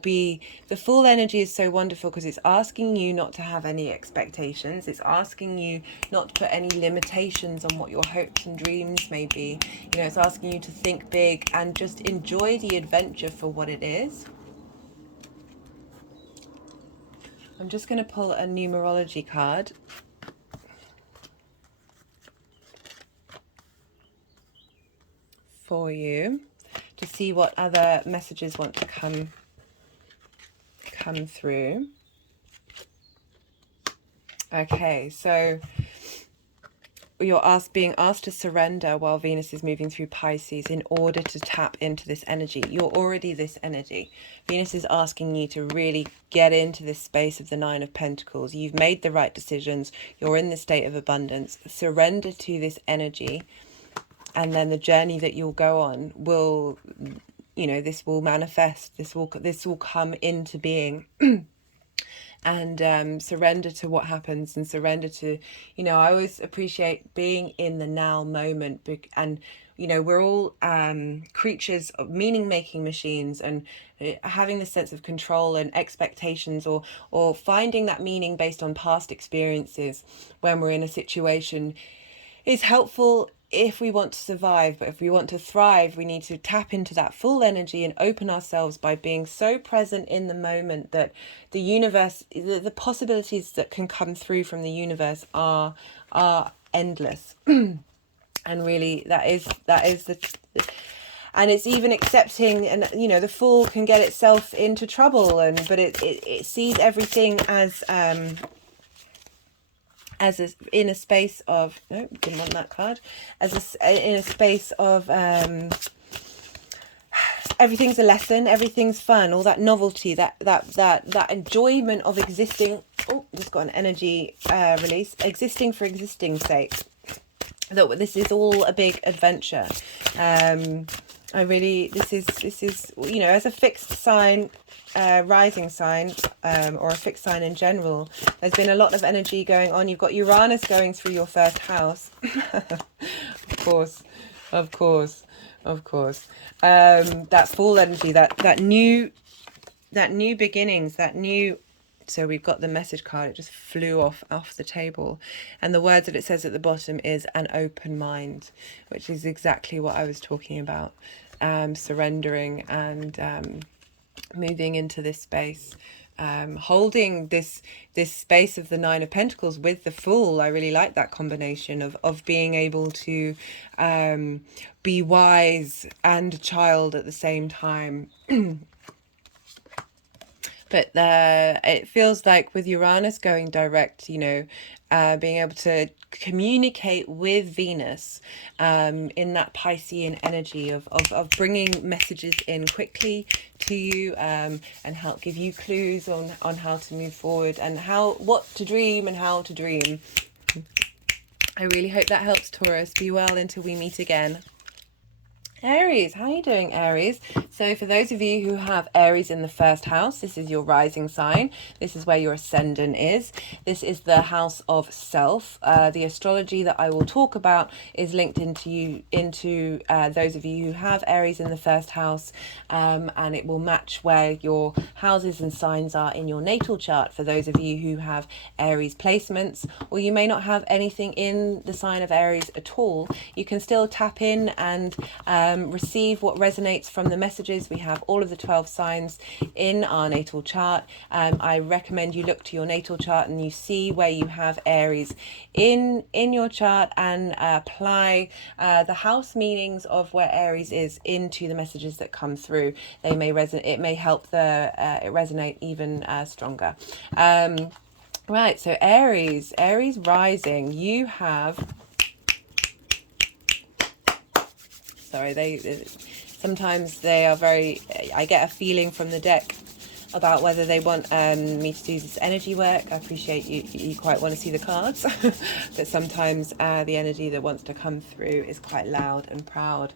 be the full energy is so wonderful because it's asking you not to have any expectations. It's asking you not to put any limitations on what your hopes and dreams may be. You know, it's asking you to think big and just enjoy the adventure for what it is. I'm just going to pull a numerology card for you to see what other messages want to come through. Okay, so you're being asked to surrender while Venus is moving through Pisces in order to tap into this energy. You're already this energy. Venus is asking you to really get into this space of the Nine of Pentacles. You've made the right decisions. You're in the state of abundance. Surrender to this energy, and then the journey that you'll go on will, you know, this will manifest. This will come into being. And surrender to what happens, and surrender to, you know, I always appreciate being in the now moment. And, you know, we're all creatures of meaning-making machines, and having this sense of control and expectations, or finding that meaning based on past experiences when we're in a situation is helpful if we want to survive. But if we want to thrive, we need to tap into that full energy and open ourselves by being so present in the moment that the universe, the possibilities that can come through from the universe are endless. And really that is the, and it's even accepting, and you know, the fool can get itself into trouble, but it sees everything as in a space of, no, didn't want that card, in a space of everything's a lesson, everything's fun, all that novelty, that enjoyment of existing. Oh, just got an energy release. Existing for existing's sake. That this is all a big adventure. This is, you know, as a fixed sign, rising sign, or a fixed sign in general, there's been a lot of energy going on. You've got Uranus going through your first house. Of course. That full energy, that new beginnings, so we've got the message card. It just flew off the table, and the words that it says at the bottom is an open mind, which is exactly what I was talking about. Surrendering and moving into this space, holding this space of the Nine of Pentacles with the Fool. I really like that combination of being able to be wise and a child at the same time. But it feels like with Uranus going direct, you know, being able to communicate with Venus in that Piscean energy of bringing messages in quickly to you, and help give you clues on how to move forward, and what to dream and how to dream. I really hope that helps, Taurus. Be well until we meet again. Aries, how are you doing, Aries? So for those of you who have Aries in the first house, this is your rising sign. This is where your ascendant is. This is the house of self. The astrology that I will talk about is linked into those of you who have Aries in the first house, and it will match where your houses and signs are in your natal chart for those of you who have Aries placements, or you may not have anything in the sign of Aries at all. You can still tap in and receive what resonates from the messages. We have all of the 12 signs in our natal chart. I recommend you look to your natal chart and you see where you have Aries in your chart, and apply the house meanings of where Aries is into the messages that come through. They may resonate. It may help it resonate even stronger. Right, so Aries rising, you have, sorry, sometimes they are very, I get a feeling from the deck about whether they want me to do this energy work. I appreciate you quite want to see the cards, but sometimes the energy that wants to come through is quite loud and proud.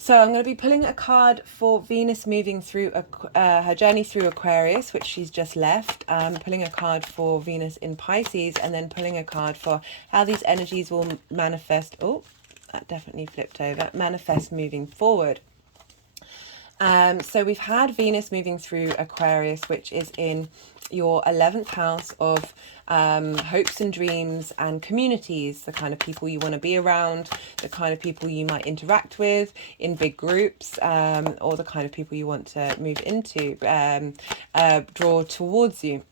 So I'm going to be pulling a card for Venus moving through her journey through Aquarius, which she's just left. Pulling a card for Venus in Pisces, and then pulling a card for how these energies will manifest. Oh, that definitely flipped over. Manifest moving forward. So we've had Venus moving through Aquarius, which is in your 11th house of hopes and dreams and communities, the kind of people you want to be around, the kind of people you might interact with in big groups, or the kind of people you want to move into, draw towards you.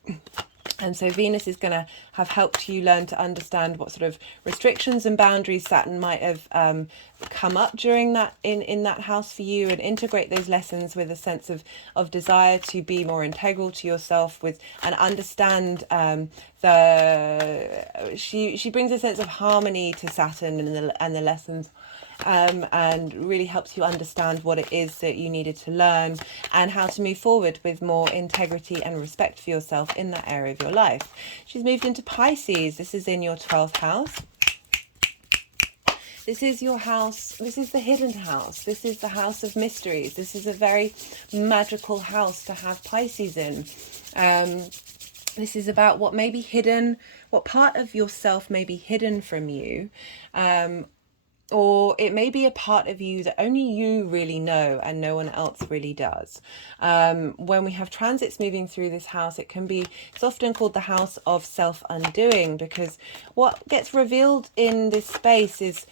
And so Venus is going to have helped you learn to understand what sort of restrictions and boundaries Saturn might have come up during that in that house for you, and integrate those lessons with a sense of desire to be more integral to yourself with and understand she brings a sense of harmony to Saturn and the lessons. And really helps you understand what it is that you needed to learn and how to move forward with more integrity and respect for yourself in that area of your life. She's moved into Pisces. This is in your 12th house. This is your house. This is the hidden house. This is the house of mysteries. This is a very magical house to have Pisces in. This is about what may be hidden, what part of yourself may be hidden from you. Or it may be a part of you that only you really know and no one else really does. When we have transits moving through this house, it's often called the house of self-undoing, because what gets revealed in this space is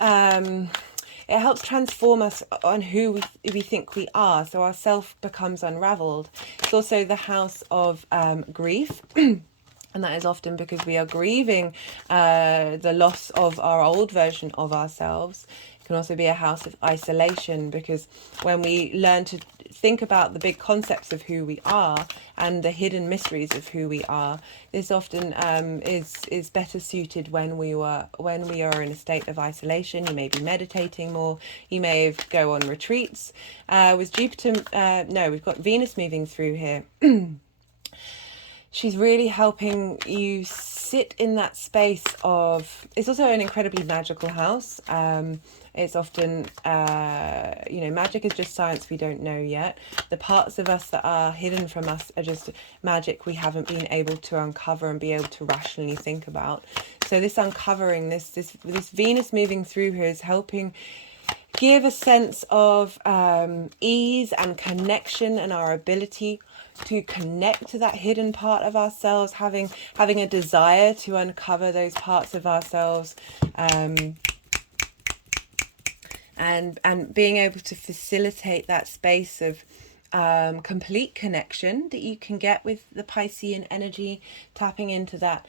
it helps transform us on who we think we are. So our self becomes unraveled. It's also the house of grief. And that is often because we are grieving the loss of our old version of ourselves. It can also be a house of isolation, because when we learn to think about the big concepts of who we are and the hidden mysteries of who we are, this often is better suited when we are in a state of isolation. You may be meditating more. You may go on retreats. With Jupiter, we've got Venus moving through here. She's really helping you sit in that space of, it's also an incredibly magical house. It's often, magic is just science we don't know yet. The parts of us that are hidden from us are just magic we haven't been able to uncover and be able to rationally think about. So this uncovering, this Venus moving through here is helping give a sense of ease and connection, and our ability to connect to that hidden part of ourselves, having a desire to uncover those parts of ourselves, and being able to facilitate that space of complete connection that you can get with the Piscean energy, tapping into that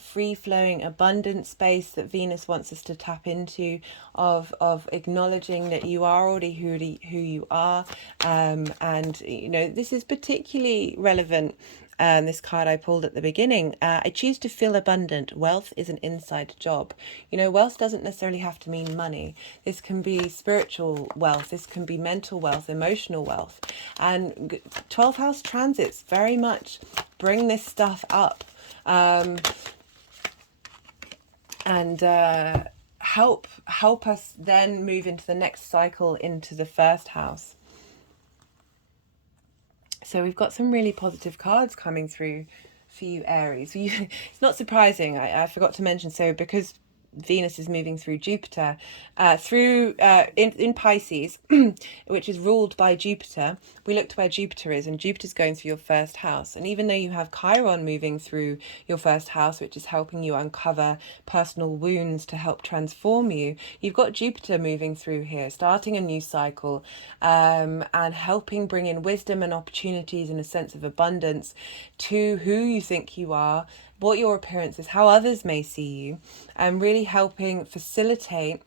free-flowing abundant space that Venus wants us to tap into, of acknowledging that you are already who you are. And this is particularly relevant, this card I pulled at the beginning. I choose to feel abundant. Wealth is an inside job. Wealth doesn't necessarily have to mean money. This can be spiritual wealth. This can be mental wealth, emotional wealth. And 12th house transits very much bring this stuff up. And help us then move into the next cycle, into the first house. So we've got some really positive cards coming through for you, Aries. It's not surprising, I forgot to mention, so because Venus is moving through Jupiter, in Pisces, which is ruled by Jupiter. We looked where Jupiter is, and Jupiter's going through your first house. And even though you have Chiron moving through your first house, which is helping you uncover personal wounds to help transform you, you've got Jupiter moving through here, starting a new cycle, and helping bring in wisdom and opportunities and a sense of abundance to who you think you are, what your appearance is, how others may see you, and really helping facilitate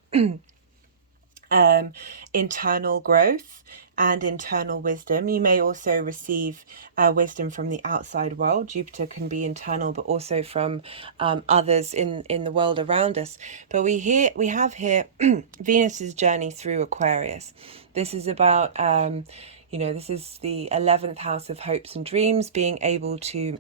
internal growth and internal wisdom. You may also receive wisdom from the outside world. Jupiter can be internal, but also from others in the world around us. But we have here Venus's journey through Aquarius. This is about You know, this is the 11th house of hopes and dreams, being able to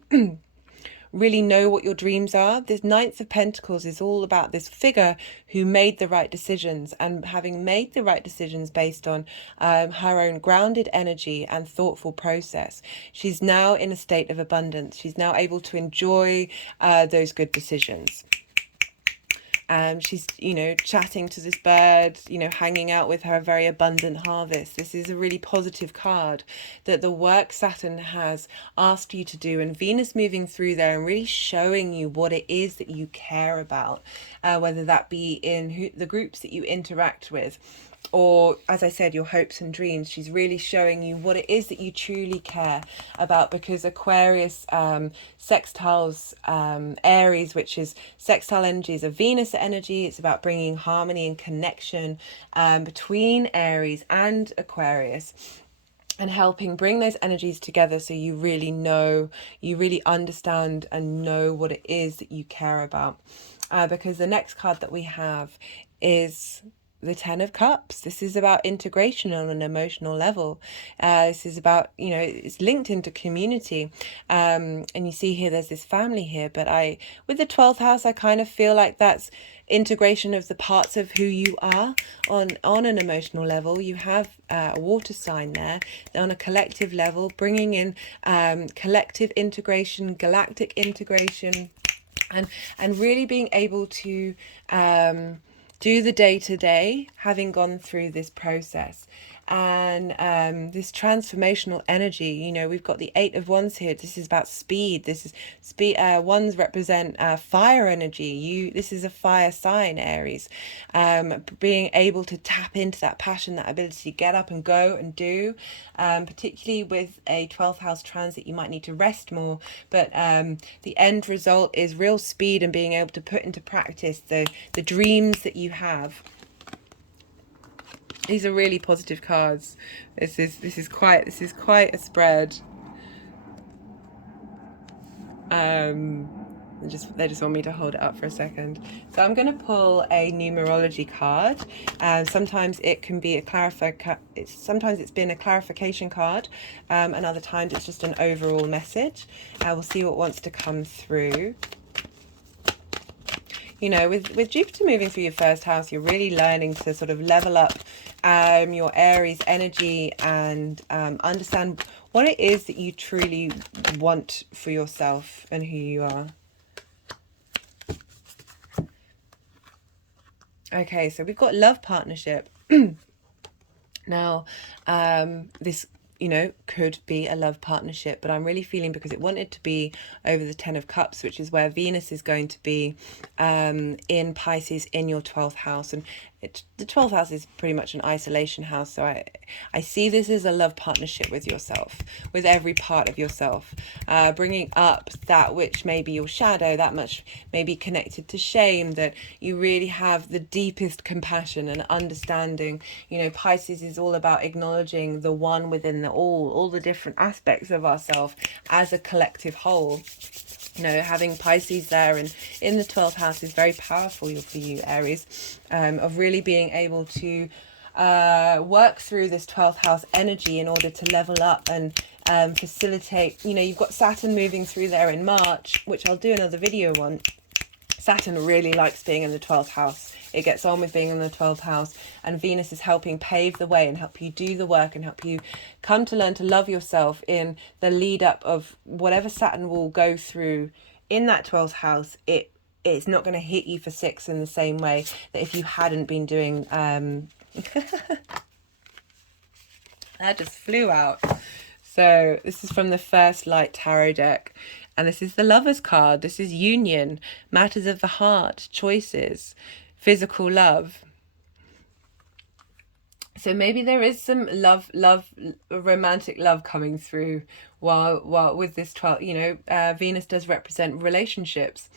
really know what your dreams are. This Ninth of Pentacles is all about this figure who made the right decisions, and having made the right decisions based on her own grounded energy and thoughtful process, she's now in a state of abundance. She's now able to enjoy those good decisions. She's, you know, chatting to this bird, you know, hanging out with her very abundant harvest. This is a really positive card, that the work Saturn has asked you to do, and Venus moving through there and really showing you what it is that you care about, whether that be in the groups that you interact with, or, as I said, your hopes and dreams. She's really showing you what it is that you truly care about, because Aquarius sextiles Aries, which is sextile energy, is a Venus energy. It's about bringing harmony and connection between Aries and Aquarius, and helping bring those energies together, so you really know, you really understand and know what it is that you care about. Because the next card that we have is the Ten of Cups. This is about integration on an emotional level. This is about, you know, it's linked into community. And you see here, there's this family here, but with the 12th house, I kind of feel like that's integration of the parts of who you are on an emotional level. You have a water sign there on a collective level, bringing in collective integration, galactic integration, and really being able to do the day-to-day, having gone through this process. And this transformational energy, you know, we've got the Eight of Wands here. This is about speed. This is speed. Wands represent fire energy. This is a fire sign, Aries. Being able to tap into that passion, that ability to get up and go and do. Particularly with a 12th house transit, you might need to rest more. But the end result is real speed and being able to put into practice the dreams that you have. These are really positive cards. This is quite a spread. They just want me to hold it up for a second. So I'm going to pull a numerology card. Sometimes it can be a sometimes it's been a clarification card, and other times it's just an overall message. We'll see what wants to come through. You know, with Jupiter moving through your first house, you're really learning to sort of level up your Aries energy and understand what it is that you truly want for yourself and who you are. Okay, so we've got love partnership. Now, this, you know, could be a love partnership, but I'm really feeling, because it wanted to be over the 10 of Cups, which is where Venus is going to be in Pisces in your 12th house. And the 12th house is pretty much an isolation house. So I see this as a love partnership with yourself, with every part of yourself, bringing up that which may be your shadow, that much may be connected to shame, that you really have the deepest compassion and understanding. You know, Pisces is all about acknowledging the one within the all the different aspects of ourselves as a collective whole. You know, having Pisces there and in the 12th house is very powerful for you, Aries, of really being able to work through this 12th house energy in order to level up and facilitate. You know, you've got Saturn moving through there in March, which I'll do another video on. Saturn really likes being in the 12th house. It gets on with being in the 12th house, and Venus is helping pave the way and help you do the work and help you come to learn to love yourself in the lead up of whatever Saturn will go through in that 12th house. It's not going to hit you for 6 in the same way that if you hadn't been doing that just flew out. So this is from the First Light Tarot deck. And this is the Lover's card. This is union, matters of the heart, choices, physical love. So maybe there is some romantic love coming through while with this 12, you know, Venus does represent relationships.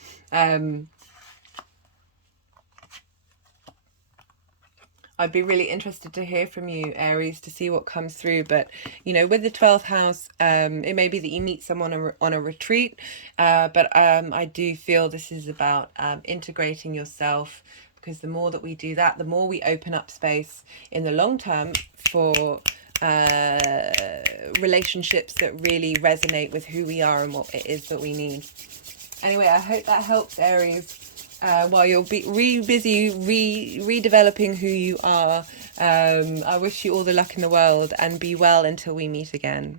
I'd be really interested to hear from you, Aries, to see what comes through. But, you know, with the 12th house, it may be that you meet someone on a retreat. But I do feel this is about integrating yourself, because the more that we do that, the more we open up space in the long term for relationships that really resonate with who we are and what it is that we need. Anyway, I hope that helps, Aries. While you're busy redeveloping who you are, I wish you all the luck in the world, and be well until we meet again.